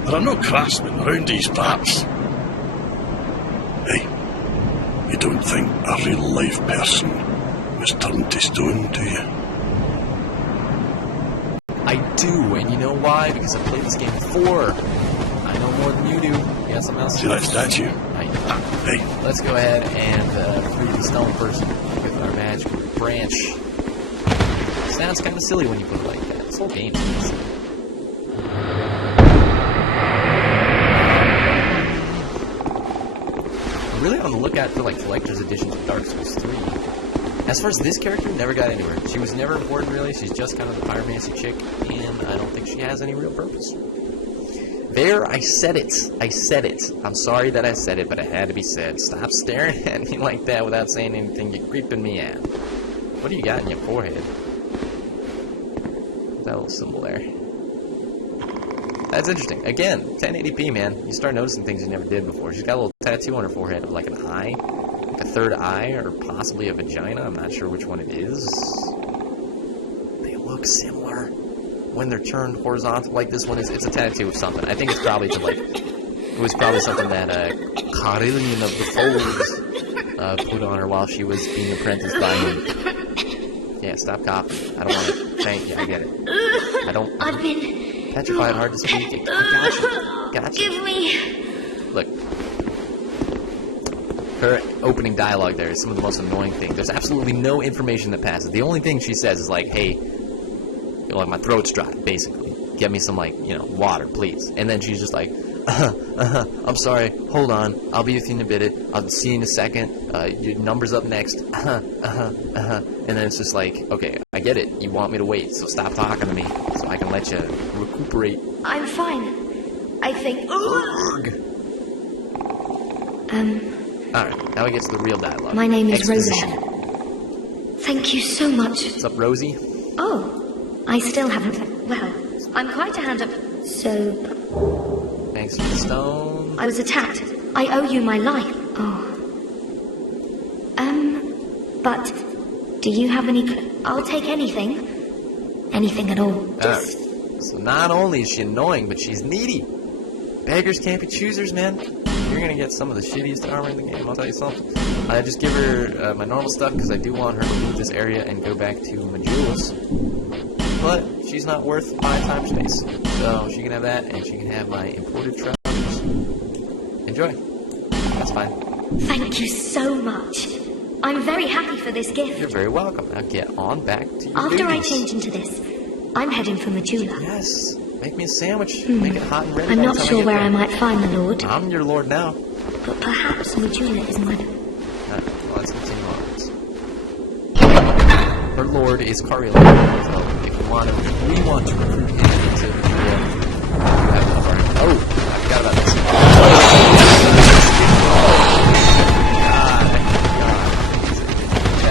There are no craftsmen around these parts. Hey, you don't think a real life person was turned to stone, do you? I do, and you know why? Because I've played this game before. I know more than you do. You got something else? See that statue? Hey. Let's go ahead and free the stone person with our magical branch. Sounds kind of silly when you put it like that. This whole game's kind of silly. I'm really on the lookout for like collector's editions of Dark Souls 3. As far as this character, never got anywhere. She was never important really. She's just kind of the pyromancy chick, and I don't think she has any real purpose. There, I said it. I said it. I'm sorry that I said it, but it had to be said. Stop staring at me like that without saying anything. You're creeping me out. What do you got in your forehead? That little symbol there. That's interesting. Again, 1080p, man. You start noticing things you never did before. She's got a little tattoo on her forehead of like an eye. Like a third eye, or possibly a vagina. I'm not sure which one it is. They look similar when they're turned horizontal like this one is. It's a tattoo of something. I think it's probably to like, it was probably something that Carillion of the Folds put on her while she was being apprenticed by him. Yeah, stop coughing. I don't want to thank you. I get it. I don't. I've been Petrified, hard to speak. I gotcha. Give me. Look. Her opening dialogue there is some of the most annoying things. There's absolutely no information that passes. The only thing she says is like, hey, like my throat's dry, basically. Get me some, like, water, please. And then she's just like, I'm sorry, hold on, I'll be with you in a bit, I'll see you in a second, your number's up next, and then it's just like, okay, I get it, you want me to wait, so stop talking to me, so I can let you recuperate. I'm fine. I think. Alright, now we get to the real dialogue. My name is Exposition. Rosie. Thank you so much. What's up, Rosie? Oh, I still haven't. Well, I'm quite a hand up. So. Thanks for the stone. I was attacked. I owe you my life. Oh. But do you have any? I'll take anything. Anything at all. Just. So not only is she annoying, but she's needy. Beggars can't be choosers, man. You're gonna get some of the shittiest armor in the game, I'll tell you something. I just give her my normal stuff because I do want her to leave this area and go back to MechaWill. But she's not worth my time space. So she can have that, and she can have my imported trousers. Enjoy. That's fine. Thank you so much. I'm very happy for this gift. You're very welcome. Now get on back to your After I duties. change into this, I'm heading for MechaWill. Yes. Make me a sandwich. Make it hot and ready. I'm by not the time sure get where there. I might find the Lord, I'm your lord now. but perhaps MechaWill is mine. Alright, well, let's continue on. Her lord is Carillion. So if we want to recruit him into the Oh, I forgot about this.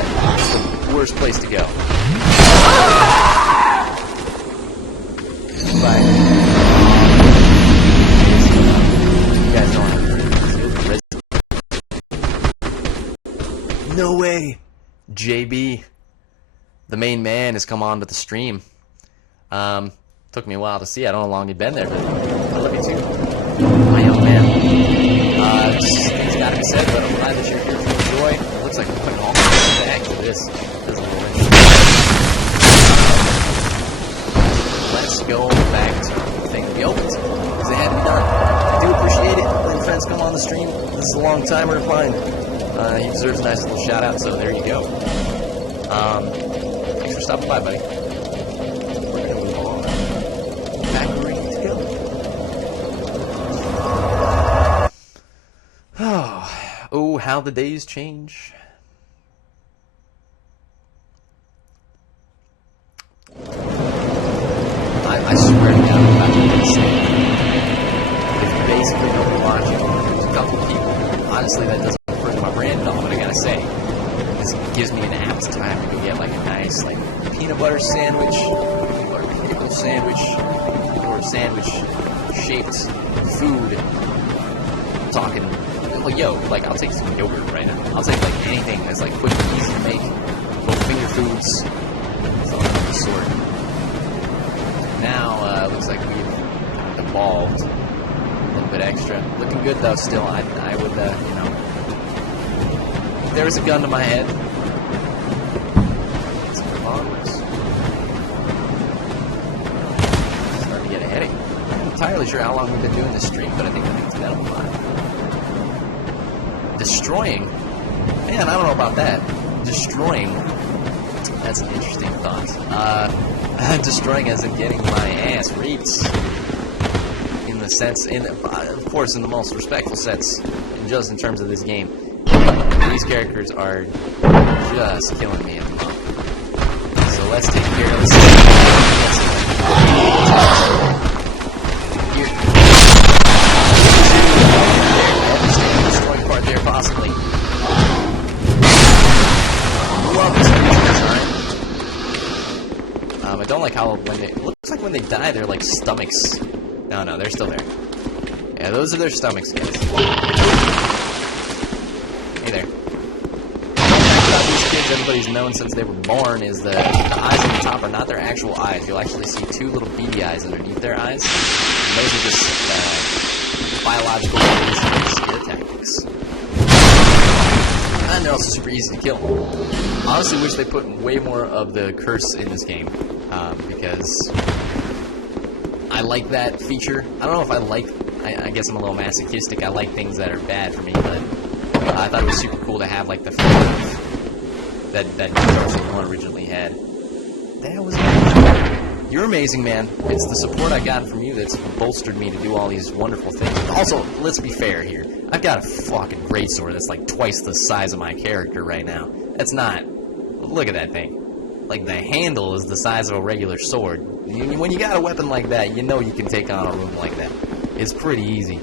That's the worst place to go. Bye. You guys don't have to. No way! JB, the main man, has come onto the stream. Took me a while to see. I don't know how long he'd been there, but I love you too. My young man. It's gotta be said, but I'm glad that you're here to enjoy. It looks like we're putting all the way back to this. There's a little bit. Let's go back to the thing that we opened, because it had to be done. I do appreciate it when friends come on the stream. This is a long timer of mine. He deserves a nice little shout out, so there you go. Thanks for stopping by, buddy. We're gonna move on. Back where we need to go. Oh, how the days change. I swear to God, I'm about to do this thing. If nice like peanut butter sandwich or pickle sandwich or sandwich-shaped food. I'm talking, like, yo, like I'll take some yogurt right now. I'll take like anything that's like quick and easy to make. Little finger foods, something of the sort. Now looks like we've evolved a little bit extra. Looking good though. Still, I would, you know, if there was a gun to my head. Let's move onwards. Starting to get ahead of you. I'm not entirely sure how long we've been doing this stream, but I think it's been a while. Destroying? Man, I don't know about that. Destroying. That's an interesting thought. Destroying as in getting my ass raped. In the sense, of course, in the most respectful sense, just in terms of this game. These characters are just killing me at the moment. So let's take care of this. Here. Destroying part there, possibly. Love this design. I don't like how when they looks like when they die, they're like stomachs. No, they're still there. Yeah, those are their stomachs, guys. Hey there. About these kids, everybody's known since they were born is the eyes on the top are not their actual eyes. You'll actually see two little beady eyes underneath their eyes. And those are just biological scare tactics. And they're also super easy to kill. Honestly, wish they put way more of the curse in this game, because I like that feature. I don't know if I like. I guess I'm a little masochistic. I like things that are bad for me, but I thought it was super cool to have like the feeling that Dark Souls 1 originally had. That was amazing. You're amazing, man. It's the support I got from you that's bolstered me to do all these wonderful things. Also, let's be fair here. I've got a fucking greatsword that's like twice the size of my character right now. That's not... Look at that thing. Like, the handle is the size of a regular sword. When you got a weapon like that, you know you can take on a room like that. It's pretty easy.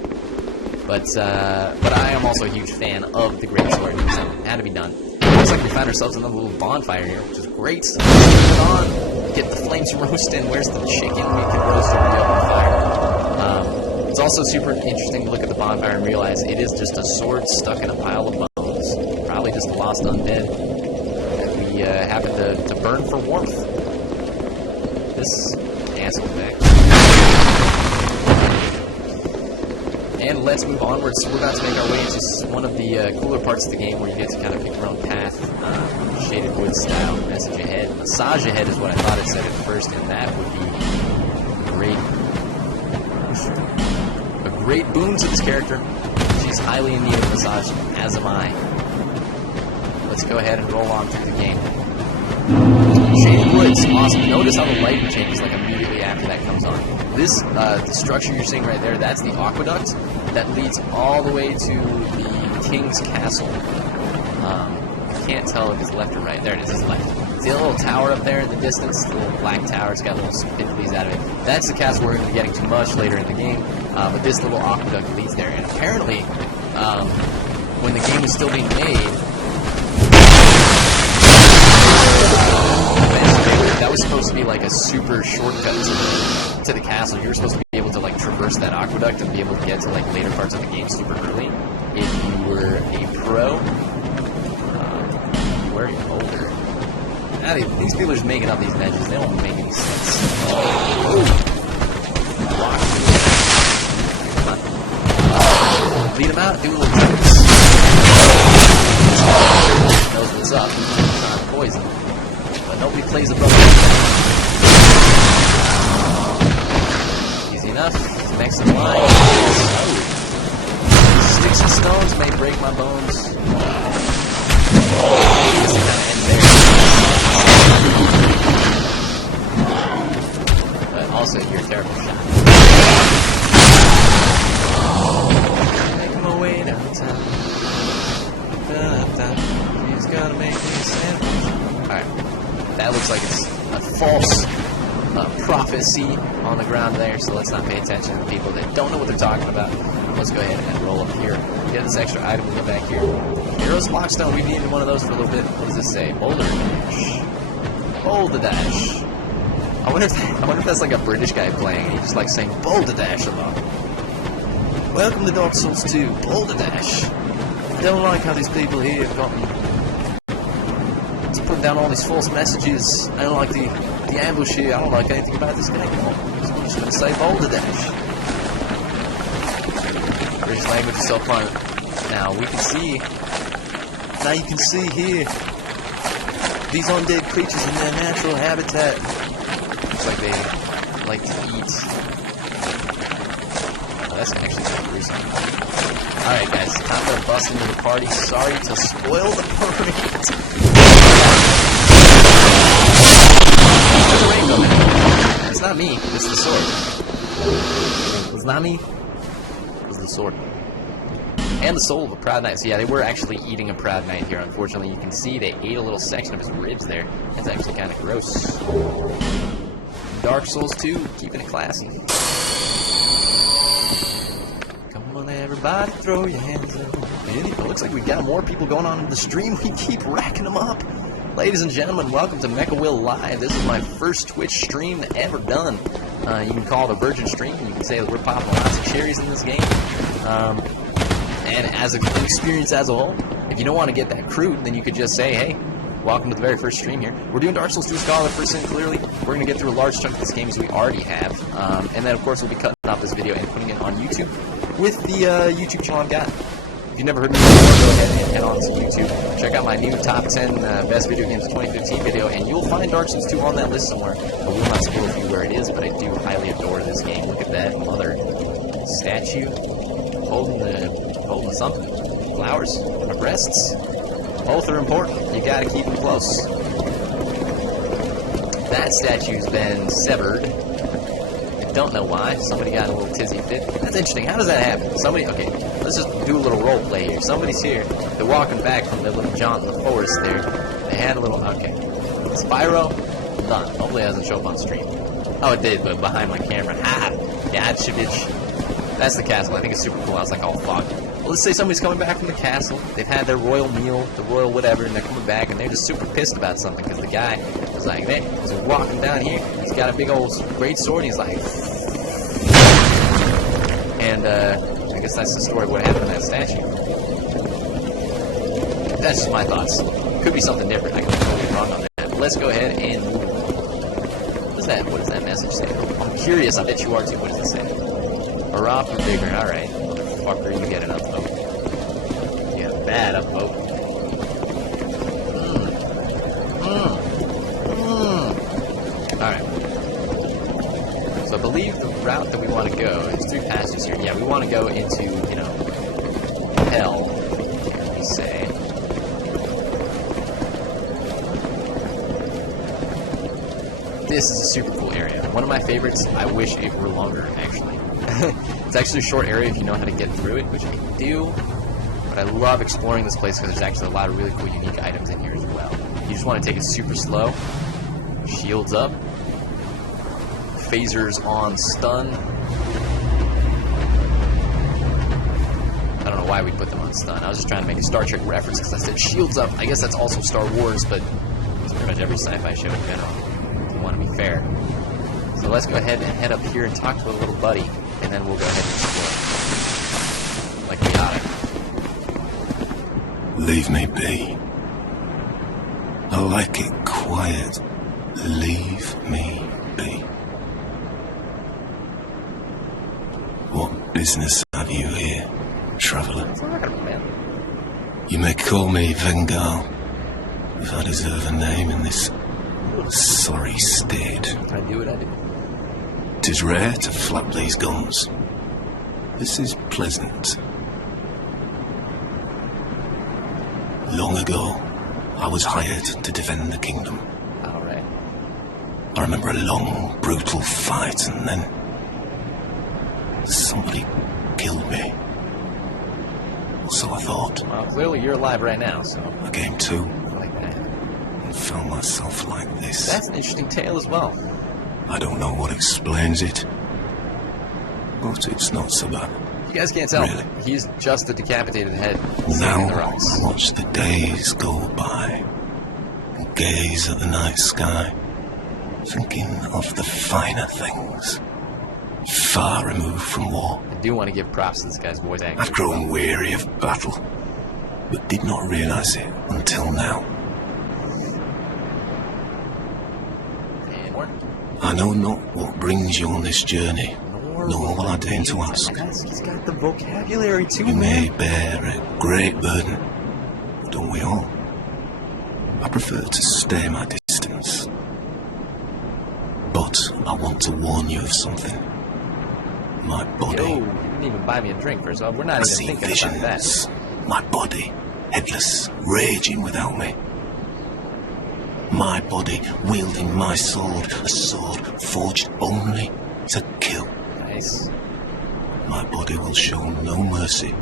But I am also a huge fan of the greatsword, so it had to be done. Looks like we found ourselves another little bonfire here, which is great. Put it on. Get the flames roasting. Where's the chicken? We can roast over the open fire. It's also super interesting to look at the bonfire and realize it is just a sword stuck in a pile of bones. Probably just a lost undead that we happen to burn for warmth. This asshole back. And let's move onwards. So we're about to make our way into one of the cooler parts of the game where you get to kind of pick your own path. Shaded wood style. Message ahead. Massage ahead is what I thought it said at first, and that would be a great boon to this character. She's highly in need of massage, as am I. Let's go ahead and roll on through the game. Shaded woods, awesome. Notice how the lighting changes like immediately after that comes on. This, the structure you're seeing right there, that's the aqueduct that leads all the way to the king's castle. I can't tell if it's left or right. There it is, it's left. See the little tower up there in the distance? The little black tower, it's got little spindlies out of it. That's the castle we're going to be getting to much later in the game, but this little aqueduct leads there. And apparently, when the game was still being made, that was supposed to be like a super shortcut to the castle. You were supposed to be able to like traverse that aqueduct and be able to get to like later parts of the game super early if you were a pro. You were older. Now these people are just making up these edges. They don't make any sense. Lead them out. Do a little tricks. Knows what's up. It's not poison. But nobody plays above it. Easy enough. Next in line. Oh. Sticks and stones may break my bones. This is kind of end there. But also, you're a terrible shot. Make my way downtown. He's gonna make me a sandwich. Alright. That looks like it's a false prophecy on the ground there, so let's not pay attention to people that don't know what they're talking about. Let's go ahead and roll up here. Get this extra item and go back here. Heroes Lockstone, we've needed one of those for a little bit. What does this say? Boulder Dash. Balderdash. I wonder if that's like a British guy playing. He just likes saying Balderdash a lot. Welcome to Dark Souls 2, Balderdash. I don't like how these people here have gotten to put down all these false messages. I don't like the ambush here. I don't like anything about this game. So I'm just going to say Balderdash. British language is so fun. Now we can see. Now you can see here these undead creatures in their natural habitat. Looks like they like to eat. Oh, that's actually kind of gruesome. Alright guys, time to bust into the party. Sorry to spoil the parade. Where's the rain coming? It's not me, it's the sword. It's not me, it's the sword. And the soul of a proud knight. So yeah, they were actually eating a proud knight here. Unfortunately, you can see they ate a little section of his ribs there. That's actually kind of gross. Dark Souls 2, keeping it classy. Come on, everybody, throw your hands up. It looks like we got more people going on in the stream. We keep racking them up. Ladies and gentlemen, welcome to MechaWill Live. This is my first Twitch stream ever done. You can call it a virgin stream. You can say that we're popping lots of cherries in this game. And as an experience as a whole, if you don't want to get that crude, then you could just say, hey, welcome to the very first stream here. We're doing Dark Souls 2 Scholar first and clearly. We're going to get through a large chunk of this game as we already have. And then, of course, we'll be cutting off this video and putting it on YouTube with the YouTube channel I've got. If you've never heard me before, go ahead and head on to YouTube. Check out my new top 10 best video games of 2015 video, and you'll find Dark Souls 2 on that list somewhere. I will not spoil for you where it is, but I do highly adore this game. Look at that mother statue holding something. Flowers. My breasts. Both are important. You gotta keep them close. That statue's been severed. I don't know why. Somebody got a little tizzy fit. That's interesting. How does that happen? Somebody, okay, let's just do a little role play here. Somebody's here. They're walking back from their little jaunt in the forest there. They had a little, okay. Spyro, done. Hopefully it doesn't show up on stream. Oh, it did, but behind my camera. Ha! Gotcha, bitch. That's the castle. I think it's super cool. I was like, oh, fuck. Well, let's say somebody's coming back from the castle. They've had their royal meal, the royal whatever, and they're coming back, and they're just super pissed about something because the guy was like, hey, he's walking down here. He's got a big old great sword. And he's like, and I guess that's the story of what happened to that statue. That's just my thoughts. Could be something different. I could be totally wrong on that. But let's go ahead and move on. What does that message say? I'm curious. I bet you are too. What does it say? Hurrah for bigger. Alright. Motherfucker, you get an upvote. You get a bad upvote. Alright. So I believe the route that we want to go, there's 3 passages here. Yeah, we want to go into, you know, hell. Here, we say. This is a super cool area. One of my favorites. I wish it were longer, actually. It's actually a short area if you know how to get through it, which I do. But I love exploring this place because there's actually a lot of really cool, unique items in here as well. You just want to take it super slow. Shields up. Phasers on stun. I don't know why we put them on stun. I was just trying to make a Star Trek reference because I said shields up. I guess that's also Star Wars, but it's pretty much every sci-fi show in general. If you want to be fair. So let's go ahead and head up here and talk to a little buddy, and then we'll go ahead and explore. Like we oughta. Leave me be. I like it quiet. Leave me be. What business have you here, traveller? You may call me Vengal, if I deserve a name in this sorry state. I do what I do. 'Tis rare to flap these guns. This is pleasant. Long ago, I was hired to defend the kingdom. Alright. I remember a long, brutal fight, and then somebody killed me. Or so I thought. Well, clearly you're alive right now, so. I came to Like that. and found myself like this. That's an interesting tale as well. I don't know what explains it, but it's not so bad. You guys can't tell. Really? He's just a decapitated head sitting Now in the rocks. I watch the days go by and gaze at the night sky Thinking of the finer things, far removed from war. I do want to give props to this guy's voice acting. I've grown weary of battle, but did not realize it until now. And more. I know not what brings you on this journey, nor will I deign to ask. He's got the vocabulary too, You man. may bear a great burden, don't we all? I prefer to stay my distance. But I want to warn you of something. My body. Yo, you didn't even buy me a drink first off. We're not I even see thinking visions. about that. My body, headless, raging without me. My body wielding my sword, a sword forged only to kill. Nice. My body will show no mercy.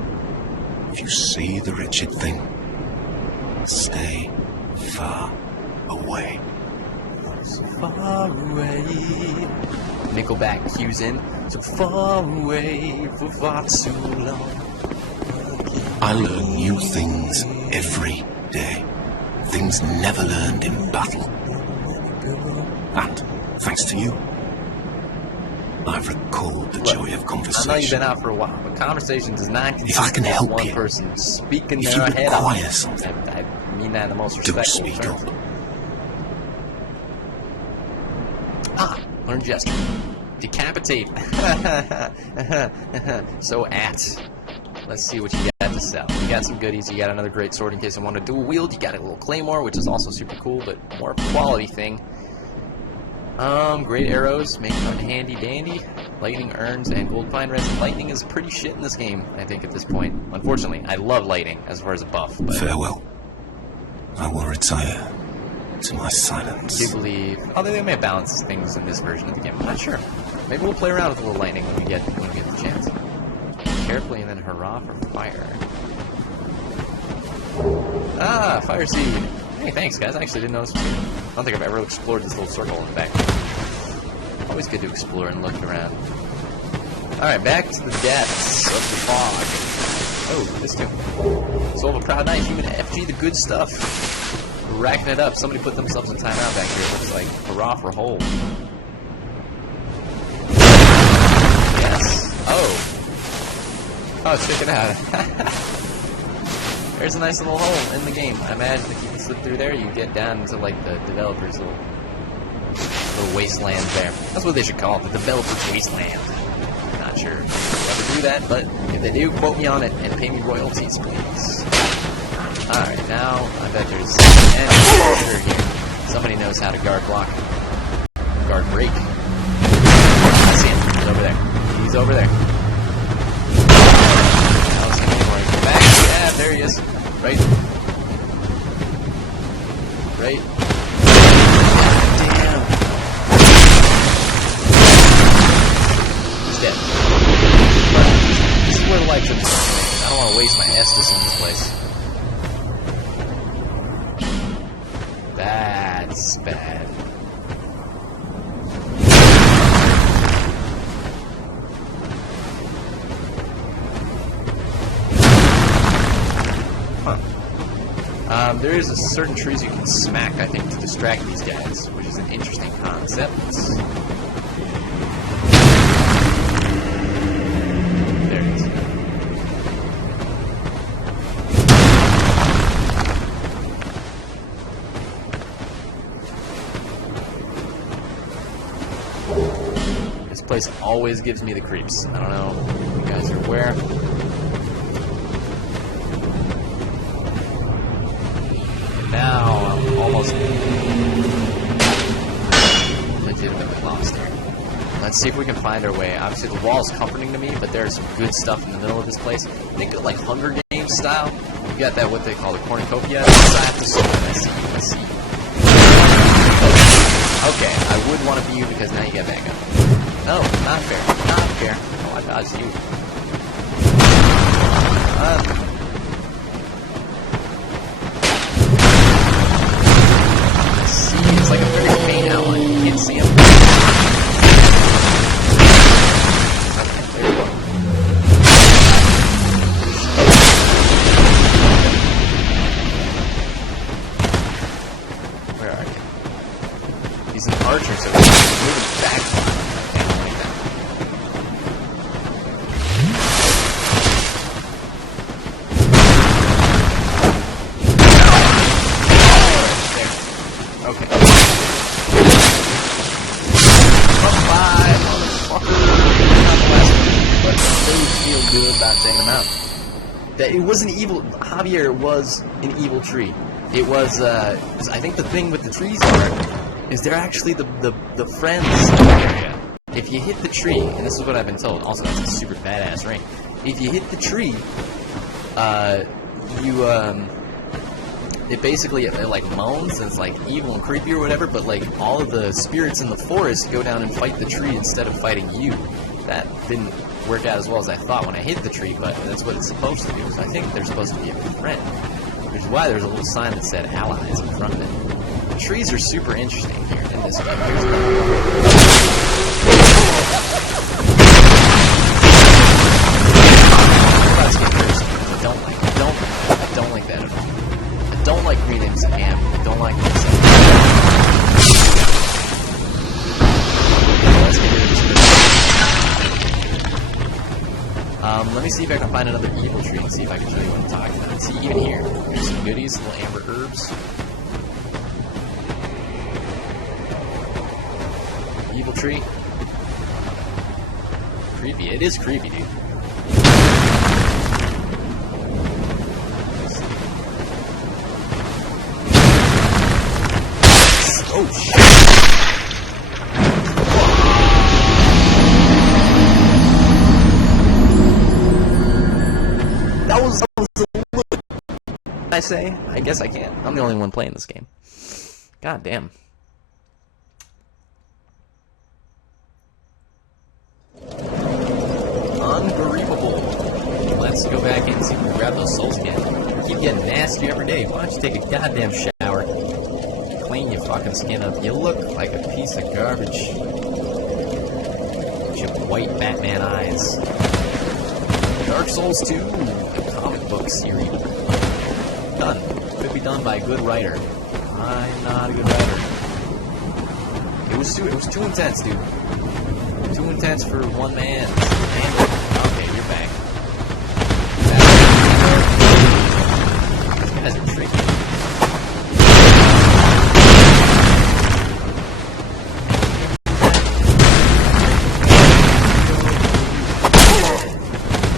If you see the wretched thing, stay far away. So far away. Nickelback cues in. So far away for far too long. I learn new things every day. Things never learned in battle. And, thanks to you, I've recalled the joy of I know you've conversation. been out for a while, but conversation does not consist If I can of help one you, person speaking if their you head require off. something, I mean that in the most don't respectful speak terms. up. Ah, learn gesture. Decapitate. So let's see what you got to sell. You got some goodies. You got another great sword in case I want to dual wield. You got a little claymore, which is also super cool, but more of a quality thing. Great arrows, make them handy dandy. Lightning urns and gold pine resin. Lightning is pretty shit in this game, I think, at this point. Unfortunately, I love lightning as far as a buff, but Farewell. I will retire to my I silence. do believe. Although they may balance things in this version of the game, I'm not sure. Maybe we'll play around with a little lightning when we get the chance. Carefully, and then hurrah for fire. Ah, fire seed. Hey, thanks, guys. I actually didn't know this was here. I don't think I've ever explored this little circle in the back. Always good to explore and look around. Alright, back to the depths of the fog. Oh, this too. Soul of a Proud Knight, human FG, the good stuff. We're racking it up. Somebody put themselves in timeout back here. It looks like hurrah for hole. Yes. Oh, check it out. There's a nice little hole in the game. I imagine if you can slip through there, you get down into like the developer's little wasteland there. That's what they should call it, the developer's wasteland. Not sure if they'll ever do that, but if they do, quote me on it and pay me royalties, please. Alright, now I bet there's an editor here. Somebody knows how to guard block. Guard break. I see him. He's over there. He's over there. I was thinking before he came back. Yeah, there he is. Right. Right. Damn. He's dead. But this is where the light comes from. I don't want to waste my Estus in this place. That's bad. There is a certain trees you can smack, I think, to distract these guys, which is an interesting concept. There it is. This place always gives me the creeps. I don't know if you guys are aware. Now I'm almost legitimately lost here. Let's see if we can find our way. Obviously the wall is comforting to me, but there's some good stuff in the middle of this place. Think of like Hunger Games style. You got that what they call the cornucopia. I have to sword. I see. Okay, I would want to be you because now you get back up. No, not fair. Not fair. Oh, I dodged you. It's like a very faint outline. You can't see him. Okay, there you go. Where are you? He's an archer, so he's moving back. Okay. Bye, motherfucker. Not the last one, but I really feel good about taking him out. That it was an evil. Javier was an evil tree. It was. I think the thing with the trees is they're actually the friends area. If you hit the tree, and this is what I've been told. Also, that's a super badass ring. If you hit the tree, it basically it like moans and it's like evil and creepy or whatever, but like all of the spirits in the forest go down and fight the tree instead of fighting you. That didn't work out as well as I thought when I hit the tree, but that's what it's supposed to do. So I think they're supposed to be a friend, which is why there's a little sign that said allies in front of it. The trees are super interesting here in this game. I don't like that at all. I don't like green imps and I don't like this. Let's get rid of this. Let me see if I can find another evil tree and see if I can show you what I'm talking about. See, even here, there's some goodies, little amber herbs. Evil tree. Creepy. It is creepy, dude. Oh shit! That was a little. I say? I guess I can't. I'm the only one playing this game. God damn. Unbelievable. Let's go back in and see if we can grab those souls again. Keep getting nastier every day. Why don't you take a goddamn shower? Clean your fucking skin up. You look like a piece of garbage. With your white Batman eyes. Dark Souls 2, the comic book series. Done. Could be done by a good writer. I'm not a good writer. It was too intense, dude. Too intense for one man. Okay, you're back. These guys are tricky.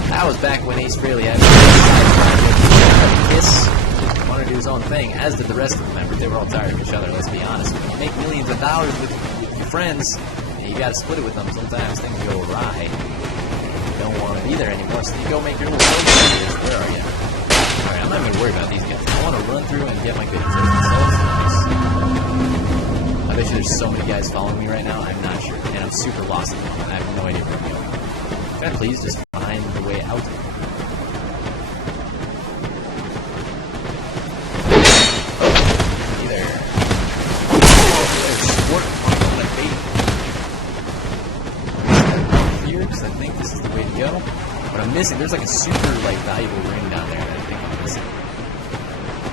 That was back when Ace Frehley had Kiss. Wanted to do his own thing, as did the rest of the members. They were all tired of each other, let's be honest. When you make millions of dollars with your friends, you gotta split it with them. Sometimes things go awry. You don't want to be there anymore, so you go make your little videos. Where are you? Alright, I'm not even worried about these guys. I want to run through and get my goodies. I bet you there's so many guys following me right now, I'm not sure. And I'm super lost at the moment. I have no idea where I'm going. Can I please just find the way out? Hey there. There's sport. Because I think this is the way to go. But I'm missing. There's like a super valuable ring down there that I think I'm missing.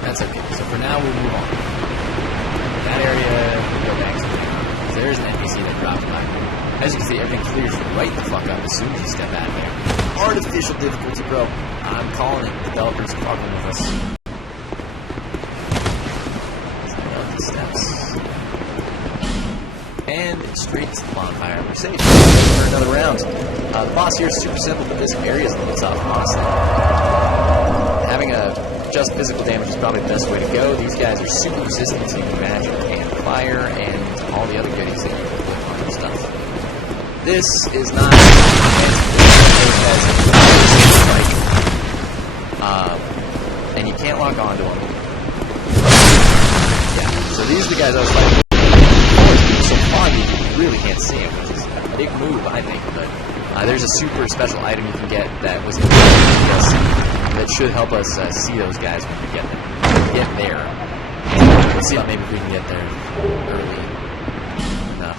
That's okay. So for now, we'll move on. That area, we'll go back to there. So there's an NPC that dropped by. As you can see, everything clears right the fuck up as soon as you step out of there. Artificial difficulty, bro. I'm calling it. Developers fucking with us. I love the steps. And straight to the bonfire. We're safe for another round. The boss here is super simple, but this area is a little tough, honestly. Having just physical damage is probably the best way to go. These guys are super resistant to magic and fire and all the other goodies that you can put on your stuff. This is not and you can't lock onto them. Yeah, so these are the guys I was fighting. So foggy, you really can't see him, which is a big move, I think. But there's a super special item you can get that was in the DLC that should help us see those guys when we get there. Let's see how maybe we can get there early enough.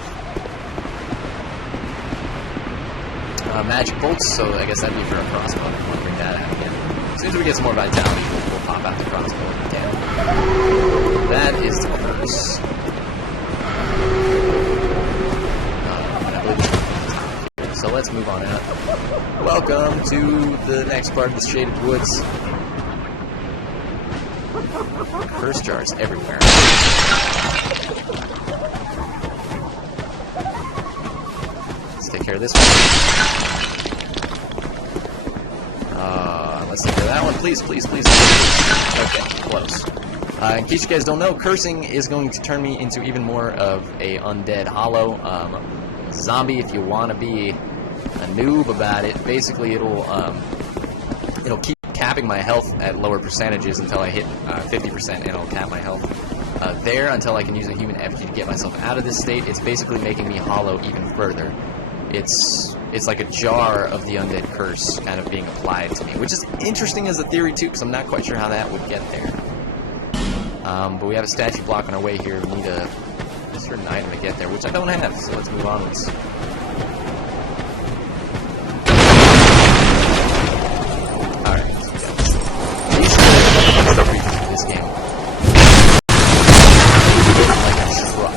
Magic bolts, so I guess that'd be for a crossbow. We'll bring that out again. As soon as we get some more vitality, we'll pop out the crossbow again. That is the curse. let's move on out. Welcome to the next part of the Shaded Woods. Curse jars everywhere. Let's take care of this one. Let's take care of that one. Please, please, please. Okay, close. In case you guys don't know, cursing is going to turn me into even more of a undead hollow zombie. If you want to be a noob about it, basically it'll keep capping my health at lower percentages until I hit 50%, and it'll cap my health there until I can use a human effigy to get myself out of this state. It's basically making me hollow even further. It's like a jar of the undead curse kind of being applied to me, which is interesting as a theory too, because I'm not quite sure how that would get there. But we have a statue block on our way here. We need a certain item to get there, which I don't have, so let's move onwards. Alright, so we got this. These are the creatures of this game. Like a truck.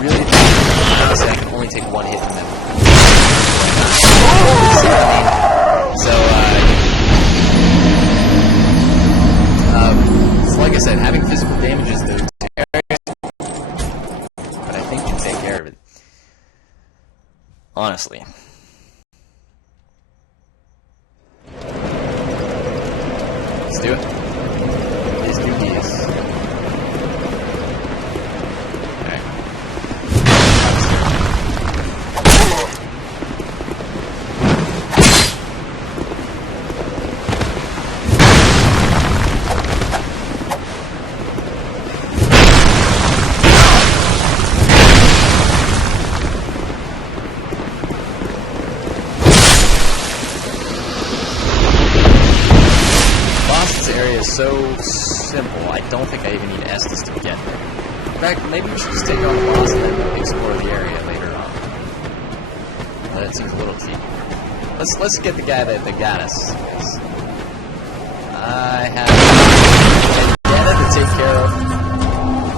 Really, honestly, I can only take one hit from them. So, like I said, having physical damage is the area, but I think you can take care of it. Honestly. Let's do it. Please do these. Alright. So simple, I don't think I even need Estus to get there. In fact, maybe we should just take on the boss and then explore the area later on. That seems a little cheap. Let's get the guy that got us. I have vendetta to take care of.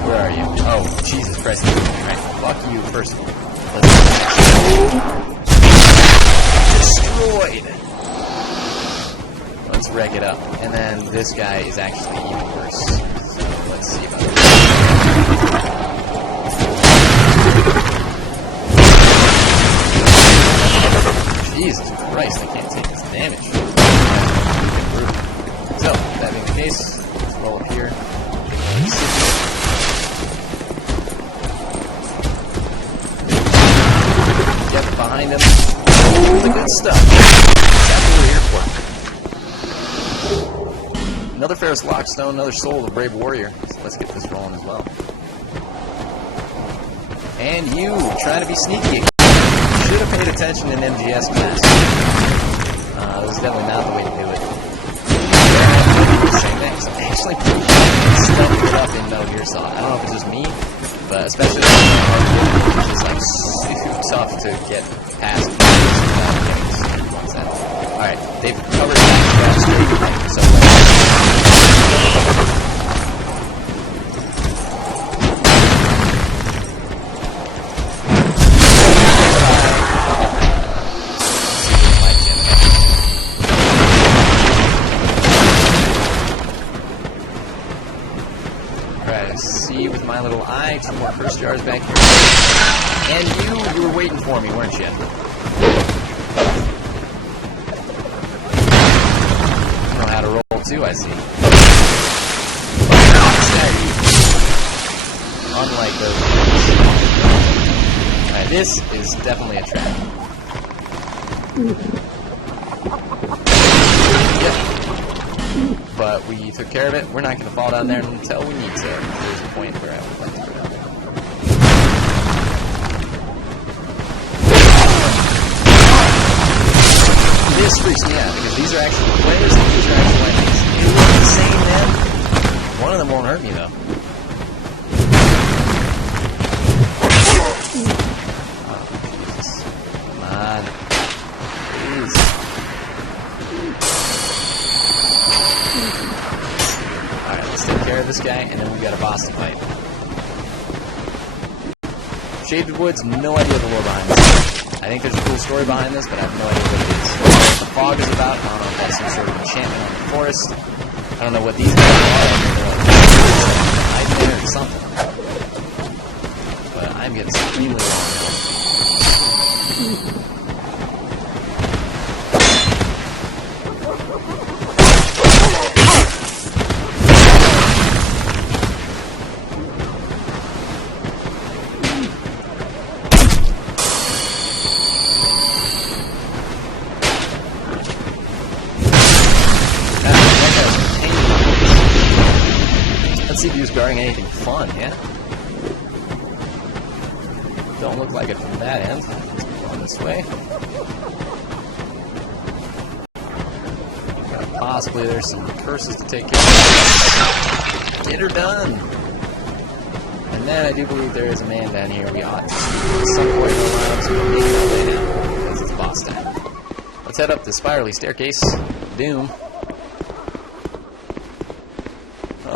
Where are you? Oh, Jesus Christ. Alright, fuck you, first of all. Destroyed! Let's wreck it up. And then this guy is actually even worse. So let's see about this. Jesus Christ, I can't take this damage. So, that being the case, let's roll up here. Get behind him. The good stuff. That's what we're here for. Another Ferrous Lockstone, another Soul of a Brave Warrior. So let's get this rolling as well. And you, trying to be sneaky again. Should have paid attention in MGS class. That was definitely not the way to do it. The same thing. So actually, stuffed it up in Metal Gear Solid. I don't know if it's just me, but especially it's like super tough to get past. Alright, they've covered that straight, so Alright, I see with my little eye, 2 more curse jars back here. And you were waiting for me, weren't you? How to roll too, I see. Unlike those ones. Alright, this is definitely a trap. Yep. But we took care of it. We're not going to fall down there until we need to. There's a point where I would like to go down there. This freaks me out, because these are actually players and these are actually enemies. They look the same, man. One of them won't hurt me, though. Oh, Jesus. Come on. Please. Alright, let's take care of this guy, and then we've got a boss to fight. Shaded Woods, no idea the lore behind this. I think there's a cool story behind this, but I have no idea what it is. The fog is about, I don't know if that's some sort of enchantment on the forest. I don't know what these guys are. They're hiding there or something. But I'm getting extremely long. Let's see if he was guarding anything fun, yeah? Don't look like it from that end. Let's go on this way. Possibly there's some curses to take care of. Get her done! And then I do believe there is a man down here we ought to see at some point around, so we'll make our way down, because it's boss time. Let's head up the spirally staircase. Doom.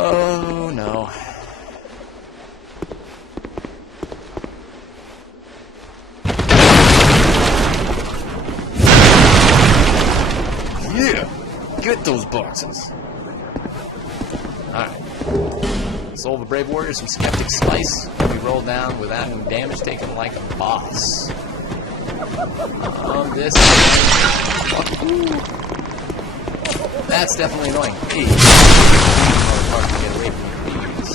Oh no. Yeah! Get those boxes! Alright. Soul of a Brave Warrior, some Skeptic Spice. We roll down without any damage taken like a boss. This. That's definitely annoying. Hey. Hard to get away from these.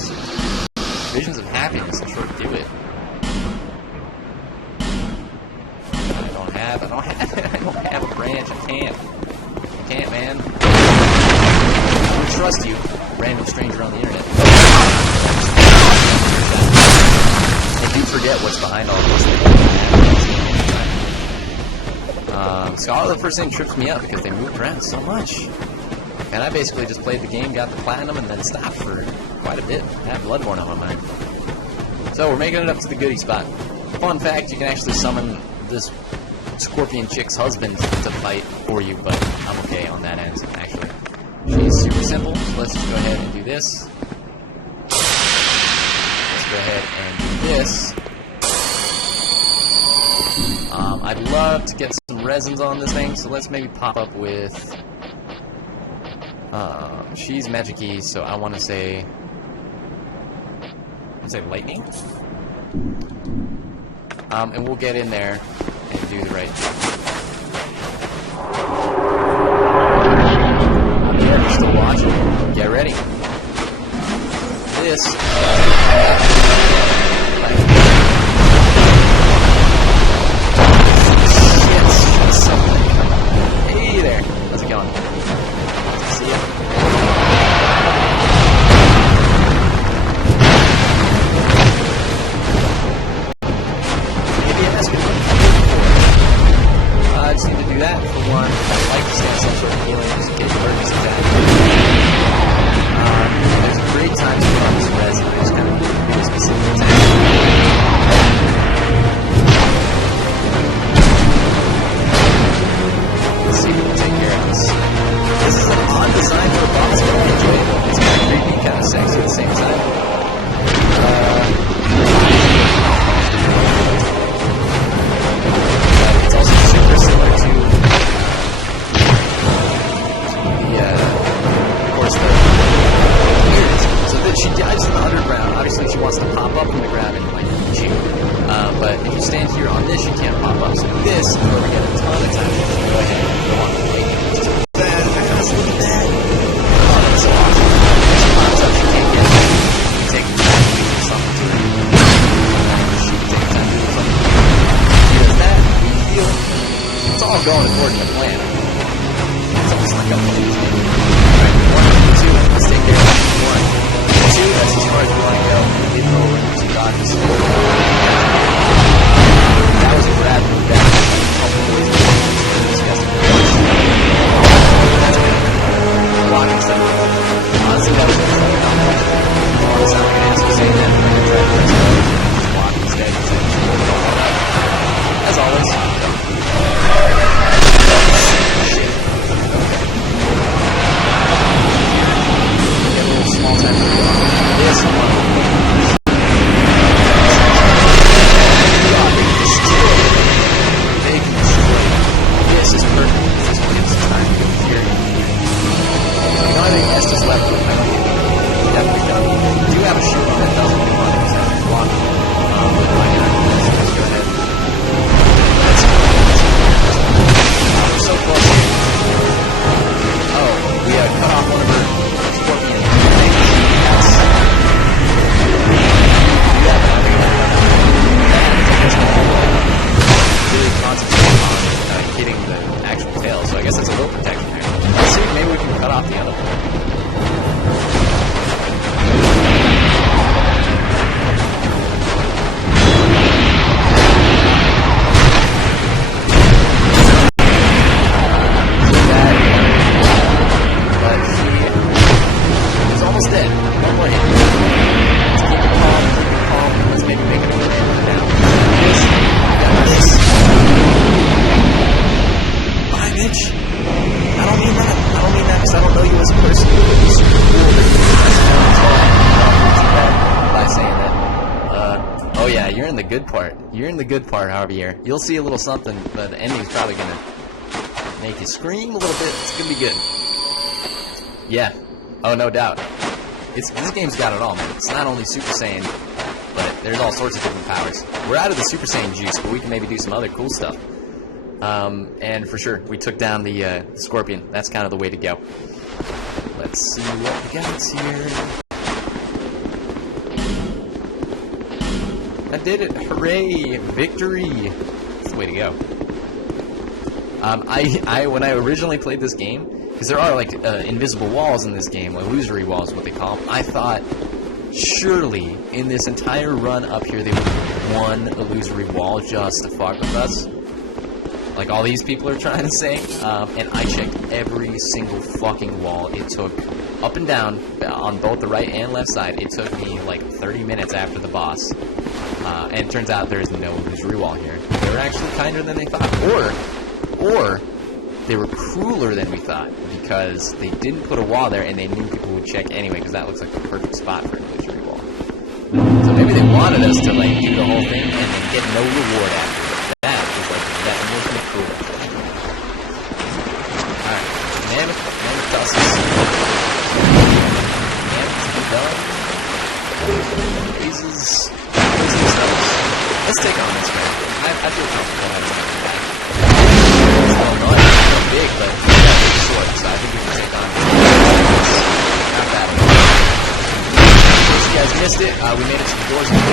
Visions of happiness, I'm sure do it. I don't have a branch. I can't, man. I would trust you, random stranger on the internet. I do forget what's behind all this. Scholar, the first thing trips me up because they moved around so much. And I basically just played the game, got the platinum, and then stopped for quite a bit. I had Bloodborne on my mind. So we're making it up to the goodie spot. Fun fact, you can actually summon this scorpion chick's husband to fight for you, but I'm okay on that end, actually. She's super simple, so let's just go ahead and do this. Let's go ahead and do this. I'd love to get some resins on this thing, so let's maybe pop up with... she's magic-y, so I want to say... lightning? And we'll get in there and do the right thing. Yeah, you're still watching. Get ready. This... Hey there. How's it going? See ya. I just need to do that for one. I'd like to stand some sort of healing just in case the bird gets attacked. There's a great time to put on this res and I just kind of do a specific attack. Let's see if we can take care of this. This is an odd design for a boss, but I enjoy it. It's kind of creepy, kind of sexy at the same time. It's also super similar to the, of course, the ears. So that she dives in the underground. Obviously, she wants to pop up from the ground and, like, shoot. But if you stand here on this, you can't pop up. So this, in order to get a ton of time, you can go ahead and go on the lake. Just that, look at that. Oh, that's so awesome. She pops up, she can't get it. You take the time to do something to her. She can take the time to do something. She does that, we heal. It's all going according to plan. It's almost like I'm playing this game. Alright, 1, 2, let's take care of that. 1, 2, that's as far as we want to go. We get over into dodges. That was a grab move back. That's good. Blocking stuff. Honestly, that was good. It's not going to ask you saying that, but I'm going to try to press it. Just block instead. As always. Shit. Get a little small time to do this one. Oh yeah, you're in the good part. You're in the good part, Javier. You'll see a little something, but the ending's probably gonna make you scream a little bit. It's gonna be good. Yeah. Oh, no doubt. This game's got it all, man. It's not only Super Saiyan, but there's all sorts of different powers. We're out of the Super Saiyan juice, but we can maybe do some other cool stuff. And for sure, we took down the Scorpion. That's kind of the way to go. Let's see what we got here. I did it! Hooray! Victory! That's the way to go. When I originally played this game, because there are like invisible walls in this game, illusory walls, what they call them, I thought surely in this entire run up here they would have one illusory wall just to fuck with us, like all these people are trying to say. And I checked every single fucking wall. It took up and down on both the right and left side. It took me like 30 minutes after the boss. And it turns out there's no illusory wall here. They were actually kinder than they thought. Or they were crueler than we thought, because they didn't put a wall there and they knew people would check anyway, because that looks like the perfect spot for an illusory wall. So maybe they wanted us to like do the whole thing and then get no reward after it. That is like that emotional cruel. Alright, Mammoth Tusks. Mammoth's done. Phases. Let's take on this guy. I feel comfortable having him back. It's not big, but he's got a big sword, so I think we can take on him. Not bad. In case you guys missed it, we made it to the doors of the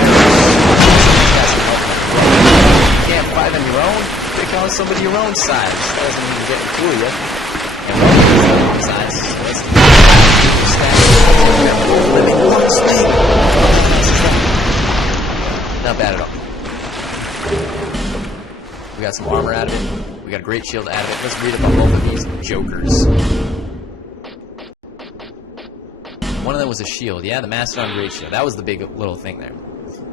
You can't fight on your own. Pick on somebody your own size. Doesn't even get to fool you. And we're all the wrong size, so let's not bad at all. We got some armor out of it. We got a great shield out of it. Let's read about both of these jokers. One of them was a shield. Yeah, the Mastodon Great Shield. That was the big little thing there.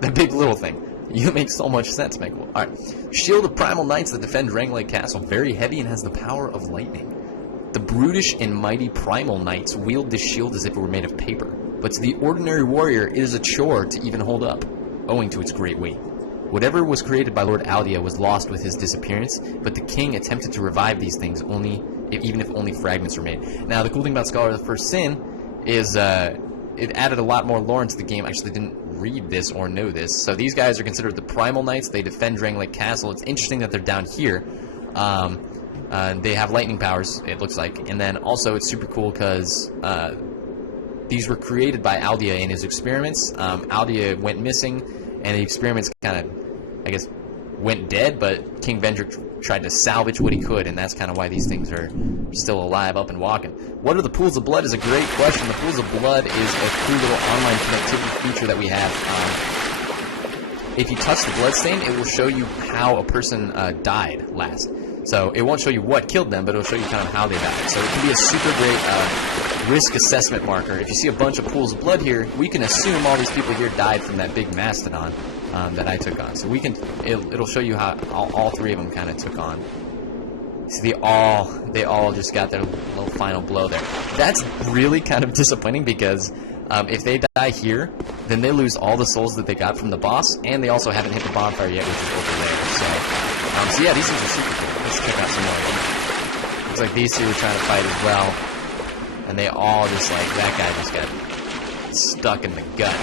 The big little thing. You make so much sense, MechaWill. Alright. Shield of Primal Knights that defend Ranglake Castle. Very heavy and has the power of lightning. The brutish and mighty Primal Knights wield this shield as if it were made of paper. But to the ordinary warrior, it is a chore to even hold up, owing to its great weight. Whatever was created by Lord Aldea was lost with his disappearance, but the king attempted to revive these things even if only fragments were made. Now, the cool thing about Scholar of the First Sin is it added a lot more lore into the game. I actually didn't read this or know this. So these guys are considered the Primal Knights. They defend Ranglake Castle. It's interesting that they're down here. They have lightning powers, it looks like. And then also it's super cool because these were created by Aldea in his experiments. Aldea went missing, and the experiments kind of, I guess, went dead, but King Vendrick tried to salvage what he could, and that's kind of why these things are still alive, up and walking. What are the Pools of Blood is a great question. The Pools of Blood is a cool little online connectivity feature that we have. If you touch the bloodstain, it will show you how a person died last. So it won't show you what killed them, but it'll show you kind of how they died. So it can be a super great risk assessment marker. If you see a bunch of Pools of Blood here, we can assume all these people here died from that big mastodon that I took on. So we can, it'll show you how all three of them kind of took on. See, they all just got their little final blow there. That's really kind of disappointing because if they die here, then they lose all the souls that they got from the boss, and they also haven't hit the bonfire yet, which is over there. So yeah, these things are super cool. Let's check out some more of them. Looks like these two are trying to fight as well, and they all just like, that guy just got stuck in the gut.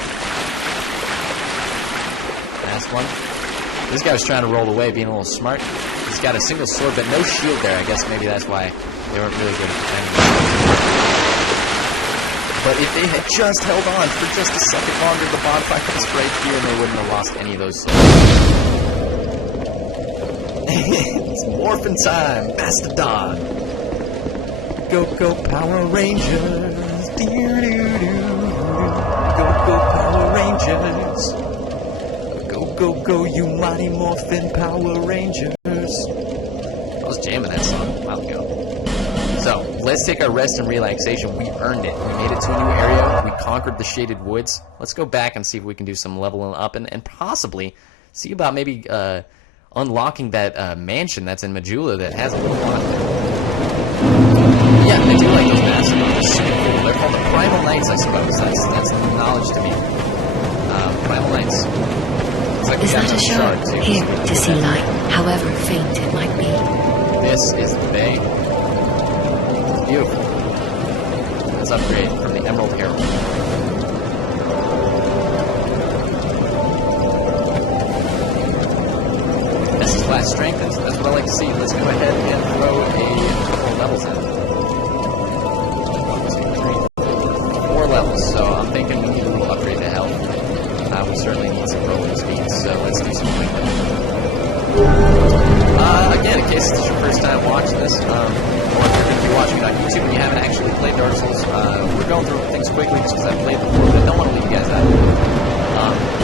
Last one. This guy was trying to roll away, being a little smart. He's got a single sword, but no shield there. I guess maybe that's why they weren't really good at defending. But if they had just held on for just a second longer, the bonfire was right here, and they wouldn't have lost any of those souls. It's morphin' time, Mastodon. Go Power Rangers. Go Power Rangers. Go, you mighty morphin' Power Rangers. I was jamming that song a while ago. So, let's take our rest and relaxation. We earned it. We made it to a new area. We conquered the Shaded Woods. Let's go back and see if we can do some leveling up and possibly see about maybe unlocking that mansion that's in MechaWill that has a little on it. Yeah, I do like those mastodons. They're super cool. They're called the Primal Knights, I suppose. That's knowledge to me. Primal Knights. It's Is that a shark? too. Here to see light, however faint it might be. This is the bay. It's beautiful. Let's upgrade from the Emerald Herald. This is flat strengthened. That's what I like to see. Let's go ahead and throw a couple of levels in. 1, 2, 3, 4 levels. So I'm thinking we need a little upgrade to health. We certainly need some rolling speeds. So let's do some quick again, in case this is your first time watching this, or if you're going to be watching it on YouTube and you haven't actually played Dark Souls, we're going through things quickly just because I've played before, but I don't want to leave you guys out.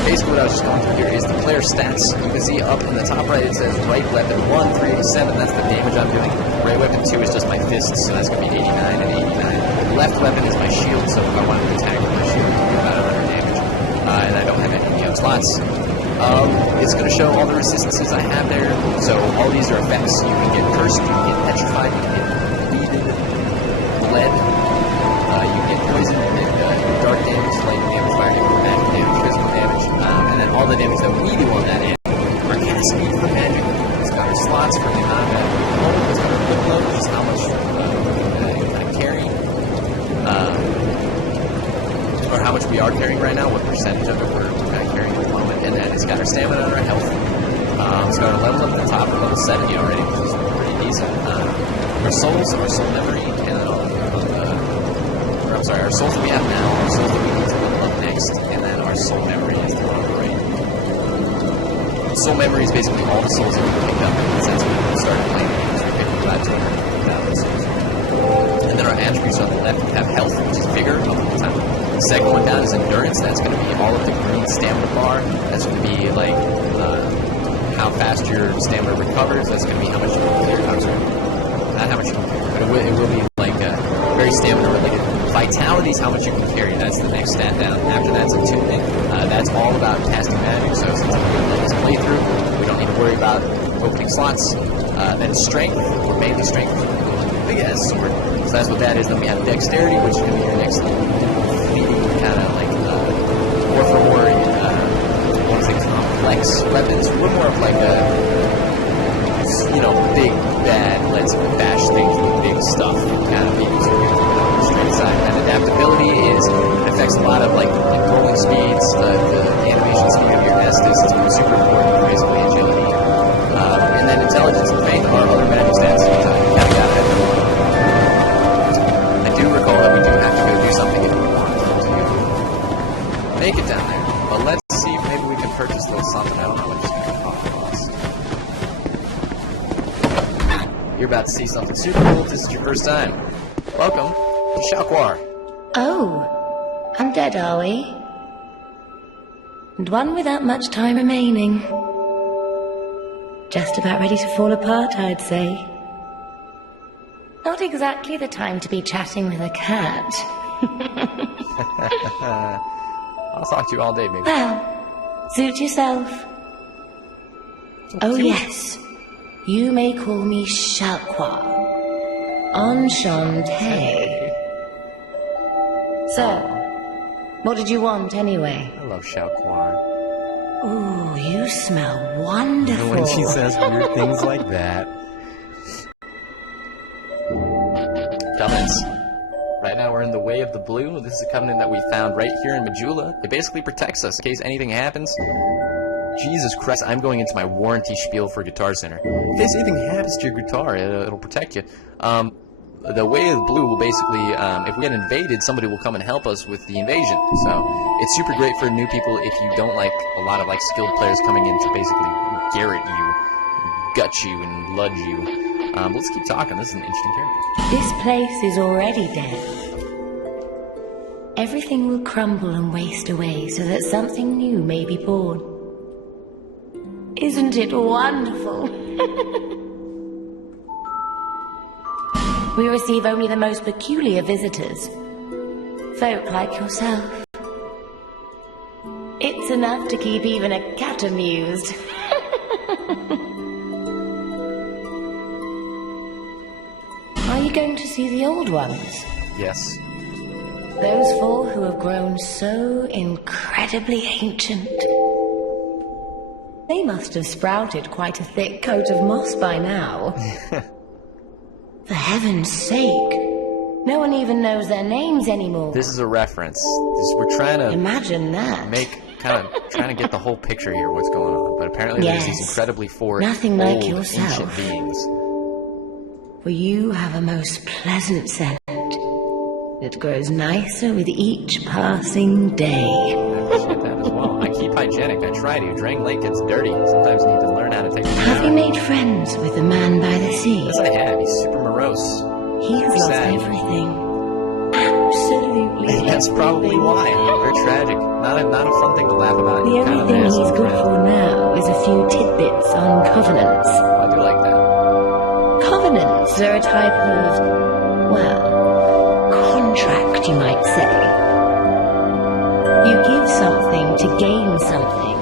Basically what I was just going through here is the player stats. You can see up in the top right it says right weapon 1, 387, that's the damage I'm doing. Right weapon 2 is just my fists, so that's going to be 89 and 89. Left weapon is my shield, so if I wanted to attack with my shield, it would do about 100 damage. And I don't have any neo slots. It's going to show all the resistances I have there. So all these are effects. You can get cursed, you can get petrified, you can get bleeded, bled, you can get poisoned, you can get dark damage, lightning damage, fire damage, magic damage, physical damage, and then all the damage that we do on that end are cast speed for magic. It's got our slots for the amount of magic. It's got our flip load, which is how much you kind of carry. Or how much we are carrying right now, what percentage of it we're kind of carrying at the moment, and then it's got our stamina and our health. It's got our level up at the top, we're level 70 already, which is pretty decent. Our souls, our soul memory, and our souls that we have now, our souls that we need to level up next, and then our soul memory is the one on the right. Soul memory is basically all the souls that we picked up since we started playing the games. We picked up about 250,000 souls. And then our attributes on the left, we have health, which is vigor up at the top. The second one down is endurance. That's going to be all of the green stamina bar. That's going to be like how fast your stamina recovers. That's going to be how much you can carry. I'm sorry, not how much you can carry, but it will be like very stamina related. Vitality is how much you can carry. That's the next stat down. After that's attunement. That's all about casting magic. So since we're going to let this playthrough, we don't need to worry about opening slots. Then strength, or mainly strength. Big ass sword. So that's what that is. Then we have dexterity, which is going to be your next kind of like more for more I want to say complex weapons. We're more of like a big bad, let's bash things with big stuff kind of people. So straight side. And adaptability is it affects a lot of like rolling speeds, the animation speed of your Estus. It's super important for basically agility. And then intelligence and faith are other magic stats. I do recall that we do have to go do something if we want to make it down there. But let's see if maybe we can purchase a little something. I don't know what it's going to cost us. You're about to see something super cool if this is your first time. Welcome to Shakwar. Oh, undead are we? And one without much time remaining. Just about ready to fall apart, I'd say. Not exactly the time to be chatting with a cat. I'll talk to you all day, maybe. Well, suit yourself. Oh yes, you may call me Shakwar. Enchanté. So, what did you want anyway? I love Shakwar. Ooh, you smell wonderful. When she says weird things like that. Covenants. Right now we're in the Way of the Blue. This is a covenant that we found right here in MechaWill. It basically protects us in case anything happens. Jesus Christ, I'm going into my warranty spiel for Guitar Center. In case anything happens to your guitar, it'll protect you. The Way of the Blue will basically, if we get invaded, somebody will come and help us with the invasion. So it's super great for new people if you don't like a lot of skilled players coming in to basically garret you, gut you, and ludge you. But let's keep talking. This is an interesting character. This place is already dead. Everything will crumble and waste away so that something new may be born. Isn't it wonderful? We receive only the most peculiar visitors. Folk like yourself. It's enough to keep even a cat amused. Are you going to see the old ones? Yes. Those four who have grown so incredibly ancient. They must have sprouted quite a thick coat of moss by now. For heaven's sake. No one even knows their names anymore. This is a reference. We're trying to Imagine that. trying to get the whole picture here, what's going on. But apparently there's these incredibly Nothing old, like yourself. ancient beings. For you have a most pleasant scent. It grows nicer with each passing day. I appreciate that as well. I keep hygienic. I try to. Drang Lake gets dirty. Sometimes you need to learn how to take a shower. Have you made friends with the man by the sea? Yes, I have. He's super morose. He has lost sad. everything. Absolutely. That's probably why. Very tragic. Not a fun thing to laugh about. The only thing he's good for now is a few tidbits on covenants. I do like that. Covenants are a type of, well, contract, you might say. You give something to gain something.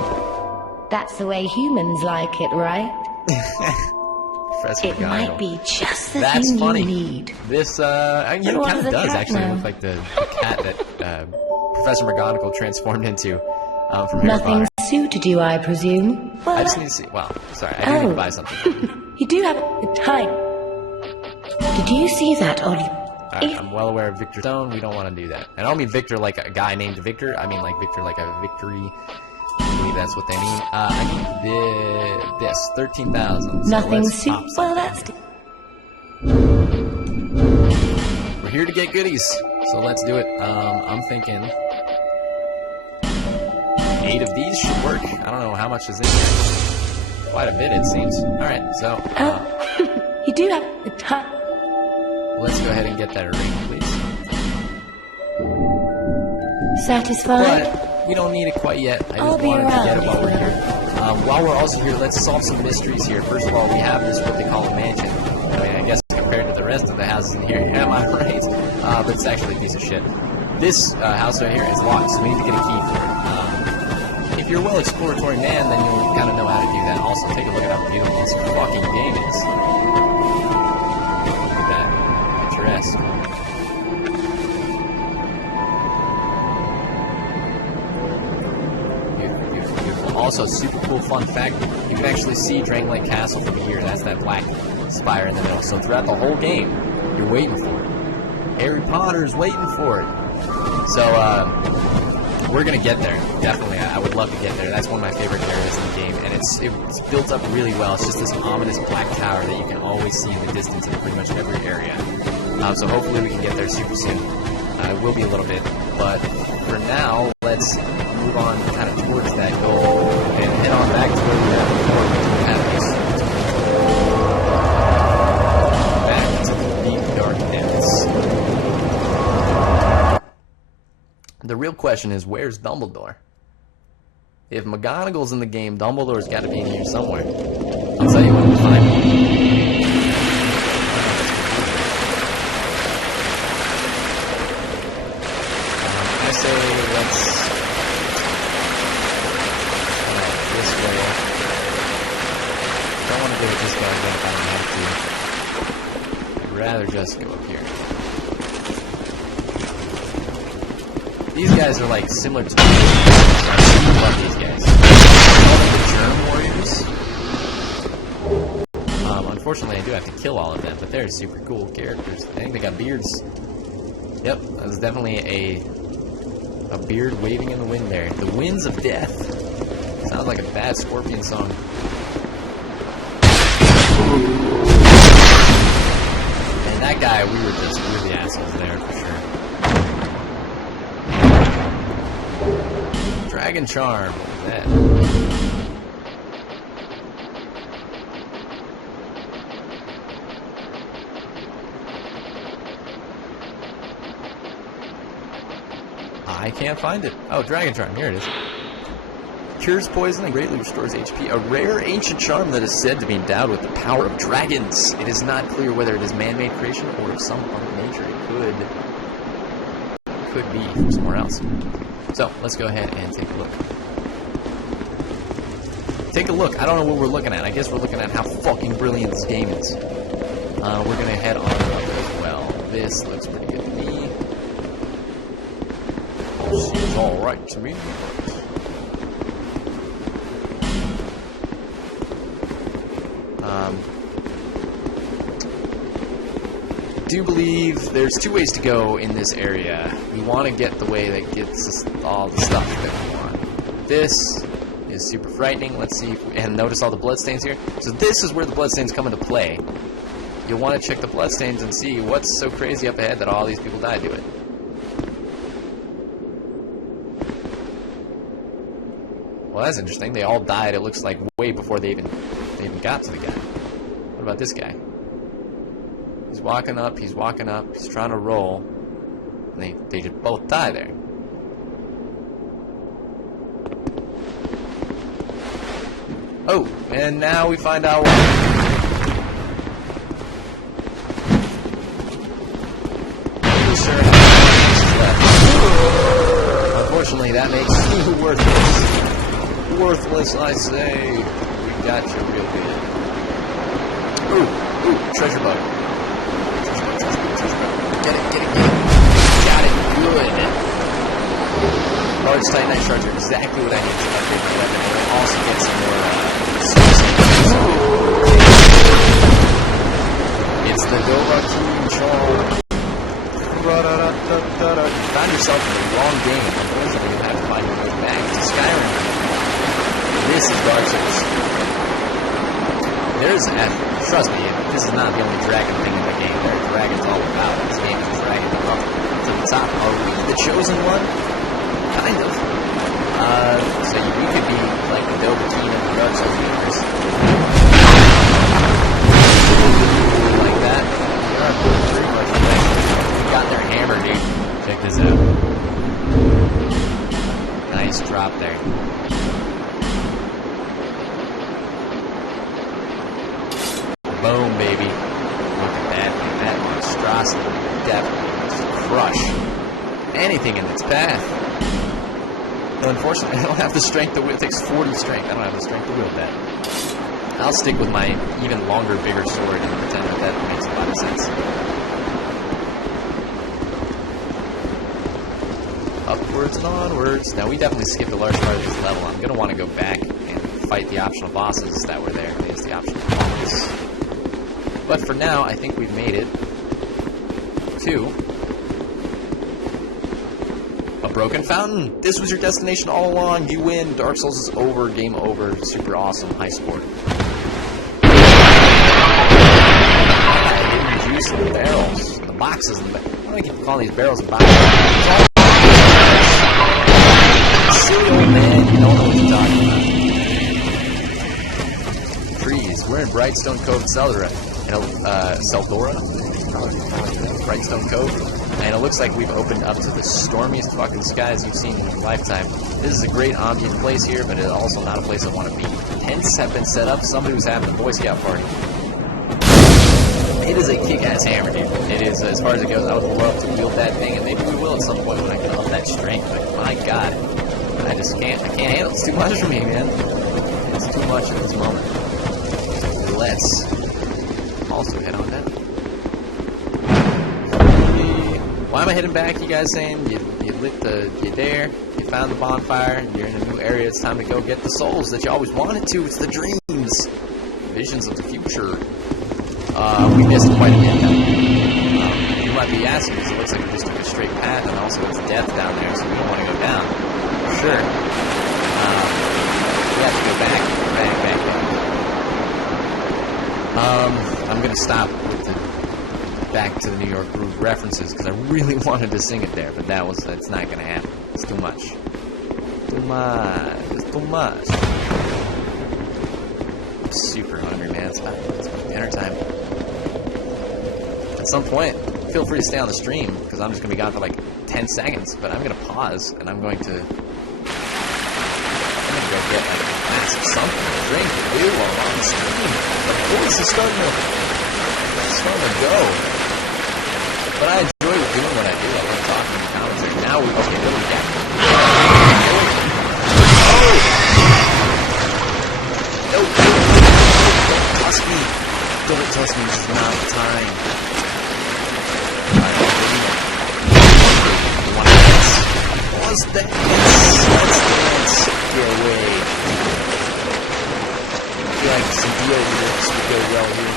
That's the way humans like it, right? Professor It might be just the That's thing funny. you need. This, What kind of was the does cat actually now? look like the cat that Professor McGonagall transformed into from Harry Nothing Potter. suited you, I presume. Well, I just need to see. Well, sorry, I do need to buy something. you do have a good time. Did you see that, Ollie? Alright, I'm well aware of Victor Stone. We don't want to do that. And I don't mean Victor like a guy named Victor. I mean like Victor like a victory. I believe that's what they mean. I need this 13,000. So Nothing let's pop suits. Well, something. that's. We're here to get goodies, so let's do it. I'm thinking 8 of these should work. I don't know how much is in here. Quite a bit, it seems. Alright, so You do have a time. let's go ahead and get that ring, please. Satisfied? But we don't need it quite yet. I I'll just be wanted to around get it while if we're you here. While we're also here, let's solve some mysteries here. First of all, we have this, what they call a mansion. I mean, I guess compared to the rest of the houses in here, am I right? But it's actually a piece of shit. This house right here is locked, so we need to get a key for it. If you're a well-exploratory man, then you'll kind of know how to do that. Also, take a look at how beautiful this fucking game is. Look at that. Picturesque. Also, super cool fun fact, you can actually see Drang Lake Castle from here. That's that black spire in the middle. So throughout the whole game, you're waiting for it. Harry Potter's waiting for it. So, we're gonna get there. Definitely, I would love to get there. That's one of my favorite areas in the game, and it's built up really well. It's just this ominous black tower that you can always see in the distance in pretty much every area. So hopefully we can get there super soon. It will be a little bit, but for now, let's move on kind of towards that goal and head on back to where we were before back to the deep dark depths. The real question is, where's Dumbledore? If McGonagall's in the game, Dumbledore's got to be in here somewhere. I'll tell you when we find him. I say let's this way. Don't want to do it this way again if I don't have to. I'd rather just go up here. These guys are like similar to I love these guys. Call them the Germ Warriors. Unfortunately, I do have to kill all of them, but they're super cool characters. I think they got beards. Yep, that was definitely a beard waving in the wind there. The Winds of Death. Sounds like a bad Scorpion song. And that guy, we were the assholes there for sure. Dragon Charm. What was that? I can't find it. Oh, Dragon Charm. Here it is. Cures poison and greatly restores HP. A rare ancient charm that is said to be endowed with the power of dragons. It is not clear whether it is man-made creation or of some other nature. It could be from somewhere else. So, let's go ahead and take a look. Take a look. I don't know what we're looking at. I guess we're looking at how fucking brilliant this game is. We're going to head on up as well. This looks pretty good to me. Seems alright to me. I do believe there's two ways to go in this area. We want to get the way that gets us all the stuff that we want. This is super frightening. Let's see if we, and notice all the bloodstains here. So this is where the bloodstains come into play. You'll want to check the bloodstains and see what's so crazy up ahead that all these people died to it. Well, that's interesting. They all died, it looks like, way before they even got to the guy. What about this guy? He's walking up, he's trying to roll, and they just both die there. Oh, and now we find out why. Sure, unfortunately, that makes you worthless. Worthless, I say. We got you real good. Ooh, treasure bug. Treasure bug. Get it. Got it. Good. Large Titanite shards are exactly what I need to upgrade my weapon. And I also get some more It's the Dovahkiin charm. You found yourself in the wrong game. Unfortunately, you have to find your way back to Skyrim. This is Dark Souls. Trust me, this is not the only dragon thing in the game. There are dragons all about. This game is a dragon up to the top. Are we the chosen one? Kind of. So we could be like the Dovahkiin of the Dark Souls universe. Like that. Pretty much like got their hammer, dude. Check this out. Nice drop there. Boom, baby. Look at that. That monstrosity will definitely crush anything in its path. But unfortunately, I don't have the strength to wield. It takes 40 strength. I don't have the strength to wield that. I'll stick with my even longer, bigger sword and pretend that makes a lot of sense. Upwards and onwards. Now, we definitely skipped a large part of this level. I'm going to want to go back and fight the optional bosses that were there. There's the optional bosses. But for now, I think we've made it to a broken fountain. This was your destination all along. You win. Dark Souls is over. Game over. Super awesome. High score. Hidden juice in the barrels. The boxes in the barrels. Why do I keep calling these barrels and boxes? Silly old man, you don't know what you're talking about. Trees. We're in Brightstone Cove, Seldora? Brightstone Cove. And it looks like we've opened up to the stormiest fucking skies you've seen in your lifetime. This is a great ambient place here, but it's also not a place I want to be. Tents have been set up. Somebody was having a Boy Scout party. It is a kick-ass hammer, dude. It is, as far as it goes, I would love to wield that thing, and maybe we will at some point when I get up that strength, but my god. I just can't handle it. It's too much for me, man. It's too much at this moment. Let's also head on down. Why am I heading back? You guys saying you're there, you found the bonfire, you're in a new area, it's time to go get the souls that you always wanted to. It's the dreams. Visions of the future. We missed quite a bit now. You might be asking because it looks like we just took a straight path, and also it's death down there, so we don't want to go down. Sure. We have to go back. I'm going to stop with the back to the New York Groove references because I really wanted to sing it there, but that's not going to happen. It's too much. It's too much. I'm super hungry, man. It's about dinner time. At some point, feel free to stay on the stream because I'm just going to be gone for like 10 seconds, but I'm going to pause and I'm going to go get like a massive something to drink to do while I'm on the stream. The voice is starting to go. But I enjoy doing what I do. I love talking in commentary. Now we really get it. No, don't touch me. Don't touch me. This is not the time. You want to dance? Let's dance. Get away. I feel like like some deal lyrics would go well here.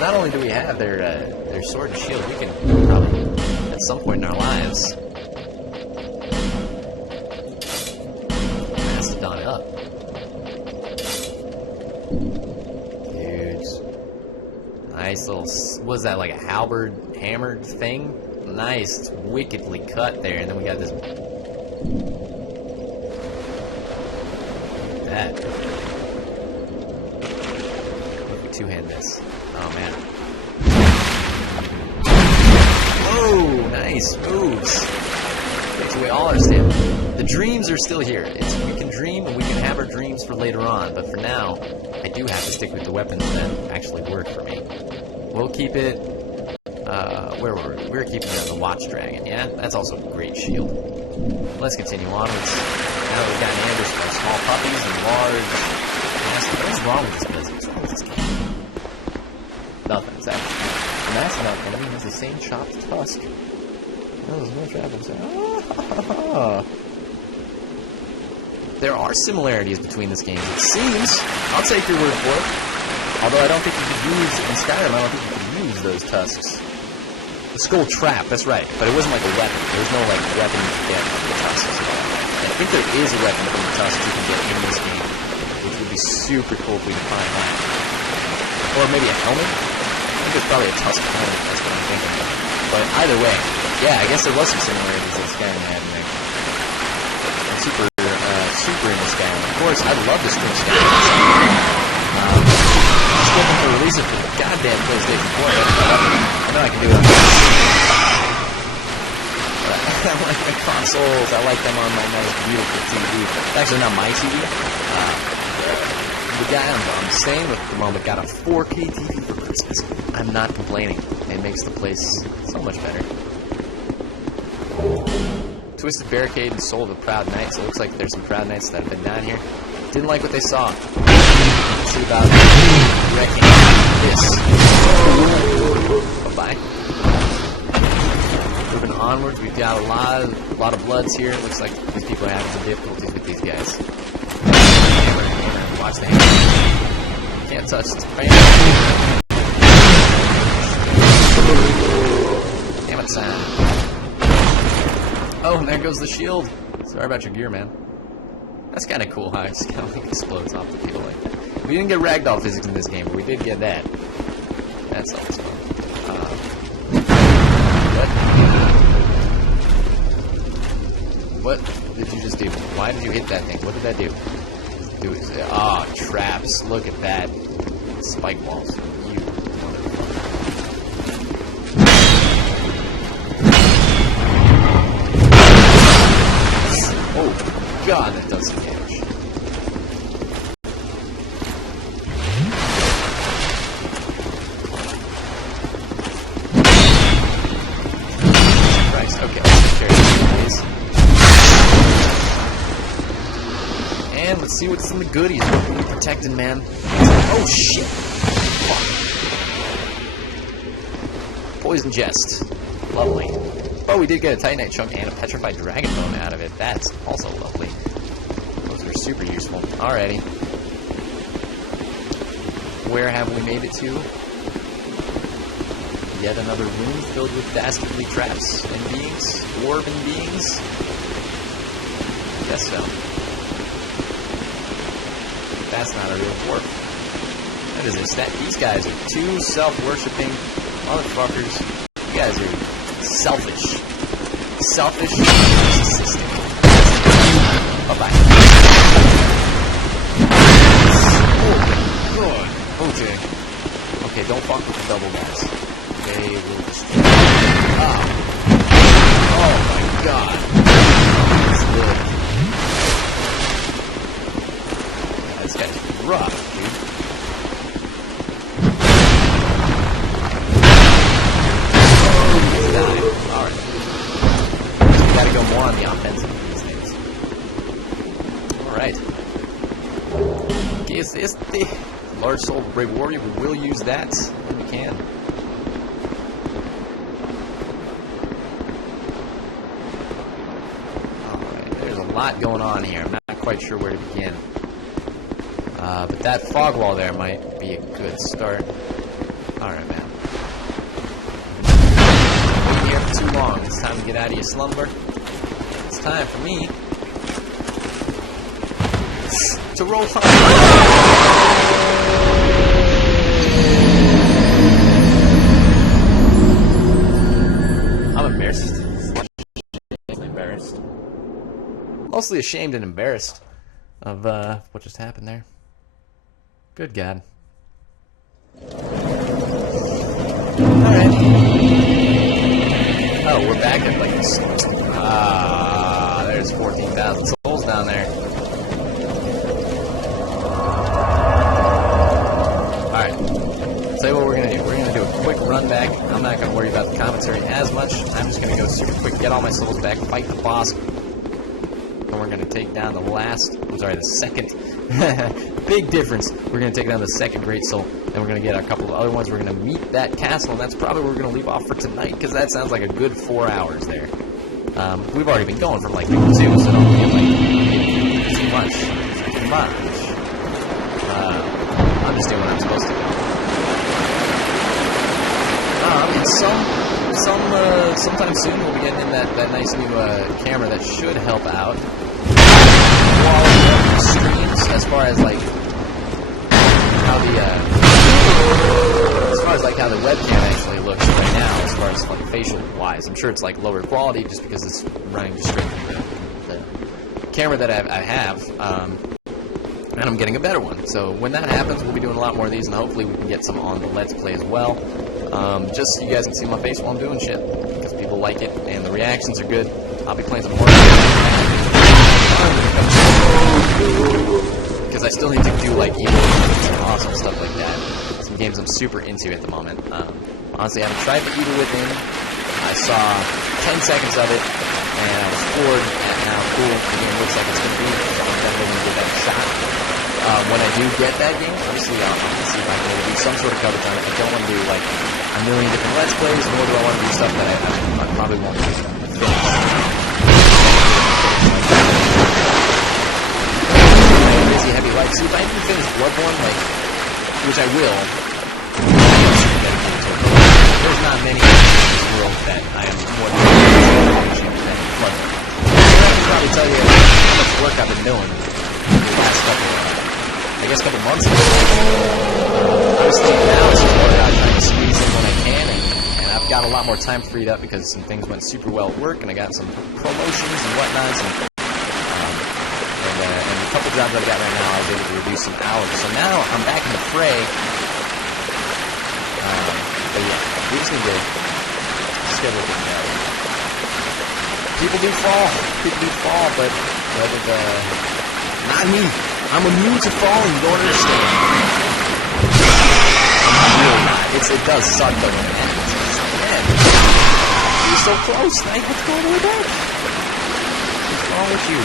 Not only do we have their sword and shield, we can probably, at some point in our lives, mastodon it up. Dudes. Nice little, what is that, like a halberd hammered thing? Nice, it's wickedly cut there, and then we got this. That. Two-hand this. Oh, man. Whoa! Nice moves. Takes away all our stamina. The dreams are still here. We can dream and we can have our dreams for later on, but for now, I do have to stick with the weapons that actually work for me. We'll keep it... where were we? We're keeping it on the Watch Dragon, yeah? That's also a great shield. Let's continue onwards. Now that we've got Anders for small puppies and large... What is wrong with this business? What's wrong with this game? Nothing, exactly. The Mastodon enemy has the same chopped tusk. Oh, there's no travel. There are similarities between these games. It seems. I'll take your word for it. Although I don't think you could use, in Skyrim, I don't think you could use those tusks. The skull trap, that's right. But it wasn't like a weapon. There was no like weapon you could get from the tusks. And I think there is a weapon from the tusks you can get in this game. Which would be super cool if we could find that. Or maybe a helmet? I think there's probably a tusk helmet, that's what I'm thinking. But either way, yeah, I guess there was some similarities that Skyrim had in there. I'm super into Skyrim. Of course, I'd love to stream Skyrim. Just looking for a release of the goddamn PlayStation 4. I know I can do it on I like my consoles. I like them on my nice, beautiful TV. Actually, not my TV. The guy I'm staying with at the moment got a 4K TV for Christmas. I'm not complaining. It makes the place so much better. Twisted Barricade and Soul of a Proud Knight. So it looks like there's some Proud Knights that have been down here. Didn't like what they saw. Let's see about wrecking this. Bye-bye. Moving onwards, we've got a lot of bloods here. It looks like these people are having some difficulties with these guys. Watch the hammer. Can't touch this. Damn it, Sam. Oh, and there goes the shield. Sorry about your gear, man. That's kind of cool how it just kind of like explodes off the field like that. We didn't get ragdoll physics in this game, but we did get that. That's always fun. What did you just do? Why did you hit that thing? What did that do? Ah, traps. Look at that. Spike walls. You oh, God, that does some damage. Christ, okay, let's take care of these. And let's see what's in the goodies. What are we protecting, man? Oh, shit. Fuck. Poison Jest. Lovely. Oh, we did get a Titanite chunk and a Petrified Dragon Bone out of it. That's also lovely. Those are super useful. Alrighty. Where have we made it to? Yet another room filled with dastardly traps and beings. Dwarven beings. I guess so. That's not a real dwarf. That is a stat. These guys are two self-worshipping motherfuckers. You guys are selfish. Selfish, narcissistic. Bye-bye. Oh, God. Okay. Okay, don't fuck with the double guys. They will destroy. Oh. Oh, my God. That's good. This guy's rough, dude. this thing. Large soul brave warrior. We will use that when we can. Alright, there's a lot going on here. I'm not quite sure where to begin. But that fog wall there might be a good start. Alright, man. Been here for too long. It's time to get out of your slumber. It's time for me to roll home. I'm embarrassed. Mostly ashamed and embarrassed of what just happened there. Good God. Alright. Oh, we're back at like this. There's 14,000 souls down there. Alright. Tell you what we're gonna do. We're gonna do a quick run back. I'm not gonna worry about the commentary as much. I'm just gonna go super quick, get all my souls back, fight the boss. And we're gonna take down the second. Big difference. We're gonna take down the second Great Soul, and we're gonna get a couple of other ones. We're gonna meet that castle, and that's probably where we're gonna leave off for tonight, because that sounds like a good 4 hours there. We've already been going for like 2, so don't get like too much. I'm just doing what I'm supposed to do. Sometime soon we'll be getting in that nice new camera that should help out quality of the streams as far as like how the webcam actually looks right now, as far as like facial wise. I'm sure it's like lower quality just because it's running just straight through the camera that I have, and I'm getting a better one. So when that happens, we'll be doing a lot more of these, and hopefully we can get some on the Let's Play as well. Just so you guys can see my face while I'm doing shit, because people like it, and the reactions are good. I'll be playing some more, because I still need to do like some awesome stuff like that. Some games I'm super into at the moment. Honestly, I haven't tried the Evil Within. I saw 10 seconds of it, and I was bored at how cool the game looks like it's going to be, so I'm definitely going to give that a shot. When I do get that game, obviously I'll see if I can do some sort of coverage on it. I don't want to do like a million different Let's Plays, nor do I want to do stuff that I probably won't finish. Busy heavy life. See, if I even finish Bloodborne, like, which I will, there's not many in this world that I am more than finishing than Bloodborne. I can probably tell you how much work I've been doing the last couple months ago. Obviously now it's just more about trying to squeeze in when I can, and I've got a lot more time freed up because some things went super well at work, and I got some promotions and whatnot, and a couple jobs that I got right now, I was able to reduce some hours. So now I'm back in the fray. But yeah, we just need to schedule things out. People do fall, but not me. I'm immune to falling, you don't understand. Really not. It does suck, but man, you're so close. Now you have to go all the way back. What's wrong with you?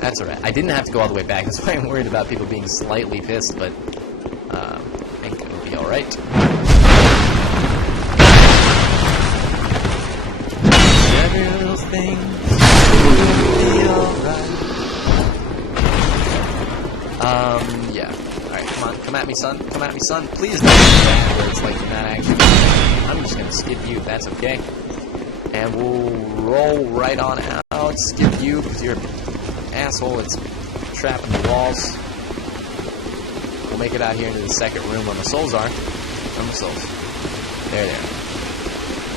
That's alright. I didn't have to go all the way back. That's why I'm worried about people being slightly pissed, but I think it'll be alright. Every little thing will be alright. Yeah. Alright, come at me, son. Come at me, son. Please don't do that where it's like you're not actually doing. I'm just gonna skip you, if that's okay. And we'll roll right on out. Skip you, because you're an asshole. It's trapped in the walls. We'll make it out here into the second room where my souls are. Where my souls? There they are.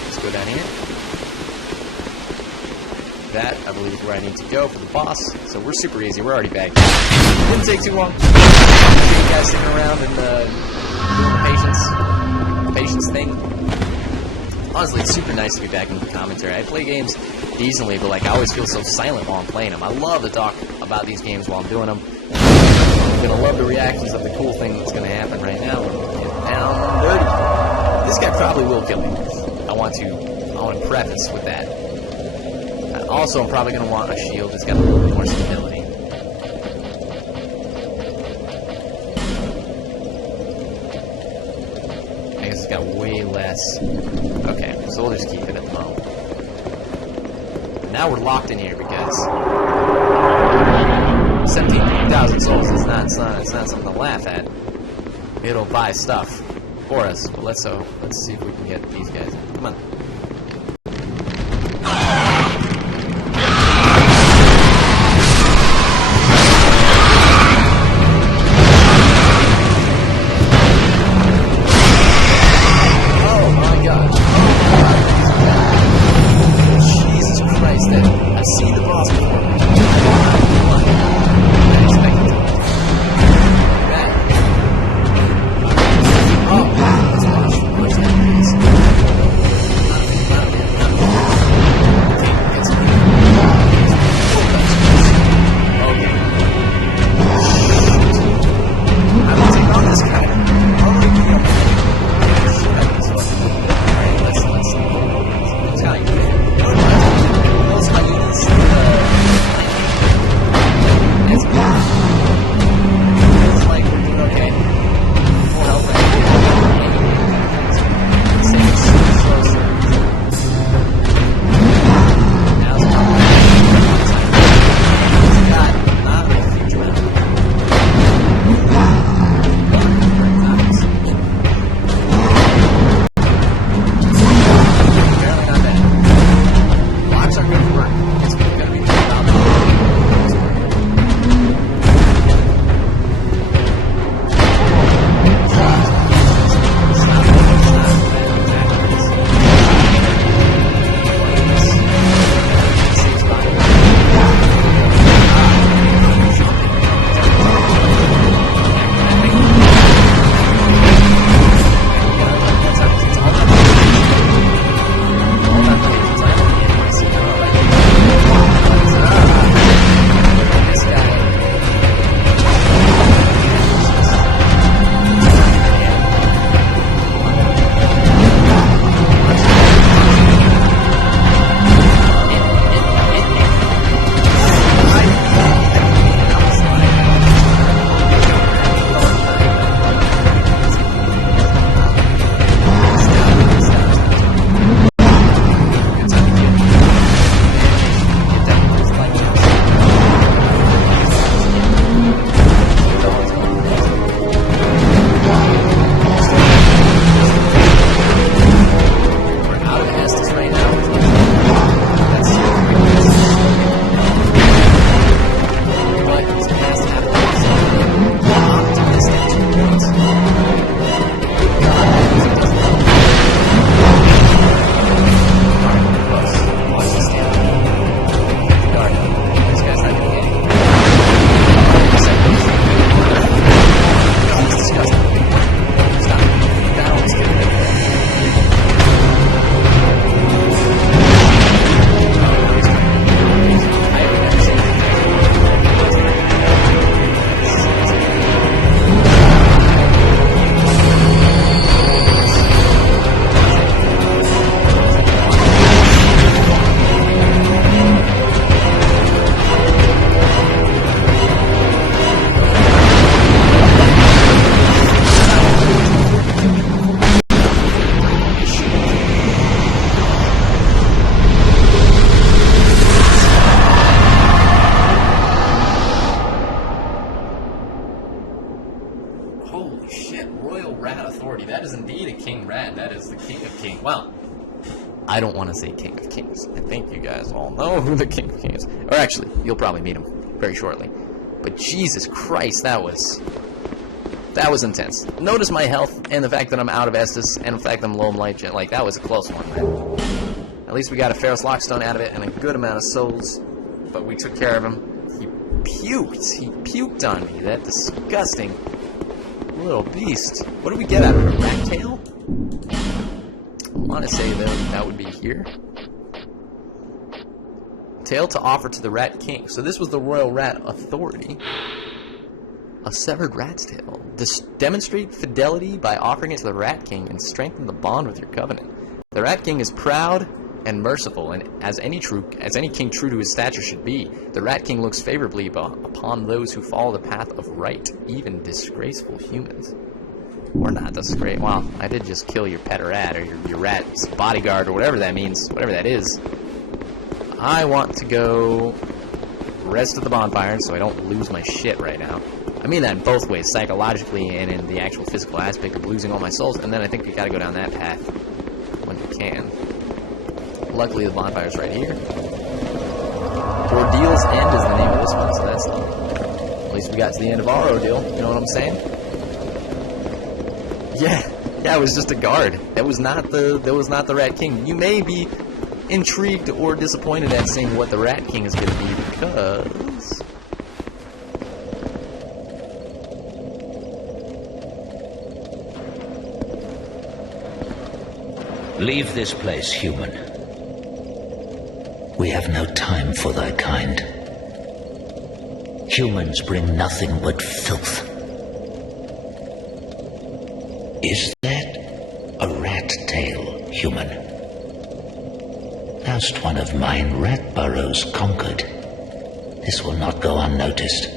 Let's go down here. That, I believe, is where I need to go for the boss. So we're super easy. We're already back. Didn't take too long. Appreciate you guys sticking around and doing the patience thing. Honestly, it's super nice to be back in the commentary. I play games decently, but like I always feel so silent while I'm playing them. I love to talk about these games while I'm doing them. I'm gonna love the reactions of the cool thing that's gonna happen right now. Down dirty. This guy probably will kill me. I want to preface with that. Also, I'm probably gonna want a shield that's got a little bit more stability. it's got way less. Okay, so we'll just keep it at the moment. But now we're locked in here because 17,000 souls is not something to laugh at. It'll buy stuff for us. But let's see if we can get these guys. Come on. That is indeed a king rat. That is the king of kings. Well, I don't want to say king of kings. I think you guys all know who the king of kings is. Or actually, you'll probably meet him very shortly. But Jesus Christ, that was intense. Notice my health and the fact that I'm out of Estus and the fact that I'm low in life jet. Like, that was a close one, man. At least we got a Ferrous Lockstone out of it and a good amount of souls. But we took care of him. He puked. He puked on me. That disgusting little beast. What did we get out of it? A rat tail? I want to say that would be here. Tail to offer to the Rat King. So this was the Royal Rat Authority. A severed rat's tail. Demonstrate fidelity by offering it to the Rat King and strengthen the bond with your covenant. The Rat King is proud and merciful, and as any king true to his stature should be, the Rat King looks favorably upon those who follow the path of right, even disgraceful humans. Or not, that's great. Well, I did just kill your pet rat, or your rat's bodyguard, or whatever that means, whatever that is. I want to go rest at the bonfire so I don't lose my shit right now. I mean that in both ways, psychologically and in the actual physical aspect of losing all my souls, and then I think you gotta go down that path when you can. Luckily, the bonfire's right here. Ordeal's End is the name of this one, so that's at least we got to the end of our ordeal, you know what I'm saying? Yeah, it was just a guard. That was not the Rat King. You may be intrigued or disappointed at seeing what the Rat King is going to be, because leave this place, human. We have no time for thy kind. Humans bring nothing but filth. Is that a rat tail, human? Thou'st one of mine rat burrows conquered. This will not go unnoticed.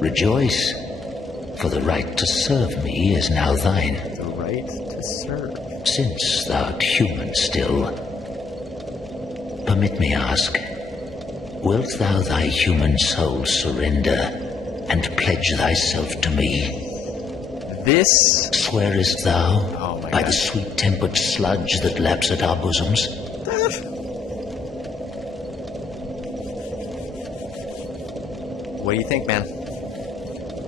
Rejoice, for the right to serve me is now thine. the right to serve. Since thou'rt human still, permit me ask, wilt thou thy human soul surrender and pledge thyself to me? This... Swearest thou Oh my by God. the sweet-tempered sludge that laps at our bosoms? What do you think, man?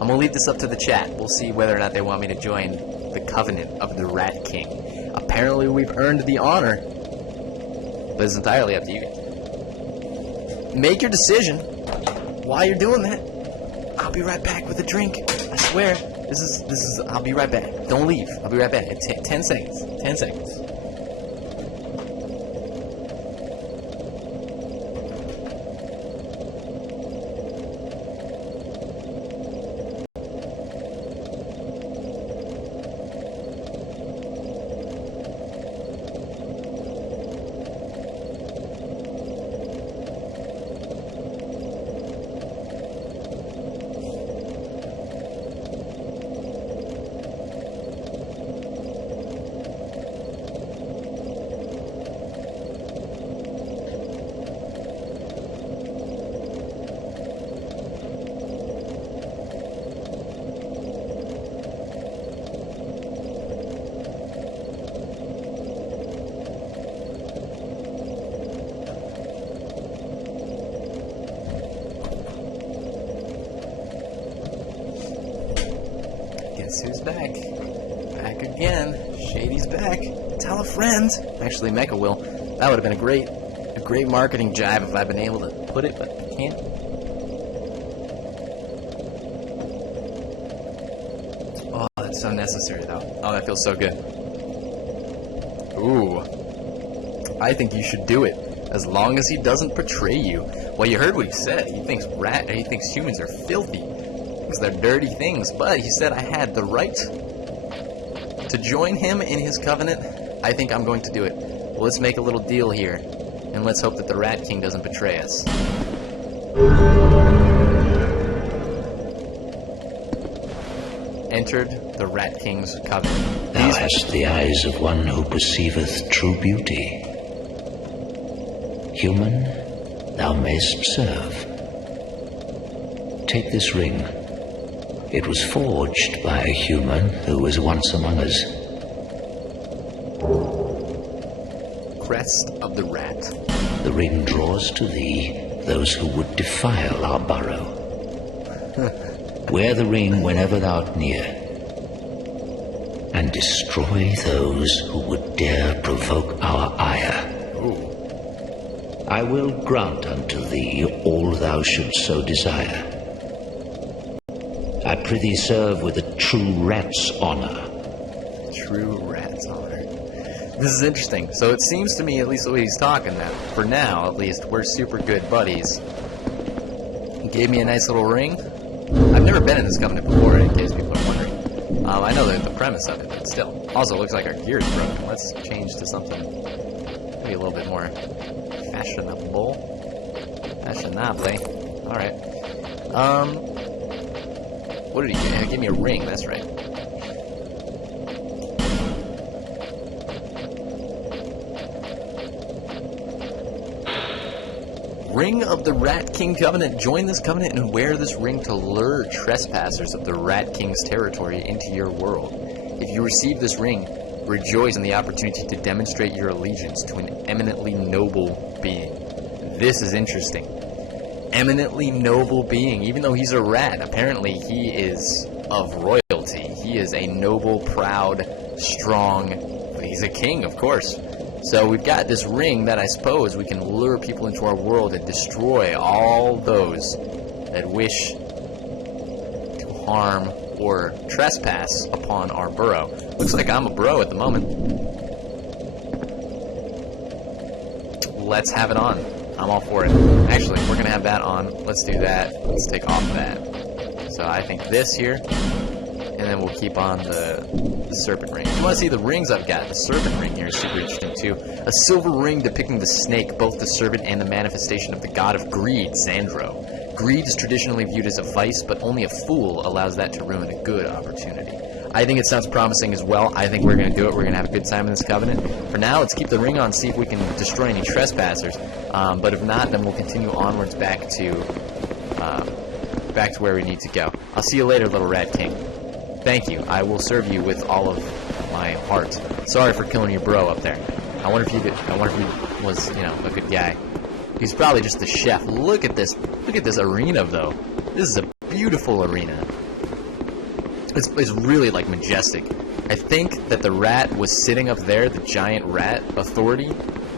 I'm gonna leave this up to the chat. We'll see whether or not they want me to join the Covenant of the Rat King. Apparently we've earned the honor, but it's entirely up to you. Make your decision. While you're doing that, I'll be right back with a drink. I swear. This is, I'll be right back. Don't leave. I'll be right back. 10 seconds. 10 seconds. Guess who's back? Back again. Shady's back. Tell a friend. Actually, MechaWill. That would have been a great marketing jibe if I'd been able to put it, but I can't. Oh, that's so necessary, though. Oh, that feels so good. Ooh. I think you should do it, as long as he doesn't betray you. Well, you heard what he said. He thinks humans are filthy. Because they're dirty things, but he said I had the right to join him in his covenant. I think I'm going to do it. Well, let's make a little deal here, and let's hope that the Rat King doesn't betray us. Entered the Rat King's covenant. Thou hast the eyes of one who perceiveth true beauty. Human, thou mayst serve. Take this ring. It was forged by a human who was once among us. Crest of the Rat. The ring draws to thee those who would defile our burrow. Wear the ring whenever thou'rt near, and destroy those who would dare provoke our ire. Ooh. I will grant unto thee all thou shouldst so desire. I prithee serve with a true rat's honor. True rat's honor. This is interesting. So it seems to me, at least the way he's talking, that for now, at least, we're super good buddies. He gave me a nice little ring. I've never been in this covenant before, in case people are wondering. I know the premise of it, but still. Also, it looks like our gear is broken. Let's change to something maybe a little bit more fashionable. Fashionable. Alright. What did he give? Give me a ring, that's right. Ring of the Rat King Covenant. Join this covenant and wear this ring to lure trespassers of the Rat King's territory into your world. If you receive this ring, rejoice in the opportunity to demonstrate your allegiance to an eminently noble being. This is interesting. Eminently noble being. Even though he's a rat, apparently he is of royalty. He is a noble, proud, strong... He's a king, of course. So we've got this ring that I suppose we can lure people into our world and destroy all those that wish to harm or trespass upon our burrow. Looks like I'm a bro at the moment. Let's have it on. I'm all for it. Actually, we're going to have that on. Let's do that. Let's take off that. So I think this here, and then we'll keep on the serpent ring. If you want to see the rings I've got, the serpent ring here is super interesting too. A silver ring depicting the snake, both the serpent and the manifestation of the god of greed, Xandro. Greed is traditionally viewed as a vice, but only a fool allows that to ruin a good opportunity. I think it sounds promising as well. I think we're going to do it. We're going to have a good time in this covenant. For now, let's keep the ring on, see if we can destroy any trespassers. But if not, then we'll continue onwards back to where we need to go. I'll see you later, little Rat King. Thank you. I will serve you with all of my heart. Sorry for killing your bro up there. I wonder if he was, you know, a good guy. He's probably just the chef. Look at this. Look at this arena, though. This is a beautiful arena. It's really, like, majestic. I think that the rat was sitting up there, the giant rat authority,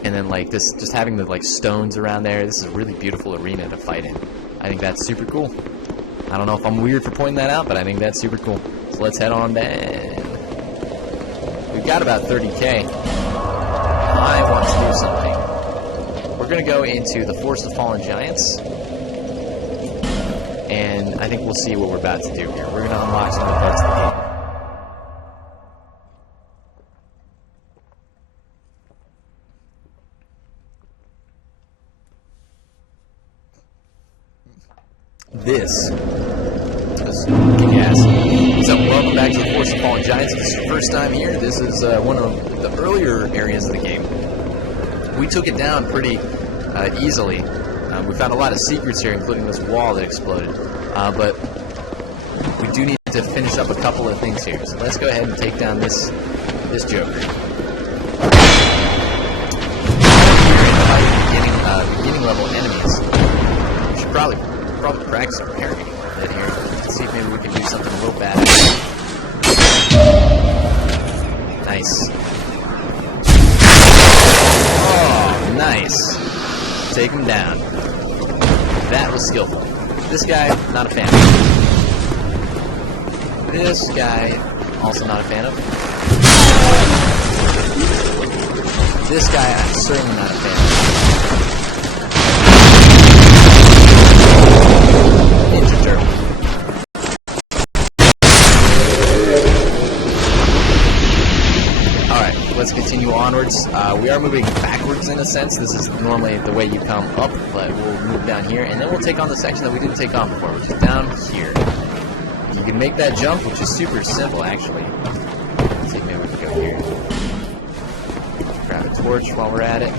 and then, like, this, just having the, like, stones around there. This is a really beautiful arena to fight in. I think that's super cool. I don't know if I'm weird for pointing that out, but I think that's super cool. So let's head on down. We've got about 30k. I want to do something. We're going to go into the Forest of Fallen Giants. And I think we'll see what we're about to do here. We're going to unlock some of the parts of the game. This is kicking ass. So welcome back to the Forest of Fallen Giants. If this is your first time here, this is one of the earlier areas of the game. We took it down pretty easily. We found a lot of secrets here, including this wall that exploded. But we do need to finish up a couple of things here. So let's go ahead and take down this Joker. Beginning level enemies. We should probably practice preparing a bit here. Let's see if maybe we can do something a little bad. Nice. Oh, nice. Take him down. That was skillful. This guy, not a fan of. This guy, also not a fan of. This guy, I'm certainly not a fan of. Ninja Turtle. Alright, let's continue onwards. We are moving backwards in a sense. This is normally the way you come up, but we'll move down here, and then we'll take on the section that we didn't take on before, which is down here. You can make that jump, which is super simple, actually. Let's see if maybe we can go here. Grab a torch while we're at it.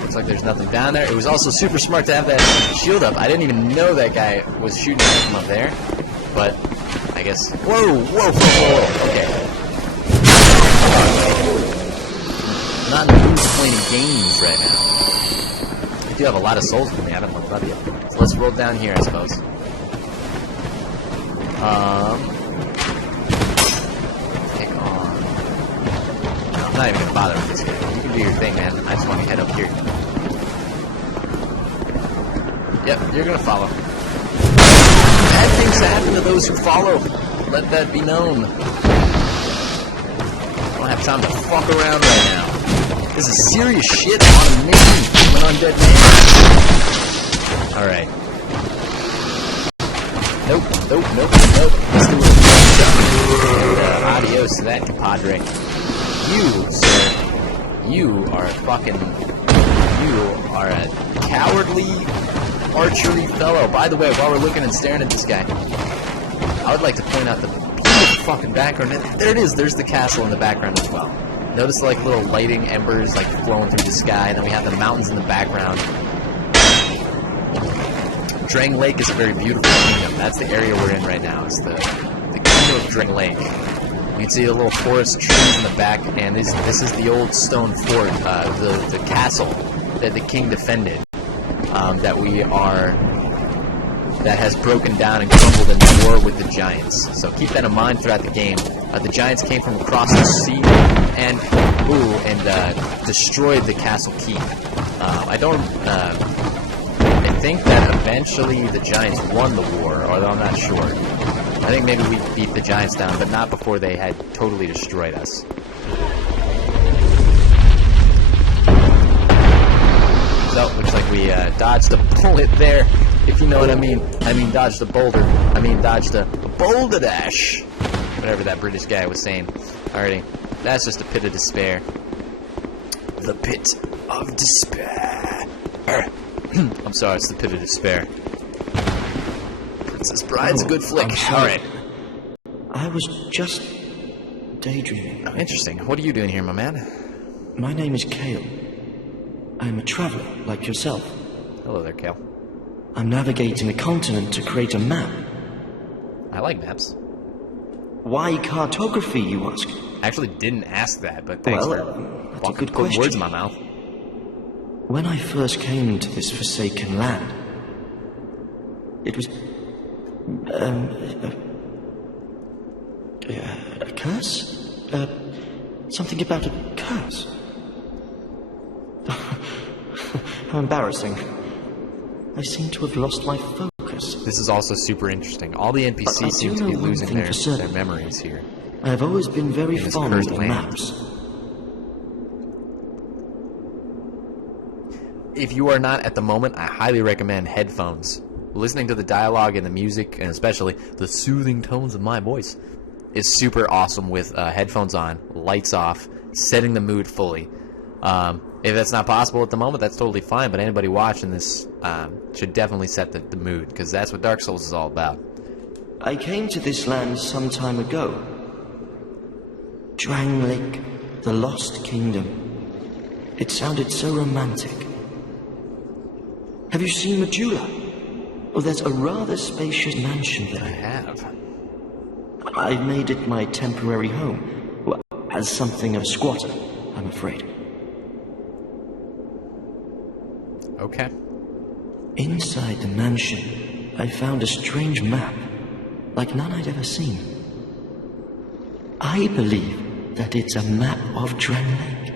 Looks like there's nothing down there. It was also super smart to have that shield up. I didn't even know that guy was shooting at from up there, but I guess... Whoa! Okay. Not in the mood for playing games right now. I do have a lot of souls with me. I haven't looked up yet. So let's roll down here, I suppose. Take on... I'm not even gonna bother with this guy. You can do your thing, man. I just want to head up here. Yep, you're gonna follow. Bad things happen to those who follow. Let that be known. I don't have time to fuck around right now. This is serious shit on a mission from an undead man. Alright. Nope. Let's do it. Adios to that, compadre. You, sir, you are a cowardly archery fellow. By the way, while we're looking and staring at this guy, I would like to point out the beautiful fucking background. There it is. There's the castle in the background as well. Notice like little lighting embers like flowing through the sky, and then we have the mountains in the background. Drang Lake is a very beautiful kingdom. That's the area we're in right now. It's the kingdom of Drang Lake. You can see the little forest trees in the back, and this is the old stone fort, the castle that the king defended, that has broken down and crumbled in the war with the giants. So keep that in mind throughout the game. The giants came from across the sea and destroyed the castle keep. I think that eventually the giants won the war, although I'm not sure. I think maybe we beat the giants down, but not before they had totally destroyed us. So, looks like we dodged a bullet there, if you know what I mean. I mean dodged a boulder. I mean dodged a boulder dash. Whatever that British guy was saying. Alrighty, that's just a pit of despair. The pit of despair. I'm sorry, it's the pit of despair. Princess Bride's a good flick. Alright. I was just daydreaming. Oh, interesting. What are you doing here, my man? My name is Kale. I'm a traveler, like yourself. Hello there, Kale. I'm navigating a continent to create a map. I like maps. Why cartography, you ask? I actually didn't ask that, but thanks Well, for that's a good putting question. words in my mouth. When I first came into this forsaken land, it was a curse? Something about a curse. How embarrassing. I seem to have lost my focus. This is also super interesting. All the I NPCs do seem to know be one losing thing their for certain. memories here. I have always been very In this fond cursed of land. maps. If you are not at the moment, I highly recommend headphones. Listening to the dialogue and the music, and especially the soothing tones of my voice, is super awesome with headphones on, lights off, setting the mood fully. If that's not possible at the moment, that's totally fine, but anybody watching this should definitely set the mood, because that's what Dark Souls is all about. I came to this land some time ago. Drang Lake, the Lost Kingdom. It sounded so romantic. Have you seen MechaWill? Oh, there's a rather spacious mansion I there. have. I've made it my temporary home. Well, as something of a squatter, I'm afraid. Okay. Inside the mansion, I found a strange map, like none I'd ever seen. I believe that it's a map of Drang Lake.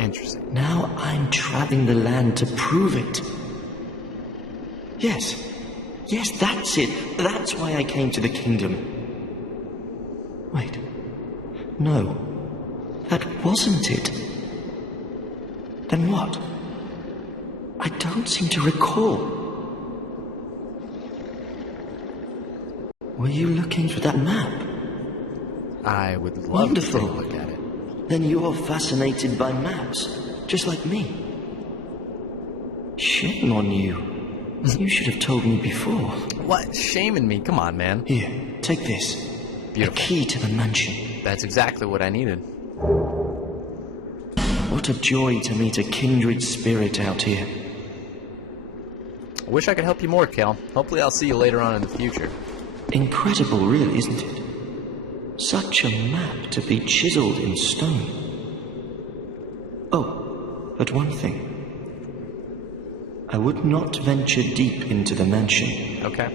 Interesting. Now I'm traveling the land to prove it. Yes, that's it. That's why I came to the kingdom. Wait. No. That wasn't it. Then what? I don't seem to recall. Were you looking for that map? I would love Wonderful. to take a look at it. Then you're fascinated by maps, just like me. Shame on you. You should have told me before. What? Shaming me? Come on, man. Here, take this. Beautiful. A key to the mansion. That's exactly what I needed. What a joy to meet a kindred spirit out here. I wish I could help you more, Kel. Hopefully I'll see you later on in the future. Incredible, really, isn't it? Such a map to be chiseled in stone. Oh, but one thing. I would not venture deep into the mansion. Okay.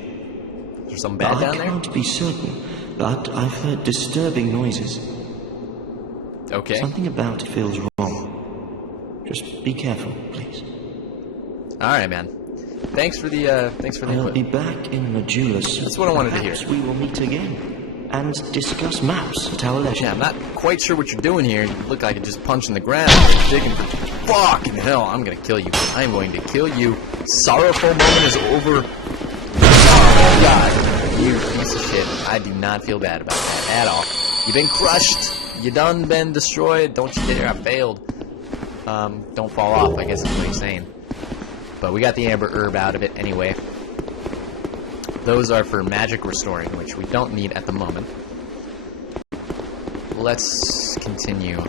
Is there something bad I down there? can't be certain, but I've heard disturbing noises. Okay. Something about it feels wrong. Just be careful, please. Alright, man. Thanks for the I'll input. be back in Majula soon. That's what I wanted to hear. Perhaps we will meet again and discuss maps at our leisure. Yeah, I'm not quite sure what you're doing here. You look like you're just punching the ground, digging for fucking hell. I'm gonna kill you. I'm going to kill you. Sorrowful moment is over. Oh god. You piece of shit. I do not feel bad about that at all. You've been crushed. You done been destroyed. Don't you dare. I failed. Don't fall off, I guess is what he's saying. But we got the amber herb out of it anyway. Those are for magic restoring, which we don't need at the moment. Let's continue.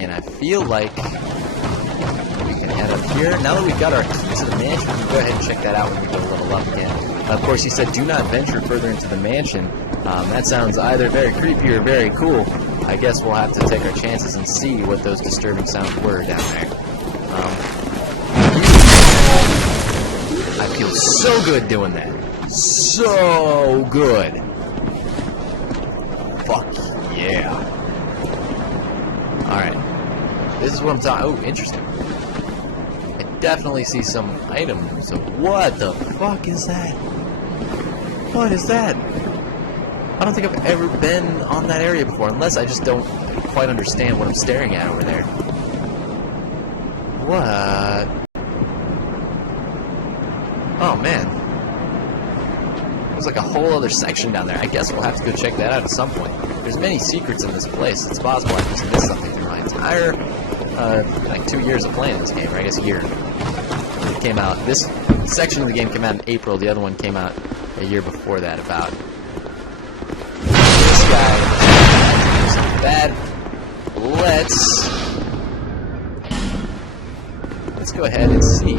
And I feel like we can head up here. Now that we've got our key to the mansion, we can go ahead and check that out when we go level up again. Of course, he said do not venture further into the mansion. That sounds either very creepy or very cool. I guess we'll have to take our chances and see what those disturbing sounds were down there. I feel so good doing that. So good. Fuck yeah. Alright. This is what I'm talking. Oh, interesting. I definitely see some items. So what the fuck is that? What is that? I don't think I've ever been on that area before, unless I just don't quite understand what I'm staring at over there. What? Oh, man. There's like a whole other section down there. I guess we'll have to go check that out at some point. There's many secrets in this place. It's possible I just missed something through my entire, like 2 years of playing this game, or I guess a year. It came out, this section of the game came out in April. The other one came out a year before that, about. This guy is something bad. Let's go ahead and see.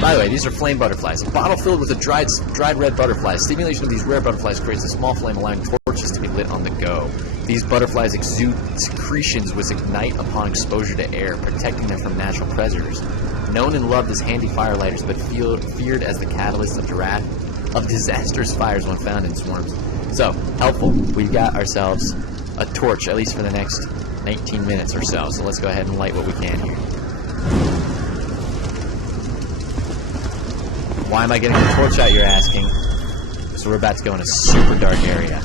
By the way, these are flame butterflies. A bottle filled with a dried red butterflies. Stimulation of these rare butterflies creates a small flame, allowing torches to be lit on the go. These butterflies exude secretions which ignite upon exposure to air, protecting them from natural predators. Known and loved as handy firelighters, but feared as the catalyst of disastrous fires when found in swarms. So, helpful. We've got ourselves a torch, at least for the next 19 minutes or so. So let's go ahead and light what we can here. Why am I getting the torch out, you're asking? So we're about to go in a super dark area.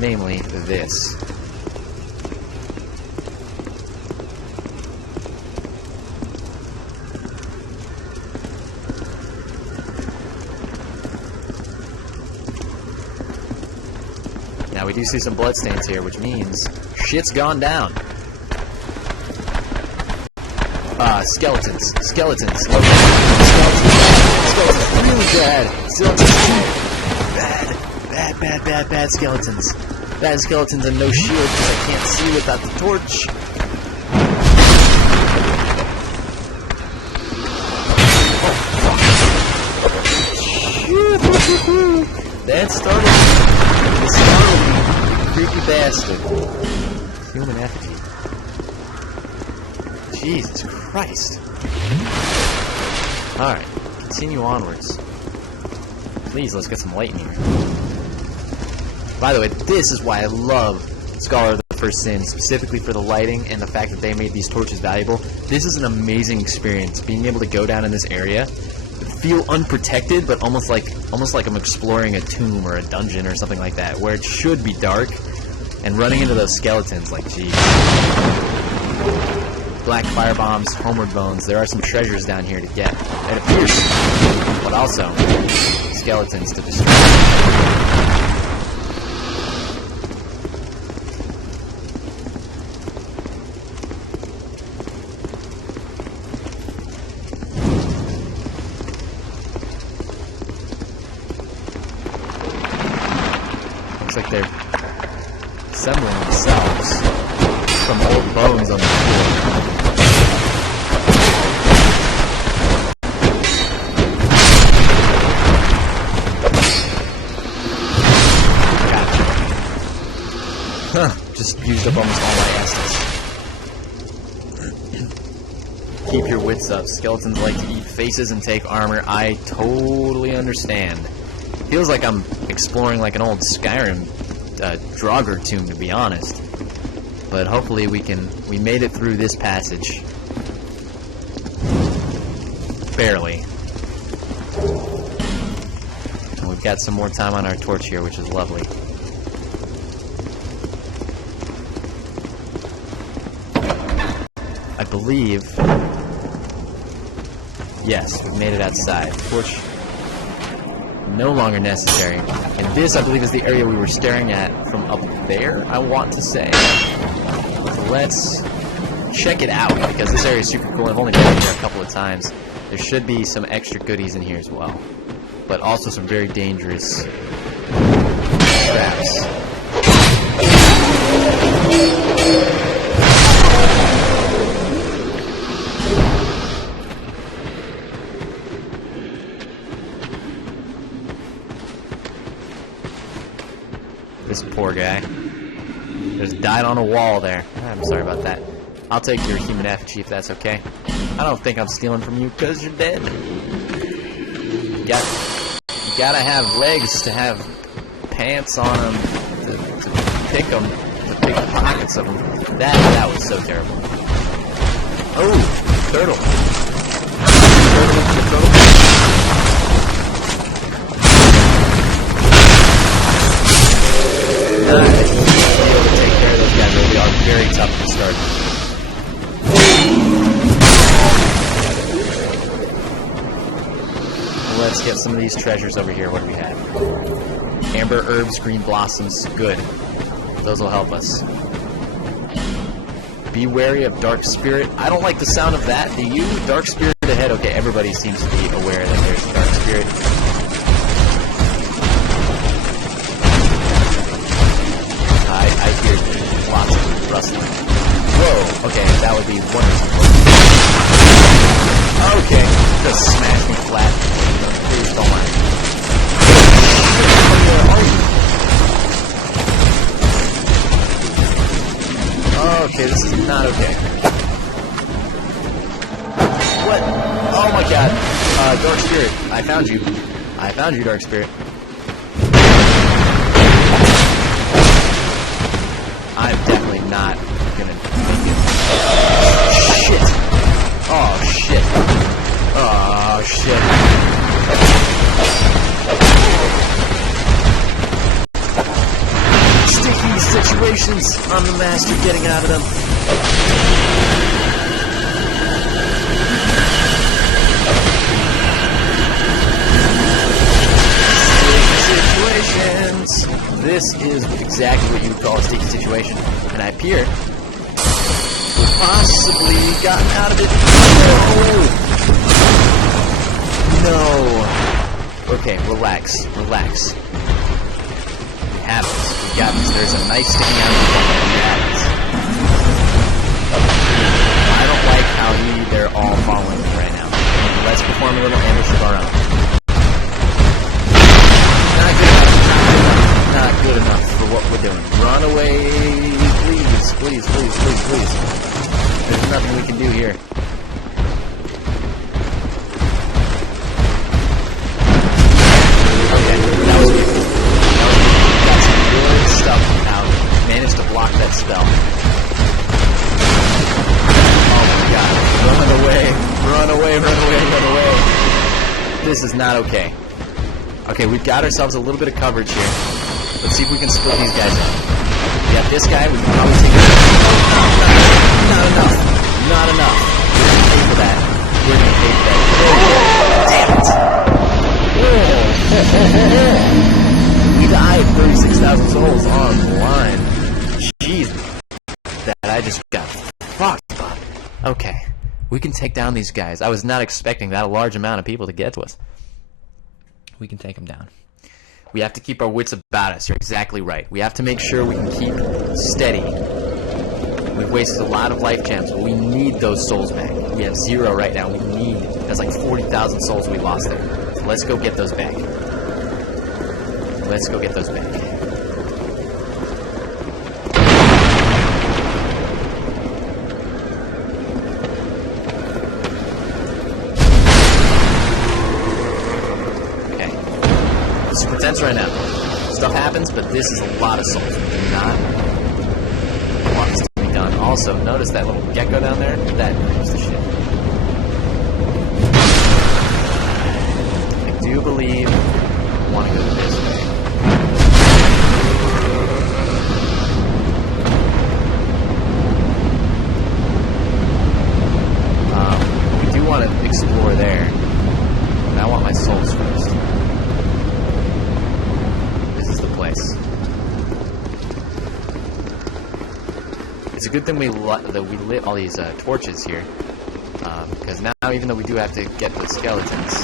Namely, this. Now we do see some bloodstains here, which means shit's gone down. Skeletons. Skeletons. Skeletons. Really bad. Skeletons. Bad skeletons. Bad skeletons and no shield because I can't see without the torch. Oh, fuck. That started. The startled me. Creepy bastard. Human effigy. Jesus Christ. Alright, continue onwards. Please, let's get some light in here. By the way, this is why I love Scholar of the First Sin, specifically for the lighting and the fact that they made these torches valuable. This is an amazing experience, being able to go down in this area, feel unprotected, but almost like I'm exploring a tomb or a dungeon or something like that, where it should be dark, and running into those skeletons, like, geez. Black fire bombs, homeward bones. There are some treasures down here to get. It appears, but also skeletons to destroy. Looks like they're assembling themselves from old bones on the floor. Just used up almost all my essence. Keep your wits up. Skeletons like to eat faces and take armor. I totally understand. Feels like I'm exploring like an old Skyrim Draugr tomb, to be honest. But hopefully we made it through this passage. Barely. And we've got some more time on our torch here, which is lovely. I believe... Yes, we've made it outside. Torch no longer necessary. And this, I believe, is the area we were staring at from up there, I want to say. So let's check it out, because this area is super cool. I've only been here a couple of times. There should be some extra goodies in here as well. But also some very dangerous scraps. This poor guy just died on a wall there. I'm sorry about that. I'll take your human effigy if that's okay. I don't think I'm stealing from you because you're dead. You gotta have legs to have pants on them to pick them, to pick the pockets of them. That was so terrible. Oh, turtle. Turtle. Be able to take care of those guys. They are very tough to start. Let's get some of these treasures over here. What do we have? Amber herbs, green blossoms. Good. Those will help us. Be wary of dark spirit. I don't like the sound of that. Do you? Dark spirit ahead. Okay, everybody seems to be aware that there's a dark spirit. I hear lots of rustling. Whoa. Okay, that would be wonderful. Okay, just smash me flat. Please don't mind. Where are you? Okay, this is not okay. What? Oh my god. Dark Spirit. I found you. I found you, Dark Spirit. I'm definitely not gonna make it. Shit. Oh shit. Oh shit. Sticky situations. I'm the master getting out of them. Sticky situations. This is exactly what you would call a sticky situation. And I appear to have possibly gotten out of it. No. Okay, relax. Relax. We have this. We got this. There's a knife sticking out of the front. We have this. I don't like how they're all following me right now. Let's perform a little ambush of our own. Not good enough. Not good enough for what we're doing. Run away, please. Please. There's nothing we can do here. Managed to block that spell. Oh my god. Run away. This is not okay. Okay, we've got ourselves a little bit of coverage here. Let's see if we can split these guys up. We got this guy, we can probably take him. Not enough. We're gonna pay for that. Damn it. We died 36,000 souls on the line. Jeez, that I just got fucked up. Okay, we can take down these guys. I was not expecting that large amount of people to get to us. We can take them down. We have to keep our wits about us. You're exactly right. We have to make sure we can keep steady. We've wasted a lot of life gems, but we need those souls back. We have 0 right now. That's like 40,000 souls we lost there. So let's go get those back. Super tense right now. Stuff happens, but this is a lot of souls. We do not want this to be done. Also, notice that little gecko down there? That is the shit. I do believe I want to go this way. We do want to explore there. But I want my souls first. It's a good thing that we lit all these torches here, because now even though we do have to get the skeletons,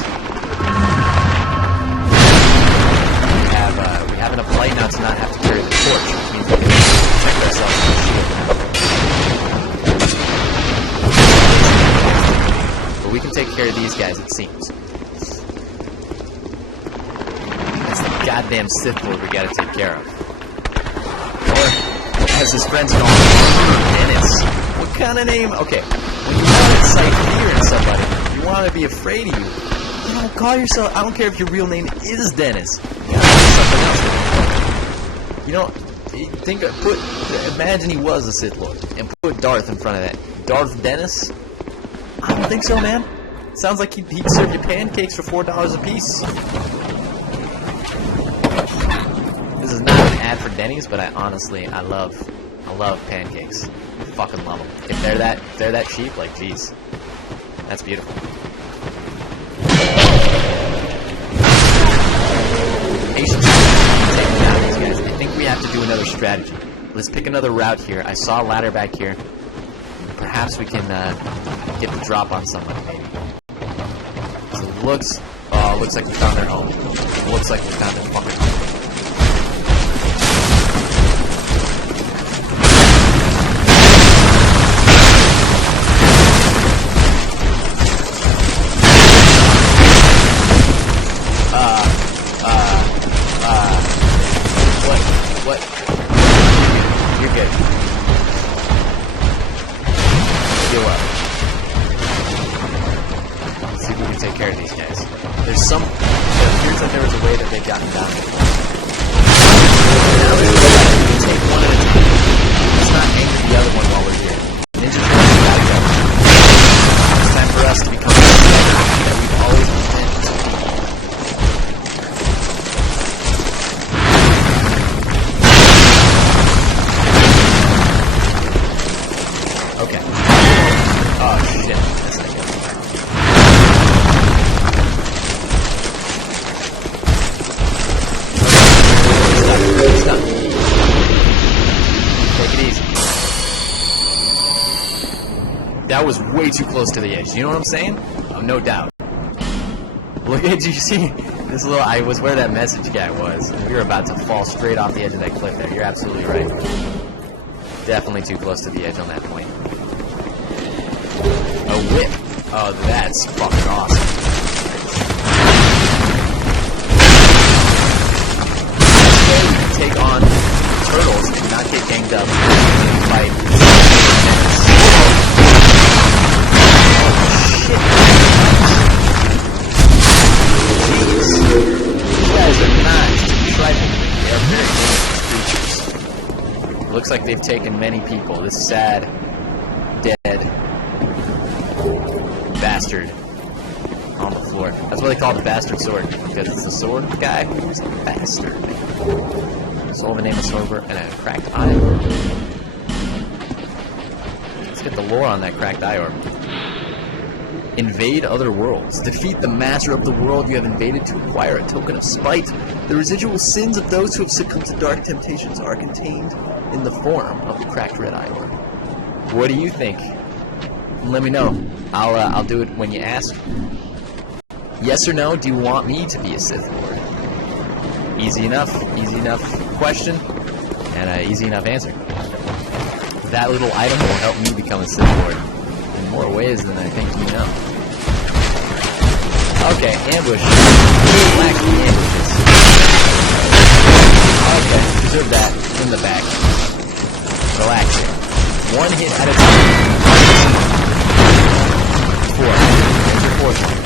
we have enough enlighten now to not have to carry the torch, which means we can protect ourselves with the shield now. But we can take care of these guys, it seems. It's the goddamn Sith Lord we gotta take care of. Or, as his friends call him, Dennis. What kind of name? Okay, when you want to incite fear in somebody, you want to be afraid of you. You don't call yourself, I don't care if your real name is Dennis. You gotta have something else. You know, imagine he was a Sith Lord, and put Darth in front of that. Darth Dennis? I don't think so, man. Sounds like he'd serve you pancakes for $4 a piece. This is not an ad for Denny's, but I love pancakes. I fucking love them. If they're that cheap, like, jeez, that's beautiful. Patience. Taking down these guys. I think we have to do another strategy. Let's pick another route here. I saw a ladder back here. Perhaps we can get the drop on somebody, maybe. So it looks like we found their home. Looks like we found their fucking home. What? You're good. Heal up. Let's see if we can take care of these guys. There's some... It appears like there was a way that they've gotten down here. Now there's a way that we can take one at a time. Let's not anger the other one while we're here. Ninja Turtles gotta go. It's time for us to become the that we've always intended to be. Okay. Oh shit. That's not good. Stop. Take it easy. That was way too close to the edge. You know what I'm saying? Oh, no doubt. Look at you see this little. I was where that message guy was. We were about to fall straight off the edge of that cliff there. You're absolutely right. Definitely too close to the edge on that point. A whip. Oh, that's fucking awesome. Take on turtles and not get ganged up and fight. Oh, shit. Jeez. These guys are not trifling. They are very dangerous creatures. Looks like they've taken many people. This sad, dead bastard on the floor. That's what they call the bastard sword, because it's the sword guy who's a bastard. Soul of a nameless silver and a cracked eye orb. Let's get the lore on that cracked eye orb. Invade other worlds. Defeat the master of the world you have invaded to acquire a token of spite. The residual sins of those who have succumbed to dark temptations are contained in the form of the cracked red eye orb. What do you think? Let me know. I'll do it when you ask. Yes or no, do you want me to be a Sith Lord? Easy enough question, and an easy enough answer. That little item will help me become a Sith Lord in more ways than I think you know. Okay, ambush. Relax the ambushes. Okay, preserve that in the back. Relax here. One hit at a time. 4. There's your 4th one.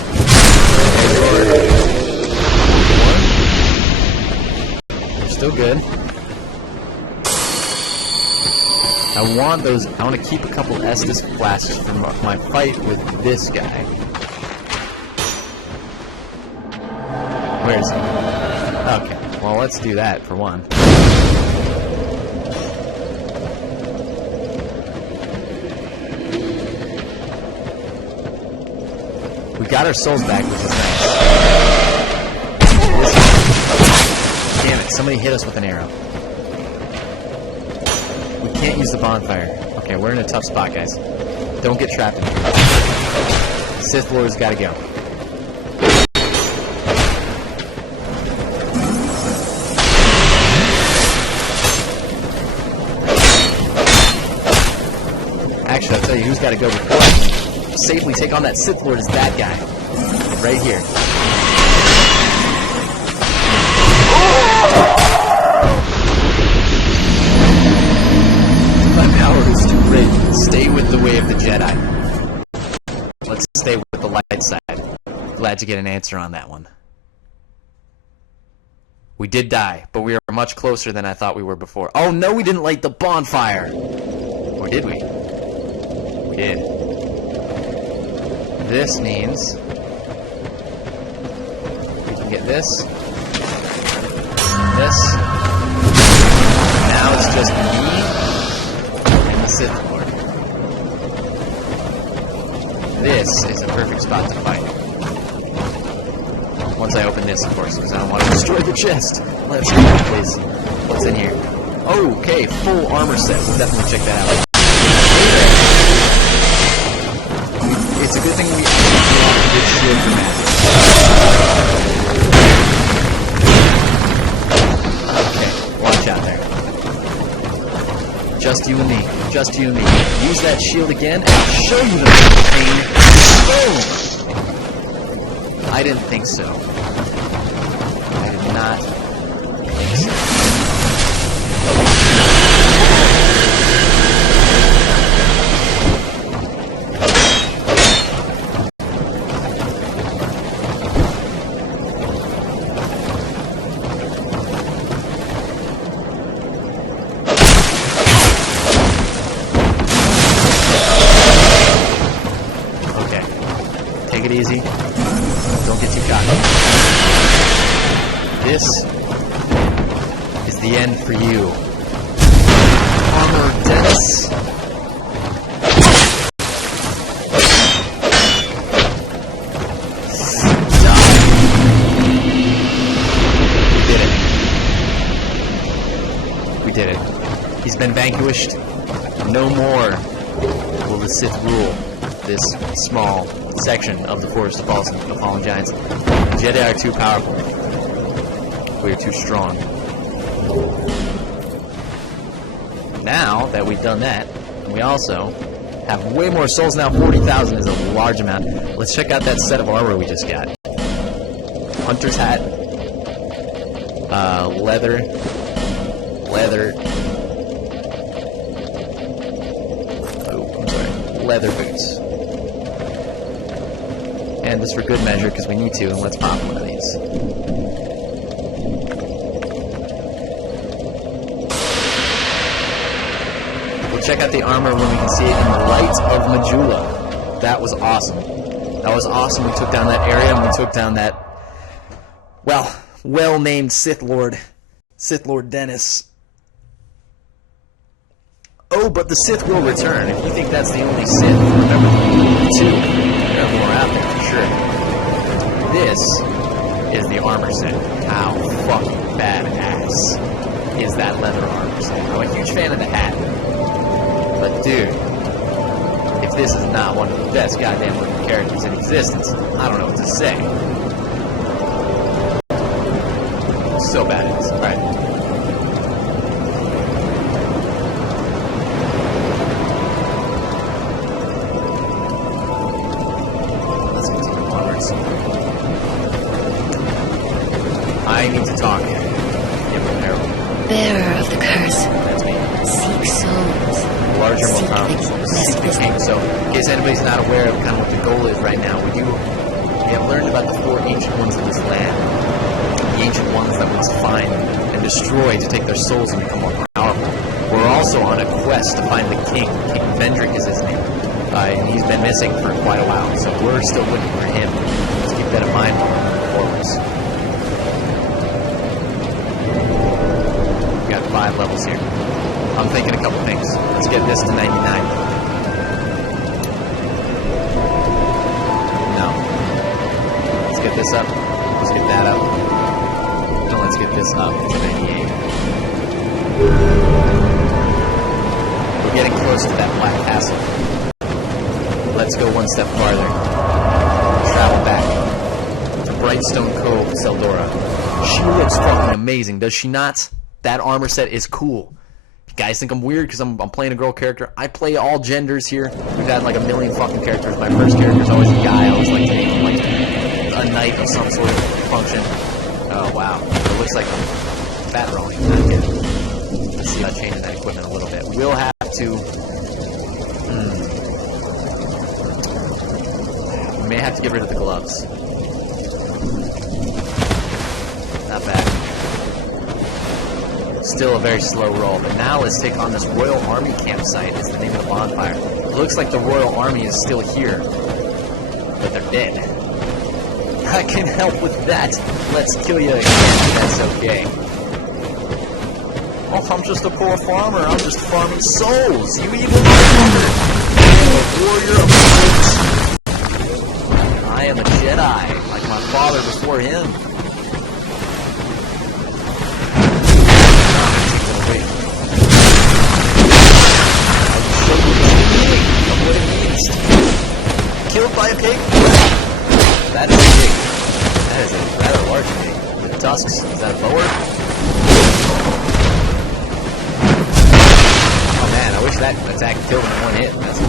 Still good. I want to keep a couple Estus flasks from my fight with this guy. Where is he? Okay, well let's do that for one. We got our souls back, which is nice. Damn it, somebody hit us with an arrow. We can't use the bonfire. Okay, we're in a tough spot, guys. Don't get trapped in here. Sith Lord's gotta go. who's got to go before I can safely take on that Sith Lord is that guy. Right here. My power is too great. Stay with the way of the Jedi. Let's stay with the light side. Glad to get an answer on that one. We did die, but we are much closer than I thought we were before. Oh no, we didn't light the bonfire! Or did we? We did. This means we can get this. This. Now it's just me and the Sith Lord. This is a perfect spot to fight. Once I open this, of course, because I don't want to destroy the chest. Let's see that, please. What's in here? Okay, full armor set. We'll definitely check that out. It's a good thing we unlocked this shield for magic. Okay, watch out there. Just you and me. Just you and me. Use that shield again, and I'll show you the pain. Boom! I didn't think so. I did not think so. Okay. Take it easy. Don't get too cocky. This is the end for you. Armor Dennis. Die. We did it. He's been vanquished. No more will the Sith rule this small section of the Forest of Fallen Giants. The Jedi are too powerful. We are too strong. Now that we've done that, we also have way more souls now. 40,000 is a large amount. Let's check out that set of armor we just got. Hunter's hat. Leather. Oh, I'm sorry. Leather boots. And just for good measure, because we need to, and let's pop one of these. We'll check out the armor when we can see it in the light of MechaWill. That was awesome. That was awesome. We took down that area, and we took down that, well, well-named Sith Lord Dennis. Oh, but the Sith will return. If you think that's the only Sith, remember the two. There are more out there, for sure. This is the armor set. How fucking badass is that leather armor set? I'm a huge fan of the hat. But dude, if this is not one of the best goddamn looking characters in existence, I don't know what to say. So badass. Alright. I need to talk. Bearer of the curse. That's me. Seek souls. Larger, more Seek powerful. Seek the king. So, in case anybody's not aware of kind of what the goal is right now, we have learned about the 4 ancient ones of this land. The ancient ones that we must find and destroy to take their souls and become more powerful. We're also on a quest to find the king. King Vendrick is his name. And he's been missing for quite a while, so we're still looking for him. Let's keep that in mind forwards. We got 5 levels here. I'm thinking a couple things. Let's get this to 99. No. Let's get this up. Let's get that up. And let's get this up to 98. We're getting close to that Black Castle. Let's go one step farther. Travel back to Brightstone Cove, Seldora. She looks fucking amazing, does she not? That armor set is cool. guys think I'm weird because I'm playing a girl character. I play all genders here. We've had like a million fucking characters. My first character is always a guy. I always like to make him like a knight of some sort of function. Oh wow, it looks like I'm fat rolling. Not kidding. Let's see about changing that equipment a little bit. We'll have to. We may have to get rid of the gloves. Not bad. Still a very slow roll, but now let's take on this Royal Army campsite. It's the name of the bonfire. It looks like the Royal Army is still here, but they're dead. I can help with that. Let's kill you again. That's okay. Oh, I'm just a poor farmer. I'm just farming souls. You evil motherfucker. I am a warrior of souls. I am a Jedi, like my father before him. What it means. Killed by a pig? That is a pig. That is a rather large pig. The tusks, is that a boar? Oh man, I wish that attack killed him in one hit. That's cool.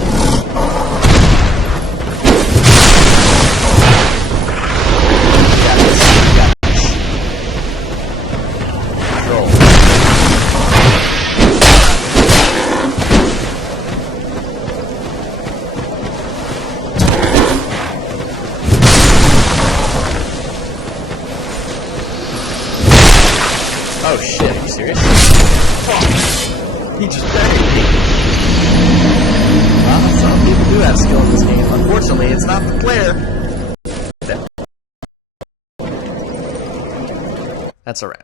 You got this. You got this. Control. Oh shit, are you serious? Fuck! He just buried me! Well, some people do have skill in this game. Unfortunately, it's not the player. That's alright.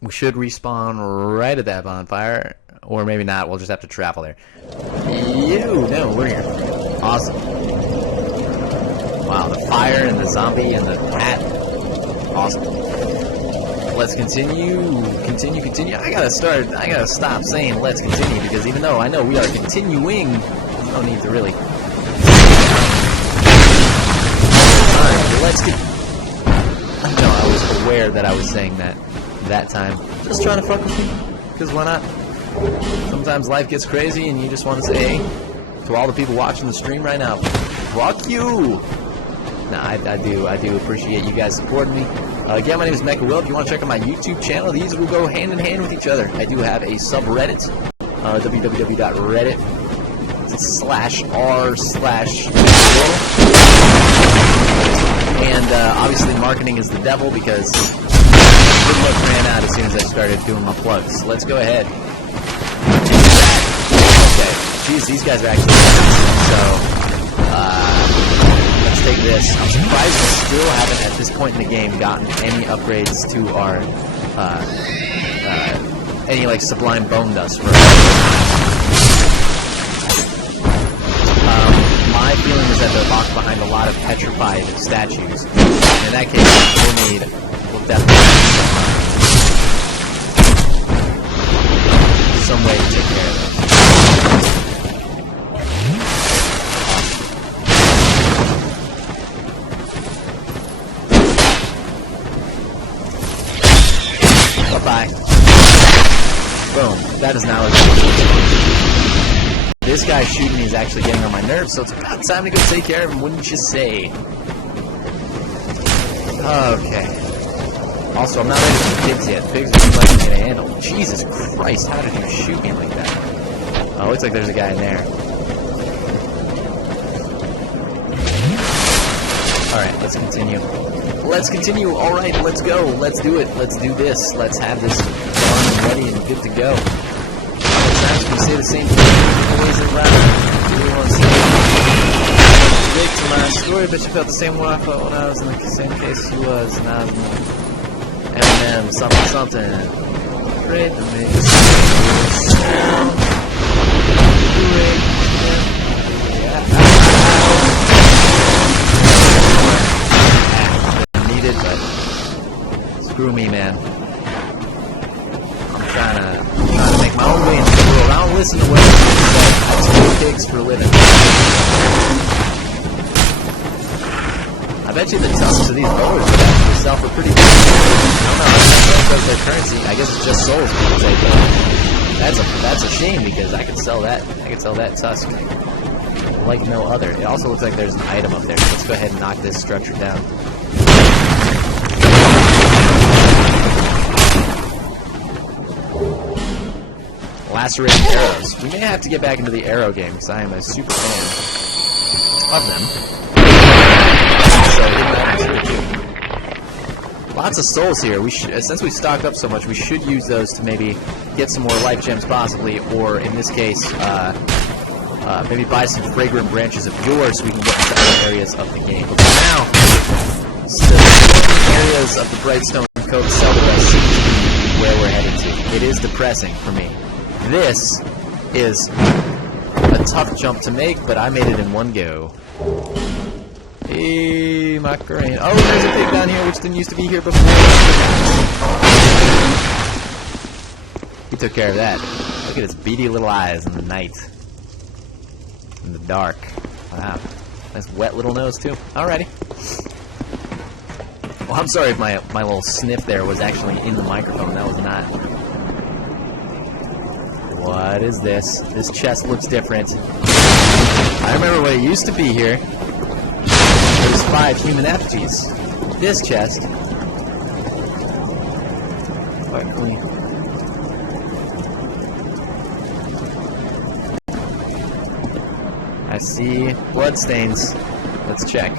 We should respawn right at that bonfire. Or maybe not, we'll just have to travel there. No, we're here. Awesome. Wow, the fire and the zombie and the hat. Awesome. Let's continue. I gotta stop saying let's continue, because even though I know we are continuing, there's no need to really. Alright, let's get. No, I was aware that I was saying that time. Just trying to fuck with you, because why not? Sometimes life gets crazy and you just want to say, hey, to all the people watching the stream right now, fuck you! Nah, I do appreciate you guys supporting me. Again, my name is MechaWill. If you want to check out my YouTube channel, these will go hand in hand with each other. I do have a subreddit, www.reddit.r/r/MechaWill. And obviously marketing is the devil, because good luck ran out as soon as I started doing my plugs. Let's go ahead. Okay. Jeez, these guys are actually so let's take this. I'm surprised we still haven't, at this point in the game, gotten any upgrades to our, any, like, sublime bone dust for my feeling is that they're locked behind a lot of petrified statues. In that case, we'll definitely need some way to take care of them. Bye. Boom. That is now. This guy shooting me is actually getting on my nerves, so it's about time to go take care of him, wouldn't you say? Okay. Also, I'm not ready for pigs yet. Pigs are too much for me to handle. Jesus Christ, how did you shoot me like that? Oh, looks like there's a guy in there. Alright, let's continue. Let's continue. Alright, let's go. Let's do it. Let's do this. Let's have this done and ready and good to go. How many times can you say the same thing? Always around. You want to say relate to my story, but you felt the same way I felt when I was in the same case you was, and I was in the Eminem, something. Great to make a sound. Great. But screw me, man. I'm trying to make my own way in the world. I don't listen to what people say. I steal pigs for a living. I bet you the tusks of these boars would actually sell for pretty good. I don't know how much does their currency. I guess it's just souls people take, though. That's a shame because I could sell that. I could sell that tusk like no other. It also looks like there's an item up there. So let's go ahead and knock this structure down. Lacerating arrows. We may have to get back into the arrow game because I am a super fan of them. So hidden items here too. Lots of souls here. We since we stocked up so much, we should use those to maybe get some more life gems possibly, or in this case, maybe buy some fragrant branches of yours so we can get into other areas of the game. But for now, the areas of the Brightstone Cove Cellar seem to be where we're headed to. It is depressing for me. This is a tough jump to make, but I made it in one go. Hey, Macarena. Oh, there's a pig down here which didn't used to be here before. He took care of that. Look at his beady little eyes in the night. In the dark. Wow. Nice wet little nose, too. Alrighty. Well, I'm sorry if my little sniff there was actually in the microphone. That was not. What is this? This chest looks different. I remember what it used to be here. There's 5 human effigies. This chest. Quite clean. I see bloodstains. Let's check.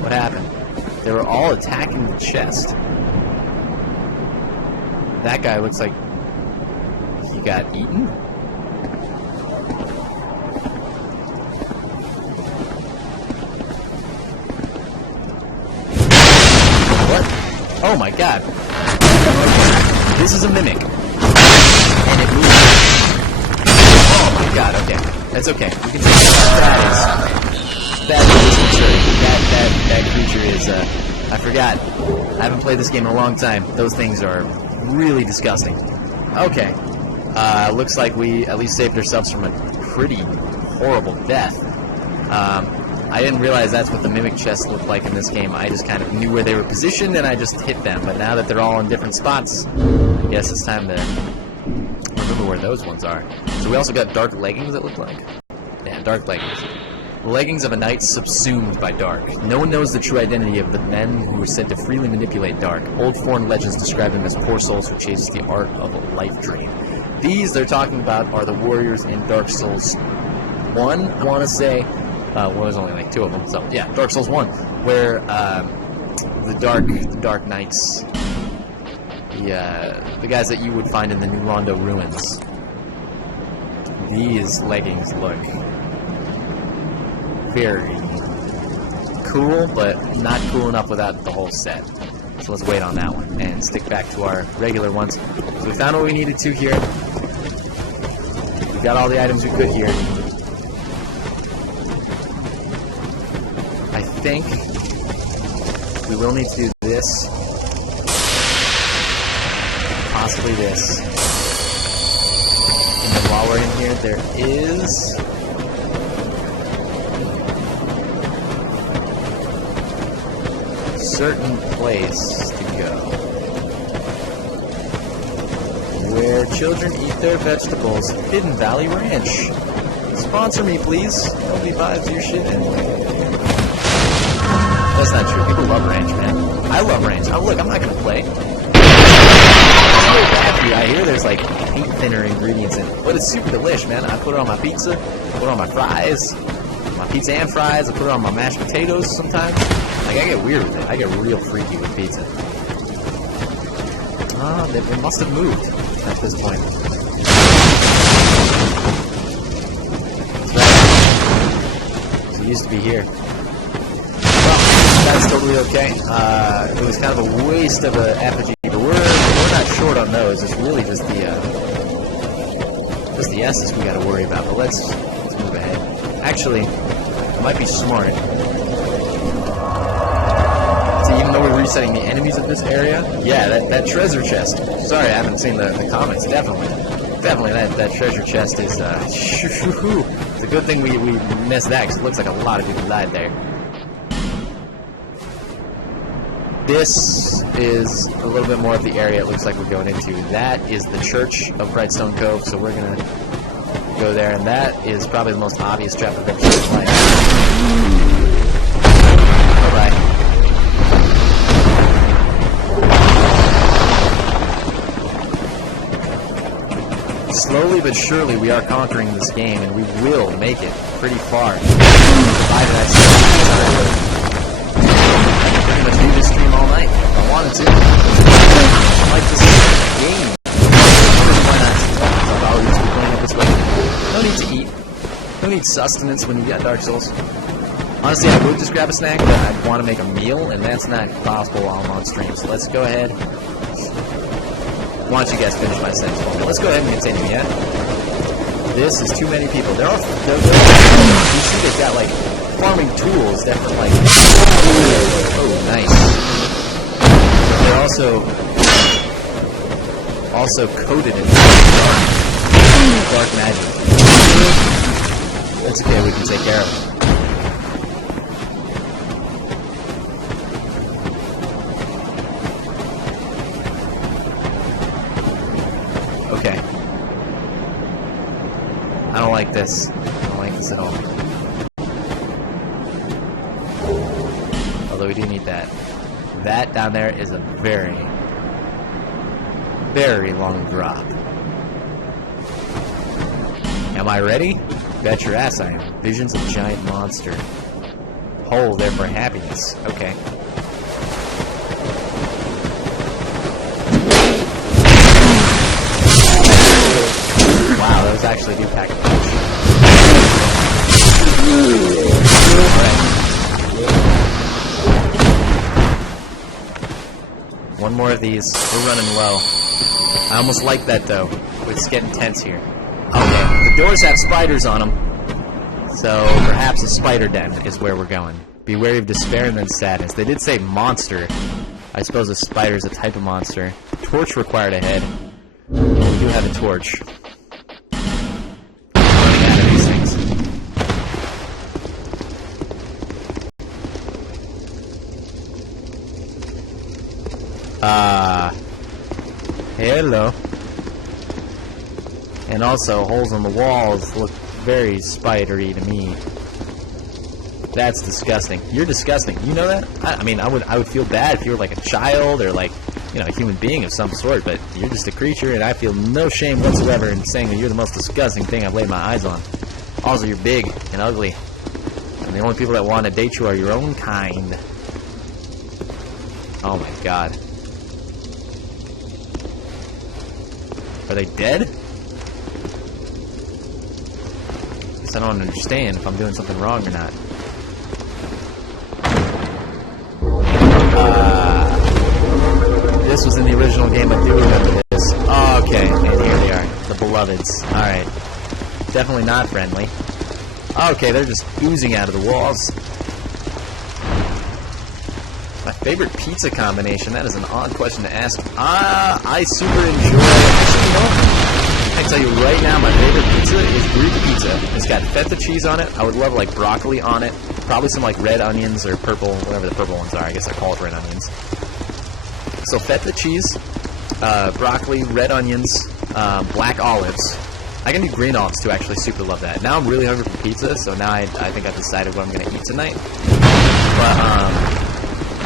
What happened? They were all attacking the chest. That guy looks like he got eaten? Oh my god. This is a mimic. And it moves. Oh my god, okay. That's okay. We can take that. That creature is, I forgot. I haven't played this game in a long time. Those things are really disgusting. Okay. Looks like we at least saved ourselves from a pretty horrible death. I didn't realize that's what the mimic chests looked like in this game. I just kind of knew where they were positioned and I just hit them. But now that they're all in different spots, I guess it's time to remember where those ones are. So we also got dark leggings, it looked like. Yeah, dark leggings. Leggings of a knight subsumed by dark. No one knows the true identity of the men who are said to freely manipulate dark. Old foreign legends describe them as poor souls who chase the art of a life dream. These they're talking about are the warriors in Dark Souls 1, I want to say. Well, there's only like 2 of them, so yeah, Dark Souls 1, where the Dark Knights, the guys that you would find in the New Londo ruins. These leggings look very cool, but not cool enough without the whole set. So let's wait on that one and stick back to our regular ones. So we found what we needed to here. We got all the items we could here. I think we will need to do this, possibly this, and then while we're in here there is a certain place to go where children eat their vegetables. Hidden Valley Ranch. Sponsor me, please. Nobody buys your shit anyway. That's not true. People love ranch, man. I love ranch. Oh, look, I'm not gonna play. It's really bad for you. I hear there's like paint thinner ingredients in it, but it's super delish, man. I put it on my pizza, I put it on my fries, my pizza and fries. I put it on my mashed potatoes sometimes. Like, I get weird with it. I get real freaky with pizza. Oh, they must have moved at this point. So it used to be here. That's totally okay. It was kind of a waste of an effigy, but we're not short on those. It's really just the S's we got to worry about. But let's move ahead. Actually, it might be smart. So even though we're resetting the enemies of this area, yeah, that treasure chest. Sorry, I haven't seen the comments. Definitely that treasure chest is. It's a good thing we missed that because it looks like a lot of people died there. This is a little bit more of the area it looks like we're going into. That is the Church of Brightstone Cove, so we're going to go there, and that is probably the most obvious trap I've ever seen in my life. Bye-bye. Slowly but surely we are conquering this game, and we will make it pretty far. By that pretty much do this stream all night if I wanted to. I like this game. Why not? I'll probably just be playing it this way. No need to eat. No need sustenance when you got Dark Souls. Honestly, I would just grab a snack, but I'd want to make a meal, and that's not possible while I'm on stream. So let's go ahead. Why don't you guys finish my sentence? Let's go ahead and continue, yeah? This is too many people. You see they've got, like, farming tools that are, like... Oh, nice. But they're also coated in dark magic. That's okay, we can take care of it. Okay. I don't like this. I don't like this at all. Although we do need that. That down there is a very, very long drop. Am I ready? Bet your ass I am. Visions of giant monster. Hole there for happiness. Okay. Wow, that was actually a new pack of punch. Alright. One more of these. We're running low. I almost like that, though. It's getting tense here. Okay, the doors have spiders on them. So, perhaps a spider den is where we're going. Be wary of despair and then sadness. They did say monster. I suppose a spider is a type of monster. Torch required ahead. We do have a torch. Hello. And also, holes on the walls look very spidery to me. That's disgusting. You're disgusting. You know that? I mean, I would feel bad if you were like a child or like, you know, a human being of some sort, but you're just a creature, and I feel no shame whatsoever in saying that you're the most disgusting thing I've laid my eyes on. Also, you're big and ugly, and the only people that want to date you are your own kind. Oh my god. Are they dead? Guess I don't understand if I'm doing something wrong or not. This was in the original game. I do remember this. Oh, okay, and here they are. The Beloveds. Alright. Definitely not friendly. Okay, they're just oozing out of the walls. My favorite pizza combination? That is an odd question to ask. I super enjoy... Actually, you know what? I tell you right now, my favorite pizza is burrito pizza. It's got feta cheese on it. I would love, like, broccoli on it. Probably some, like, red onions or purple, whatever the purple ones are. I guess I call it red onions. So feta cheese, broccoli, red onions, black olives. I can do green olives, too. I actually super love that. Now I'm really hungry for pizza, so now I think I've decided what I'm going to eat tonight.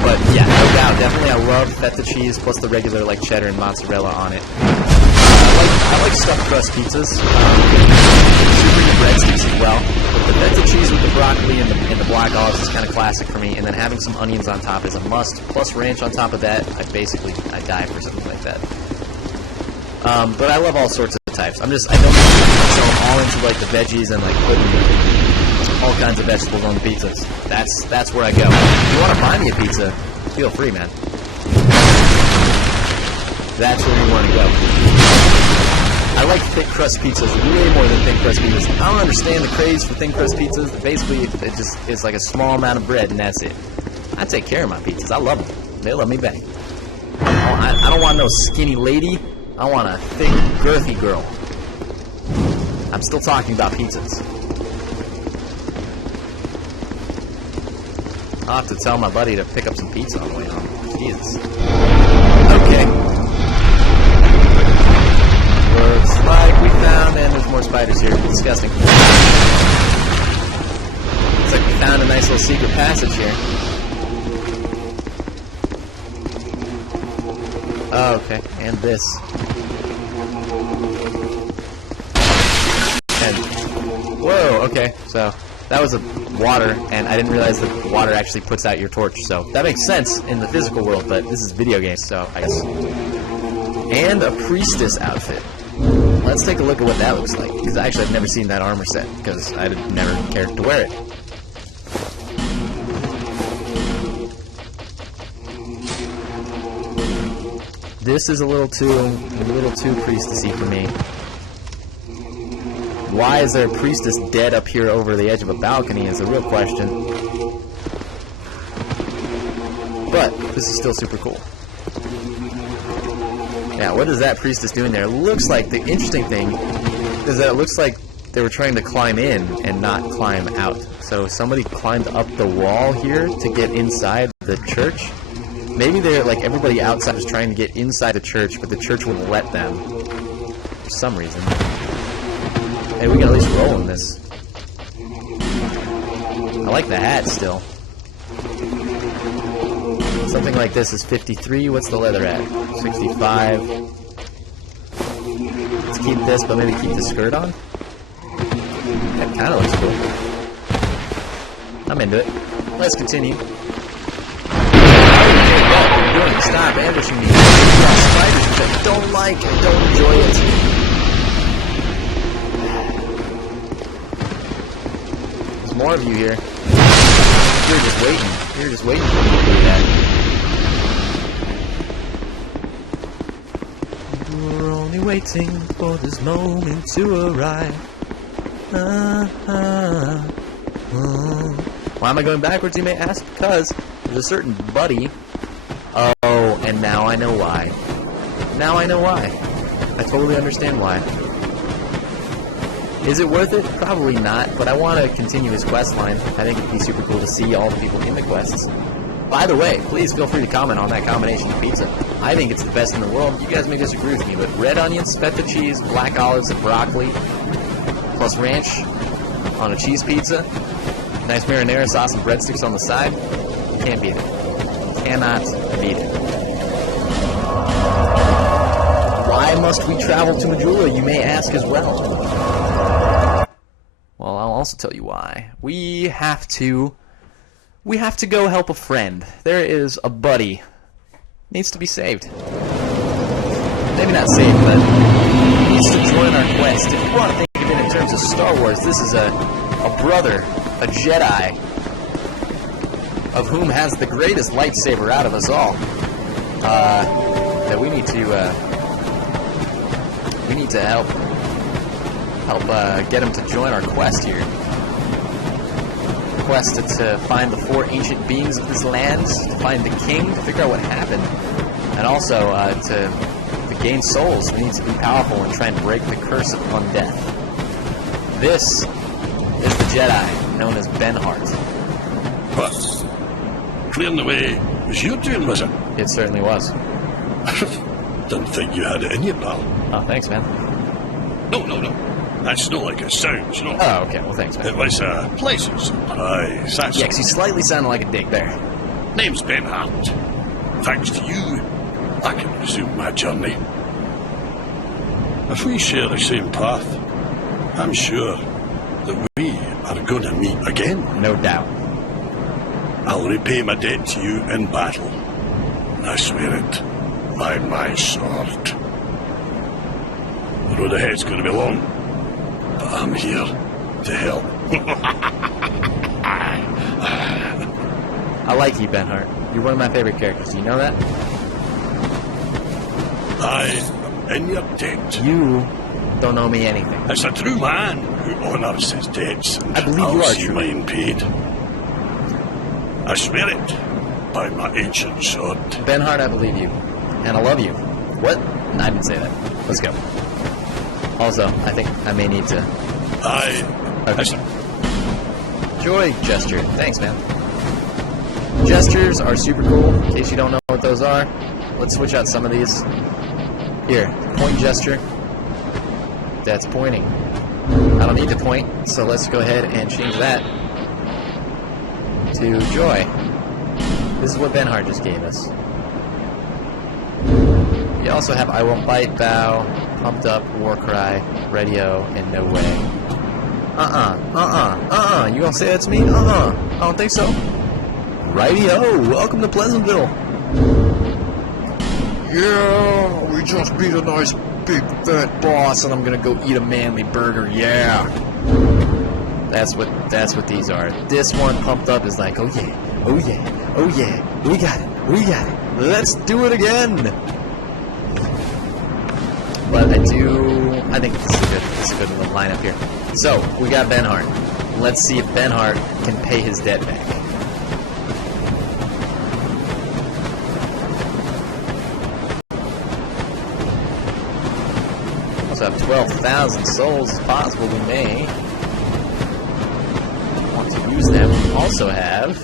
But yeah, no doubt, definitely I love feta cheese plus the regular like cheddar and mozzarella on it. I like stuffed crust pizzas. Super good breadsticks as well. But the feta cheese with the broccoli and the black olives is kind of classic for me. And then having some onions on top is a must. Plus ranch on top of that, I die for something like that. But I love all sorts of types. I don't so I'm all into like the veggies and like putting all kinds of vegetables on the pizzas. That's where I go. If you want to buy me a pizza, feel free, man. That's where you want to go. I like thick crust pizzas way more than thin crust pizzas. I don't understand the craze for thin crust pizzas. Basically, it's like a small amount of bread and that's it. I take care of my pizzas. I love them. They love me back. I don't want no skinny lady. I want a thick, girthy girl. I'm still talking about pizzas. I'll have to tell my buddy to pick up some pizza on the way home. Jesus. Okay. Looks like we found, and there's more spiders here. Disgusting. Looks like we found a nice little secret passage here. Oh, okay. And this. And whoa, okay. So that was a water, and I didn't realize that water actually puts out your torch. So that makes sense in the physical world, but this is video games, so I guess. And a priestess outfit. Let's take a look at what that looks like, because actually I've never seen that armor set, because I never cared to wear it. This is a little too priestessy for me. Why is there a priestess dead up here over the edge of a balcony is a real question. But this is still super cool. Yeah, what is that priestess doing there? It looks like, the interesting thing is that it looks like they were trying to climb in and not climb out. So somebody climbed up the wall here to get inside the church. Maybe they're like, everybody outside was trying to get inside the church, but the church wouldn't let them for some reason. Hey, we can at least roll in this. I like the hat still. Something like this is 53. What's the leather at? 65. Let's keep this, but maybe keep the skirt on. That kind of looks cool. I'm into it. Let's continue. Stop ambushing me. Spiders, which I don't like. I don't enjoy it. There's more of you here. You're just waiting. You're just waiting for me to do that. We're only waiting for this moment to arrive. Why am I going backwards, you may ask? Because there's a certain buddy. Oh, and now I know why. Now I know why. I totally understand why. Is it worth it? Probably not, but I want to continue his quest line. I think it'd be super cool to see all the people in the quests. By the way, please feel free to comment on that combination of pizza. I think it's the best in the world. You guys may disagree with me, but red onions, feta cheese, black olives, and broccoli, plus ranch on a cheese pizza, nice marinara sauce and breadsticks on the side, can't beat it. Cannot beat it. Why must we travel to MechaWill, you may ask as well? Well, I'll also tell you why. We have to go help a friend. There is a buddy. Needs to be saved. Maybe not saved, but needs to join our quest. If you want to think of it in terms of Star Wars, this is a brother, a Jedi, of whom has the greatest lightsaber out of us all. That we need to help get him to join our quest here. Quest to find the 4 ancient beings of this land, to find the king, to figure out what happened, and also to gain souls. We need to be powerful and try and break the curse upon death. This is the Jedi, known as Ben Hart. What? Clearing the way was your doing, was it? It certainly was. Didn't think you had it in you, pal. Oh, thanks, man. No. That's not like it sounds, no. Oh, okay. Well, thanks, man. It was a pleasant surprise. That's Yeah, 'cause you slightly sounded like a dick there. Name's Ben Hart. Thanks to you, I can resume my journey. If we share the same path, I'm sure that we are going to meet again. No doubt. I'll repay my debt to you in battle. And I swear it by my sword. The road ahead's going to be long, but I'm here to help. I like you, Ben Hart. You're one of my favorite characters. Do you know that? I am in your debt. You don't owe me anything. It's a true man who honours his debts. And I believe I'll you are see true. mine paid. I swear it by my ancient sword. Ben Hart, I believe you. And I love you. What? I didn't say that. Let's go. Also, I think I may need to... Okay. Joy gesture. Thanks, man. Gestures are super cool, in case you don't know what those are. Let's switch out some of these. Here, point gesture. That's pointing. I don't need to point, so let's go ahead and change that to joy. This is what Ben Hart just gave us. You also have I Won't Bite, Bow, Pumped Up, War Cry, Radio, and No Way. You gonna say that to me? I don't think so. Radio, welcome to Pleasantville. Yeah, we just beat a nice big fat boss, and I'm gonna go eat a manly burger. Yeah. That's what these are. This one, Pumped Up, is like, oh yeah, oh yeah, oh yeah, we got it, let's do it again. But I think this is a good little lineup here. So we got Ben Hart. Let's see if Ben Hart can pay his debt back. Also have 12,000 souls. It's possible we may want to use them. Also have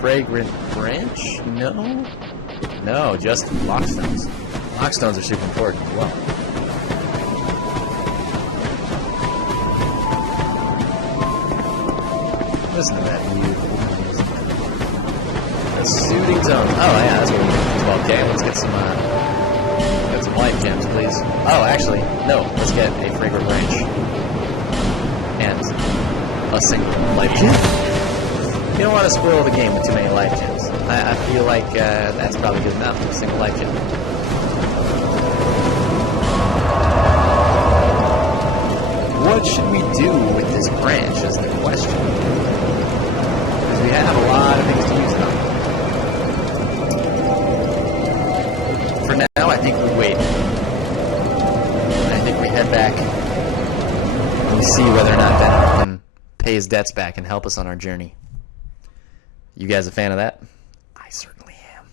Fragrant Branch? No, just Lockstones. Lockstones are super important as well. Listen to that beautiful music. The soothing tones. Oh yeah, that's what we need. 12K. Let's get some life gems, please. Oh, actually, no. Let's get a Fragrant Branch and a single life gem. You don't want to spoil the game with too many life gems. I feel like that's probably good enough for a single life gem. What should we do with this branch is the question. Because we have a lot of things to use it on. For now, I think we wait. I think we head back and we see whether or not Ben can pay his debts back and help us on our journey. You guys a fan of that? I certainly am.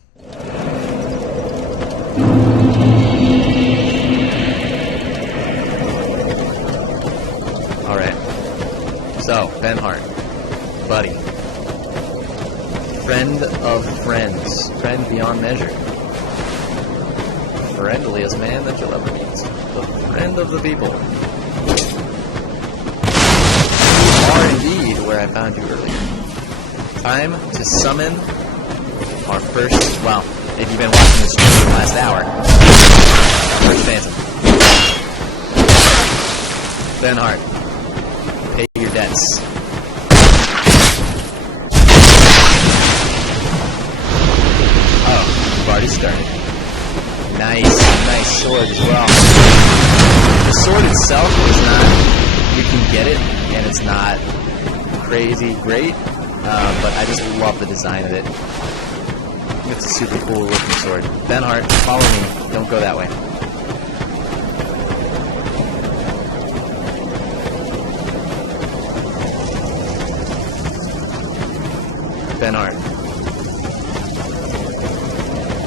So, Ben Hart, buddy, friend of friends, friend beyond measure, friendliest man that you'll ever meet, the friend of the people. You are indeed where I found you earlier. Time to summon our first, well, if you've been watching this stream for the last hour, our first phantom. Ben Hart. Pay your debts. Oh, we've already started. Nice sword as well. The sword itself is not, you can get it, and it's not crazy great, but I just love the design of it. It's a super cool looking sword. Ben Hart, follow me. Don't go that way. Ben Hart.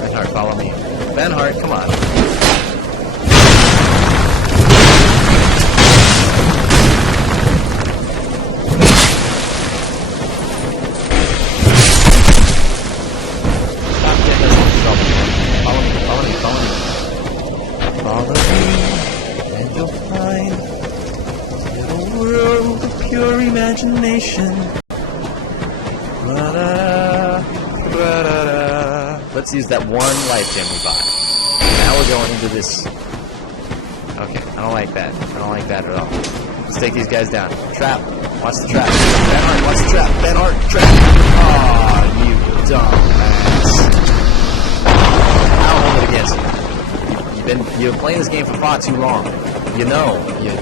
Ben Hart, follow me. Ben Hart, come on. Stop getting us into trouble, man. Follow me, and you'll find a world of pure imagination. Let's use that one life gem we bought. Now we're going into this. Okay, I don't like that. I don't like that at all. Let's take these guys down. Trap. Watch the trap. Ben Hart, watch the trap. Ben Hart, trap. Aw, you dumbass. I'll hold it against you. You've been playing this game for far too long. You know, you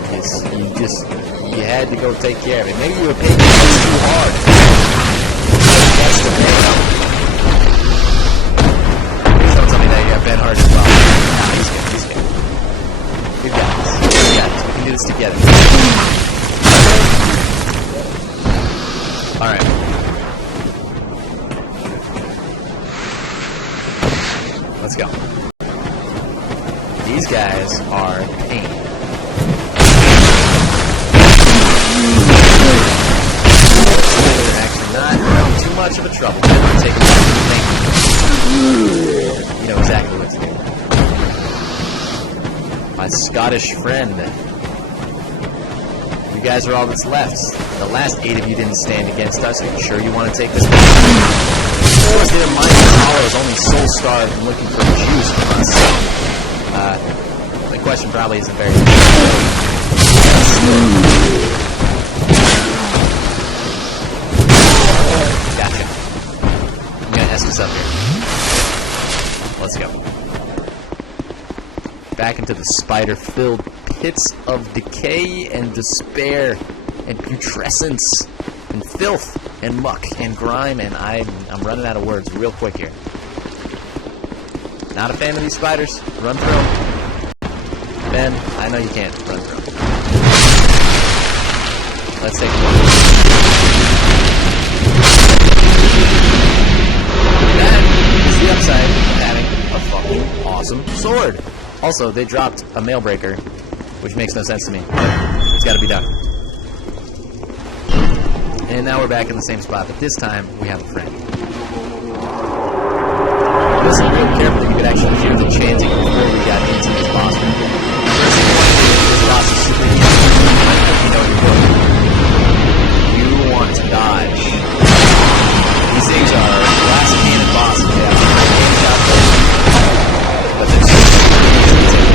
had to go take care of it. Maybe you were paying too hard. That's the thing. Please don't tell me that you got Ben Hart as well. No, he's good. We've got this. We can do this together. Alright. Let's go. These guys are pain. They're actually not. much of a trouble. I'm taking everything. You know exactly what to do. My Scottish friend. You guys are all that's left. The last 8 of you didn't stand against us. Are you sure you want to take this? Of course, their mindless hollows only soul-starved and looking for juice from us. The question probably isn't very good. Gotcha. I'm gonna S this up here. Let's go. Back into the spider-filled pits of decay and despair and putrescence and filth and muck and grime, and I'm running out of words real quick here. Not a fan of these spiders. Run through them. Ben, I know you can't run through them. Let's take a look. That is the upside of having a fucking awesome sword. Also, they dropped a mail breaker, which makes no sense to me. It's gotta be done. And now we're back in the same spot, but this time we have a friend. Listen real carefully, you could actually hear the chanting before we got into this boss room. This boss is super easy. You know what you're doing. You want to dodge. These things are last cannon bosses. They have range out there. But they're super easy to take.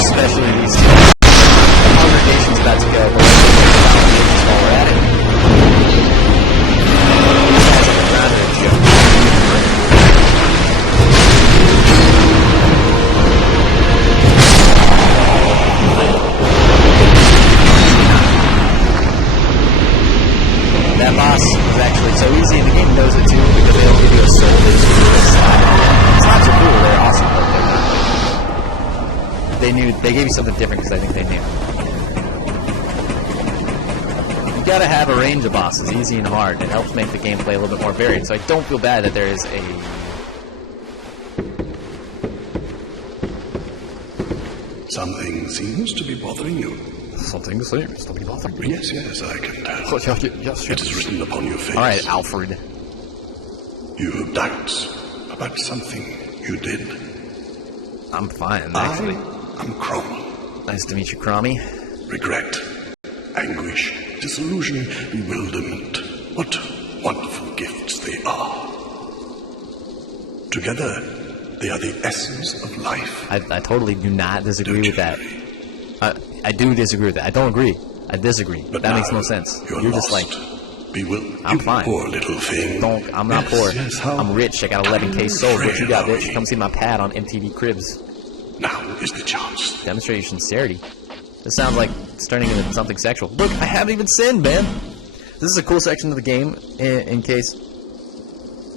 Especially these two. The congregation's about to go, but while we're at it. That's like a grounded joke. That boss is actually so easy, and the game knows it too, because they don't give you a soul, they just give you a slide. Slides are cool, they're awesome, but they're not. They gave you something different because I think they knew. You gotta have a range of bosses, easy and hard. It helps make the gameplay a little bit more varied, so I don't feel bad that there is a... Something seems to be bothering you. Something seems to be bothering me. Yes, I can tell. Oh, yes. It is written upon your face. Alright, Alfred. You have doubts about something you did. I'm fine, actually. I'm Cromwell. Nice to meet you, Crommy. Regret, anguish, disillusion, bewilderment. What wonderful gifts they are. Together, they are the essence of life. I totally do not disagree with that. I do disagree with that. I don't agree. I disagree. But that makes no sense. You're just like... I'm fine. Poor little thing. I'm not poor. I'm rich. I got 11k souls. What you got, frail bitch? Come see my pad on MTV Cribs. Now is the chance. Demonstrate your sincerity. This sounds like it's turning into something sexual. Look, I haven't even sinned, man. This is a cool section of the game, in case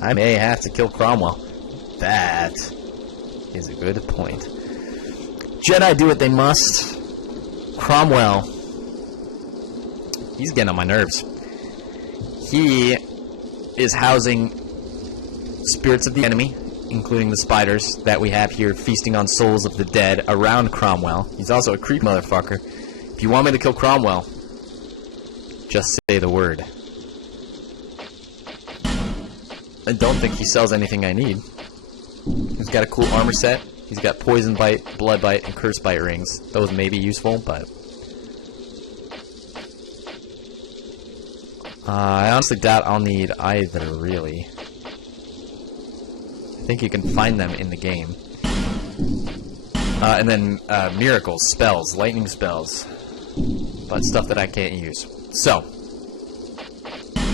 I may have to kill Cromwell. That is a good point. Jedi do what they must. Cromwell, he's getting on my nerves. He is housing spirits of the enemy, including the spiders that we have here feasting on souls of the dead around Cromwell. He's also a creep motherfucker. If you want me to kill Cromwell, just say the word. I don't think he sells anything I need. He's got a cool armor set. He's got poison bite, blood bite, and curse bite rings. Those may be useful, but... I honestly doubt I'll need either, really. I think you can find them in the game. And then miracles, spells, lightning spells. But stuff that I can't use. So.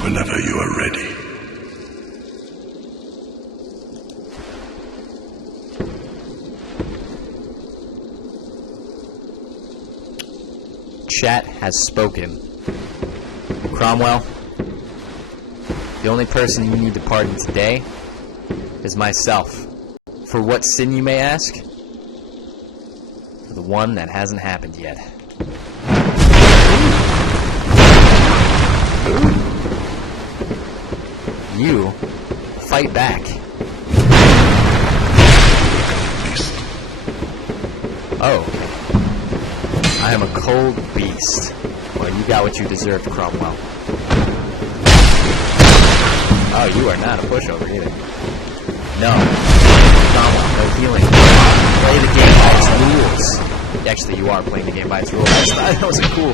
Whenever you are ready. Chat has spoken. Cromwell, the only person you need to pardon today is myself. For what sin, you may ask? For the one that hasn't happened yet. You fight back. Oh. I am a cold beast. Well, you got what you deserved, Cromwell. Oh, you are not a pushover either. No. Cromwell, no healing. Play the game by its rules. Actually, you are playing the game by its rules. I thought that was a cool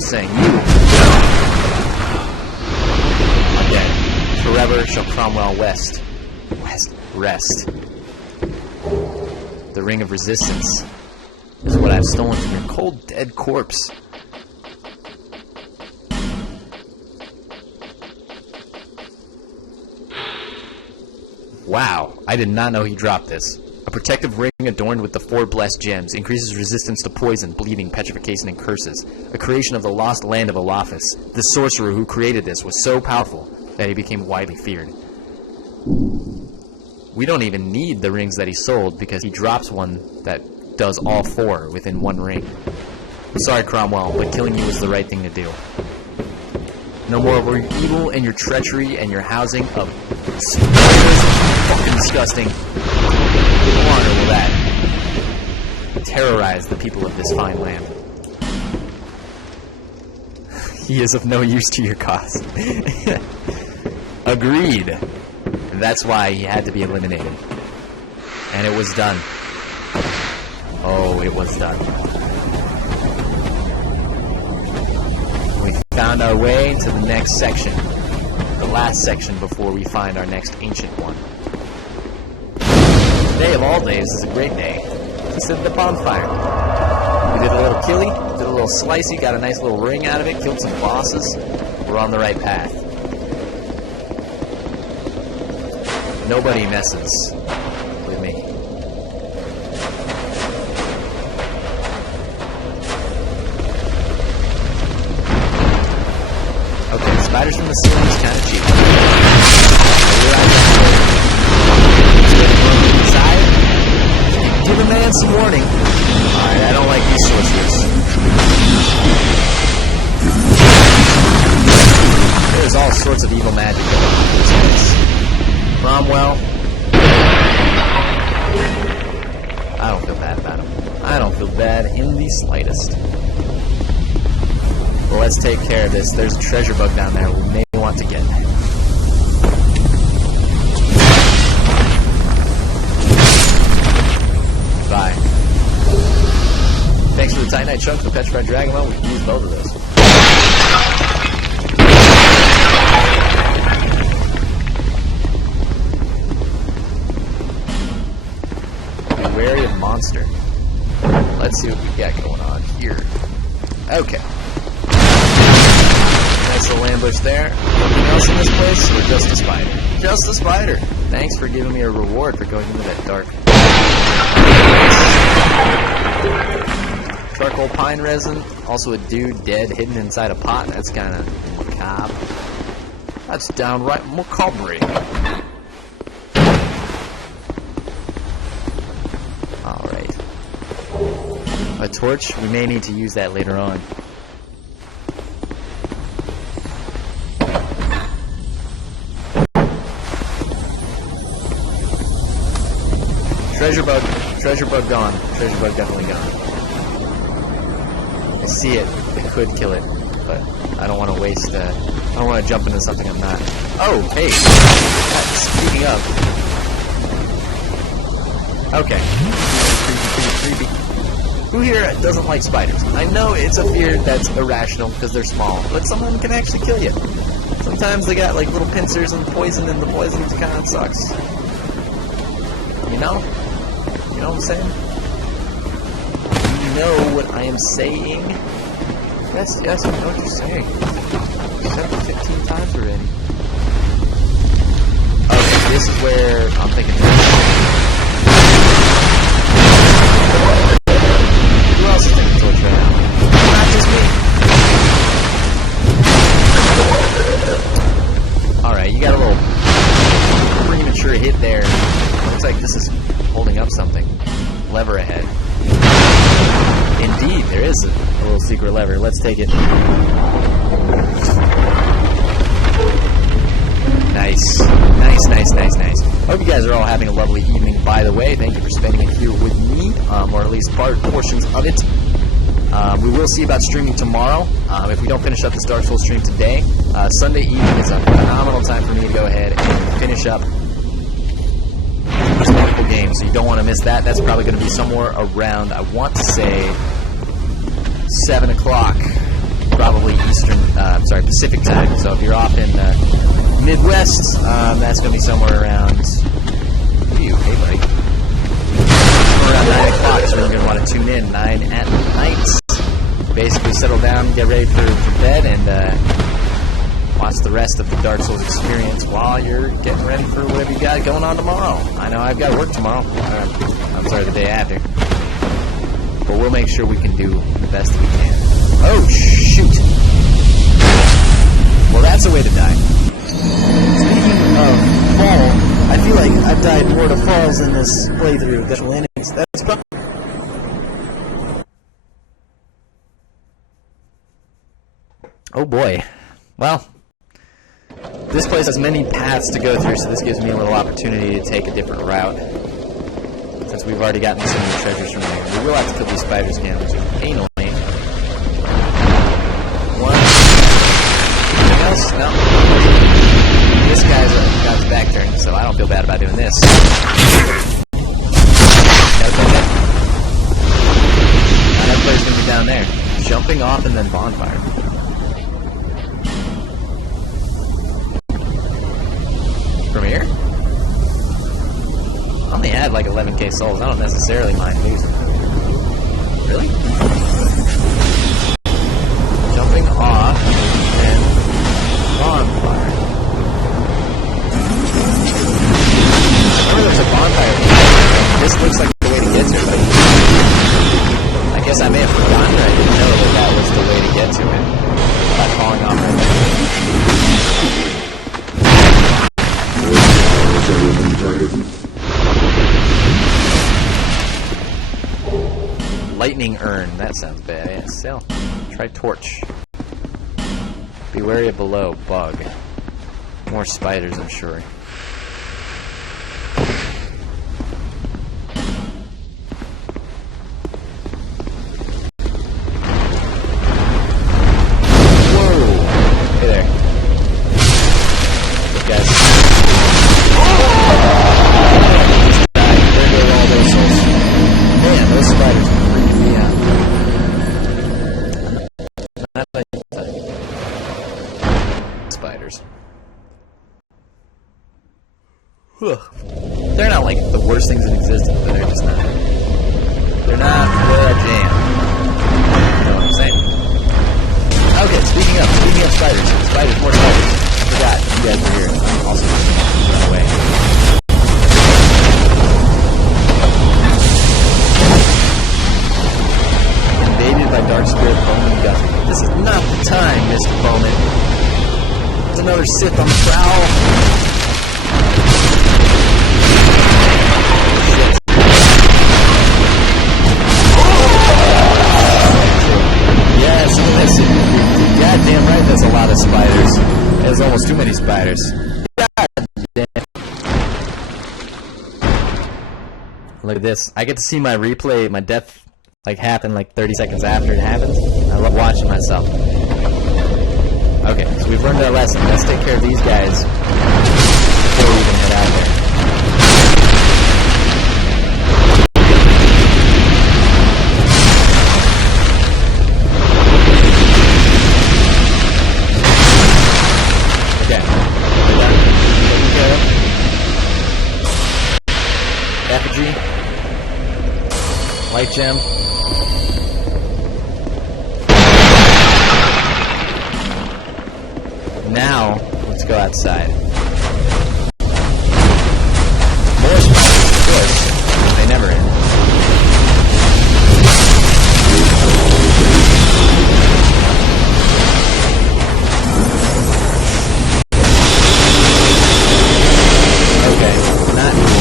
saying. You. Again. Forever shall Cromwell rest. The ring of resistance is what I've stolen from your cold, dead corpse. Wow, I did not know he dropped this. A protective ring adorned with the 4 blessed gems increases resistance to poison, bleeding, petrification, and curses. A creation of the lost land of Olaphus. The sorcerer who created this was so powerful that he became widely feared. We don't even need the rings that he sold because he drops one that does all 4 within 1 ring. I'm sorry, Cromwell, but killing you was the right thing to do. No more of your evil and your treachery and your housing of fucking disgusting. No longer will that terrorize the people of this fine land. He is of no use to your cause. Agreed. That's why he had to be eliminated. And it was done. Oh, it was done. We found our way to the next section. The last section before we find our next ancient one. Today of all days is a great day to sit at the bonfire. We did a little killy, did a little slicey, got a nice little ring out of it, killed some bosses. We're on the right path. Nobody messes with me. Okay, spiders from the ceiling is kind of cheap. Inside. Give a man some warning. Alright, I don't like these sorcerers. There's all sorts of evil magic going on in this place. Cromwell. I don't feel bad about him. I don't feel bad in the slightest. Well, let's take care of this. There's a treasure bug down there we may want to get. Bye. Thanks for the Titanite chunk, the Petrified Dragon. Well, we can use both of those. Wary of monster. Let's see what we got going on here. Okay. Nice little ambush there. Anything else in this place? Or just a spider? Just a spider. Thanks for giving me a reward for going into that dark. Charcoal pine resin. Also a dude dead hidden inside a pot. That's kind of macabre. That's downright macabre. A torch? We may need to use that later on. Treasure bug. Treasure bug gone. Treasure bug definitely gone. I see it. I could kill it, but I don't want to waste I don't want to jump into something I'm not. Oh, hey! Speeding up. Okay. Creepy. Who here doesn't like spiders? I know it's a fear that's irrational because they're small, but some of them can actually kill you. Sometimes they got like little pincers and poison, and the poison kind of sucks. You know? You know what I'm saying? You know what I am saying? Yes, I know what you're saying. You said it 15 times already. Okay, this is where I'm thinking. Who else is taking torch right now? Not just me. Alright, you got a little premature hit there. Looks like this is holding up something. Lever ahead. Indeed, there is a little secret lever. Let's take it. Nice. Nice. Hope you guys are all having a lovely evening, by the way. Thank you for spending it here with me, or at least portions of it. We will see about streaming tomorrow. If we don't finish up this Dark Souls stream today, Sunday evening is a phenomenal time for me to go ahead and finish up this wonderful game, so you don't want to miss that. That's probably going to be somewhere around, I want to say, 7 o'clock, probably Pacific time. So if you're off in the Midwest, that's going to be somewhere around, hey buddy, around 9 o'clock, so you're going to want to tune in, 9 at night. Basically settle down, get ready for bed, and watch the rest of the Dark Souls experience while you're getting ready for whatever you got going on tomorrow. I know I've got to work tomorrow. I'm sorry, the day after. But we'll make sure we can do the best we can. Oh, shoot! Well, that's a way to die. Speaking of fall, I feel like I've died more to falls in this playthrough than actual enemies. That's probably... Oh boy. Well, this place has many paths to go through, so this gives me a little opportunity to take a different route. Since we've already gotten some of the treasures from there. We will have to kill these spiders again, which is annoying. One. Anything else? No. This guy's got his back turned, so I don't feel bad about doing this. That player's gonna be down there. Jumping off and then bonfire. From here? I only had like 11k souls. I don't necessarily mind losing. Really? Jumping off and bonfire. I remember there's a bonfire. This looks like the way to get to it. I guess I may have forgotten. I didn't know that that was the way to get to it. By falling off right there. Lightning urn, that sounds bad. Yeah, still. Try torch. Be wary of below, bug. More spiders, I'm sure. Whoa! Hey there. Look, guys. There go all those souls. Man, those spiders are freaking me out. Not like spiders. They're not like the worst things in existence, but they're just not. They're not the jam. You know what I'm saying? Okay, speaking of spiders. Spiders, more spiders. I forgot you guys were here. Also, run away. Invaded by Dark Spirit Bowman Guthrie. This is not the time, Mr. Bowman. There's another Sith on the prowl. Shit. Yes, listen. Goddamn right, that's a lot of spiders. There's almost too many spiders. God damn. Look at this. I get to see my replay, my death, like happen like 30 seconds after it happens. I love watching myself. Okay, so we've learned our lesson. Let's take care of these guys before we even head out there. Okay, we're done. Taking care of. Effigy. Light gem. Now, let's go outside. More spiders, of course. They never end. Okay, not cool.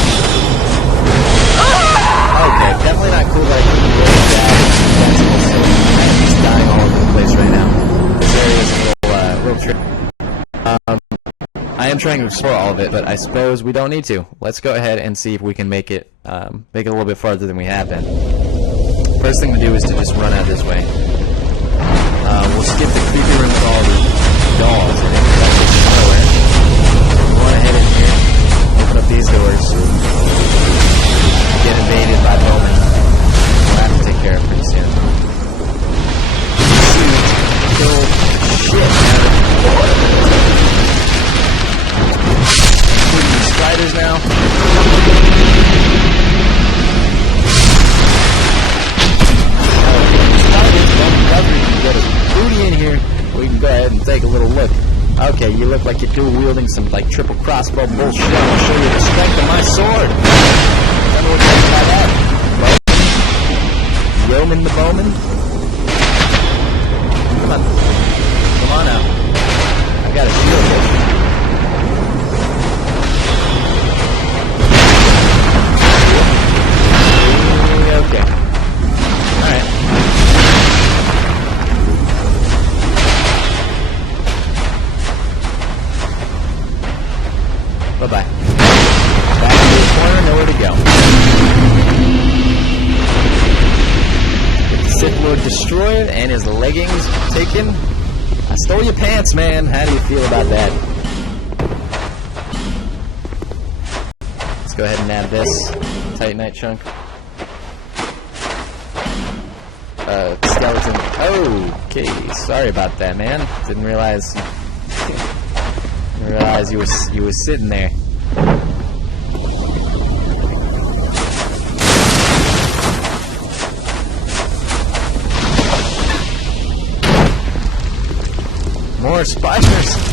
Okay, definitely not cool that I can really that's also I'm just dying all over the place right now. This area is a little tricky. I am trying to explore all of it, but I suppose we don't need to. Let's go ahead and see if we can make it a little bit farther than we have been. First thing to do is to just run out this way. We'll skip the creepy room with all the dolls and then we'll get nowhere. So we want to head in here, open up these doors, get invaded by Bowman. We'll have to take care of pretty soon. Kill shit out of including the spiders now. Get a booty in here. We can go ahead and take a little look. Okay, you look like you're dual wielding some like triple crossbow bullshit. I'll show you the strength of my sword. Tell me what you think about that. Yeoman the Bowman. Come on. Come on out. I got a shield here. Okay. Alright. Bye-bye. Back to the corner, nowhere to go. Get the Sith Lord destroyed and his leggings taken. I stole your pants, man. How do you feel about that? Let's go ahead and add this Titanite chunk. Skeleton. Okay, sorry about that, man. Didn't realize you were sitting there. More spiders.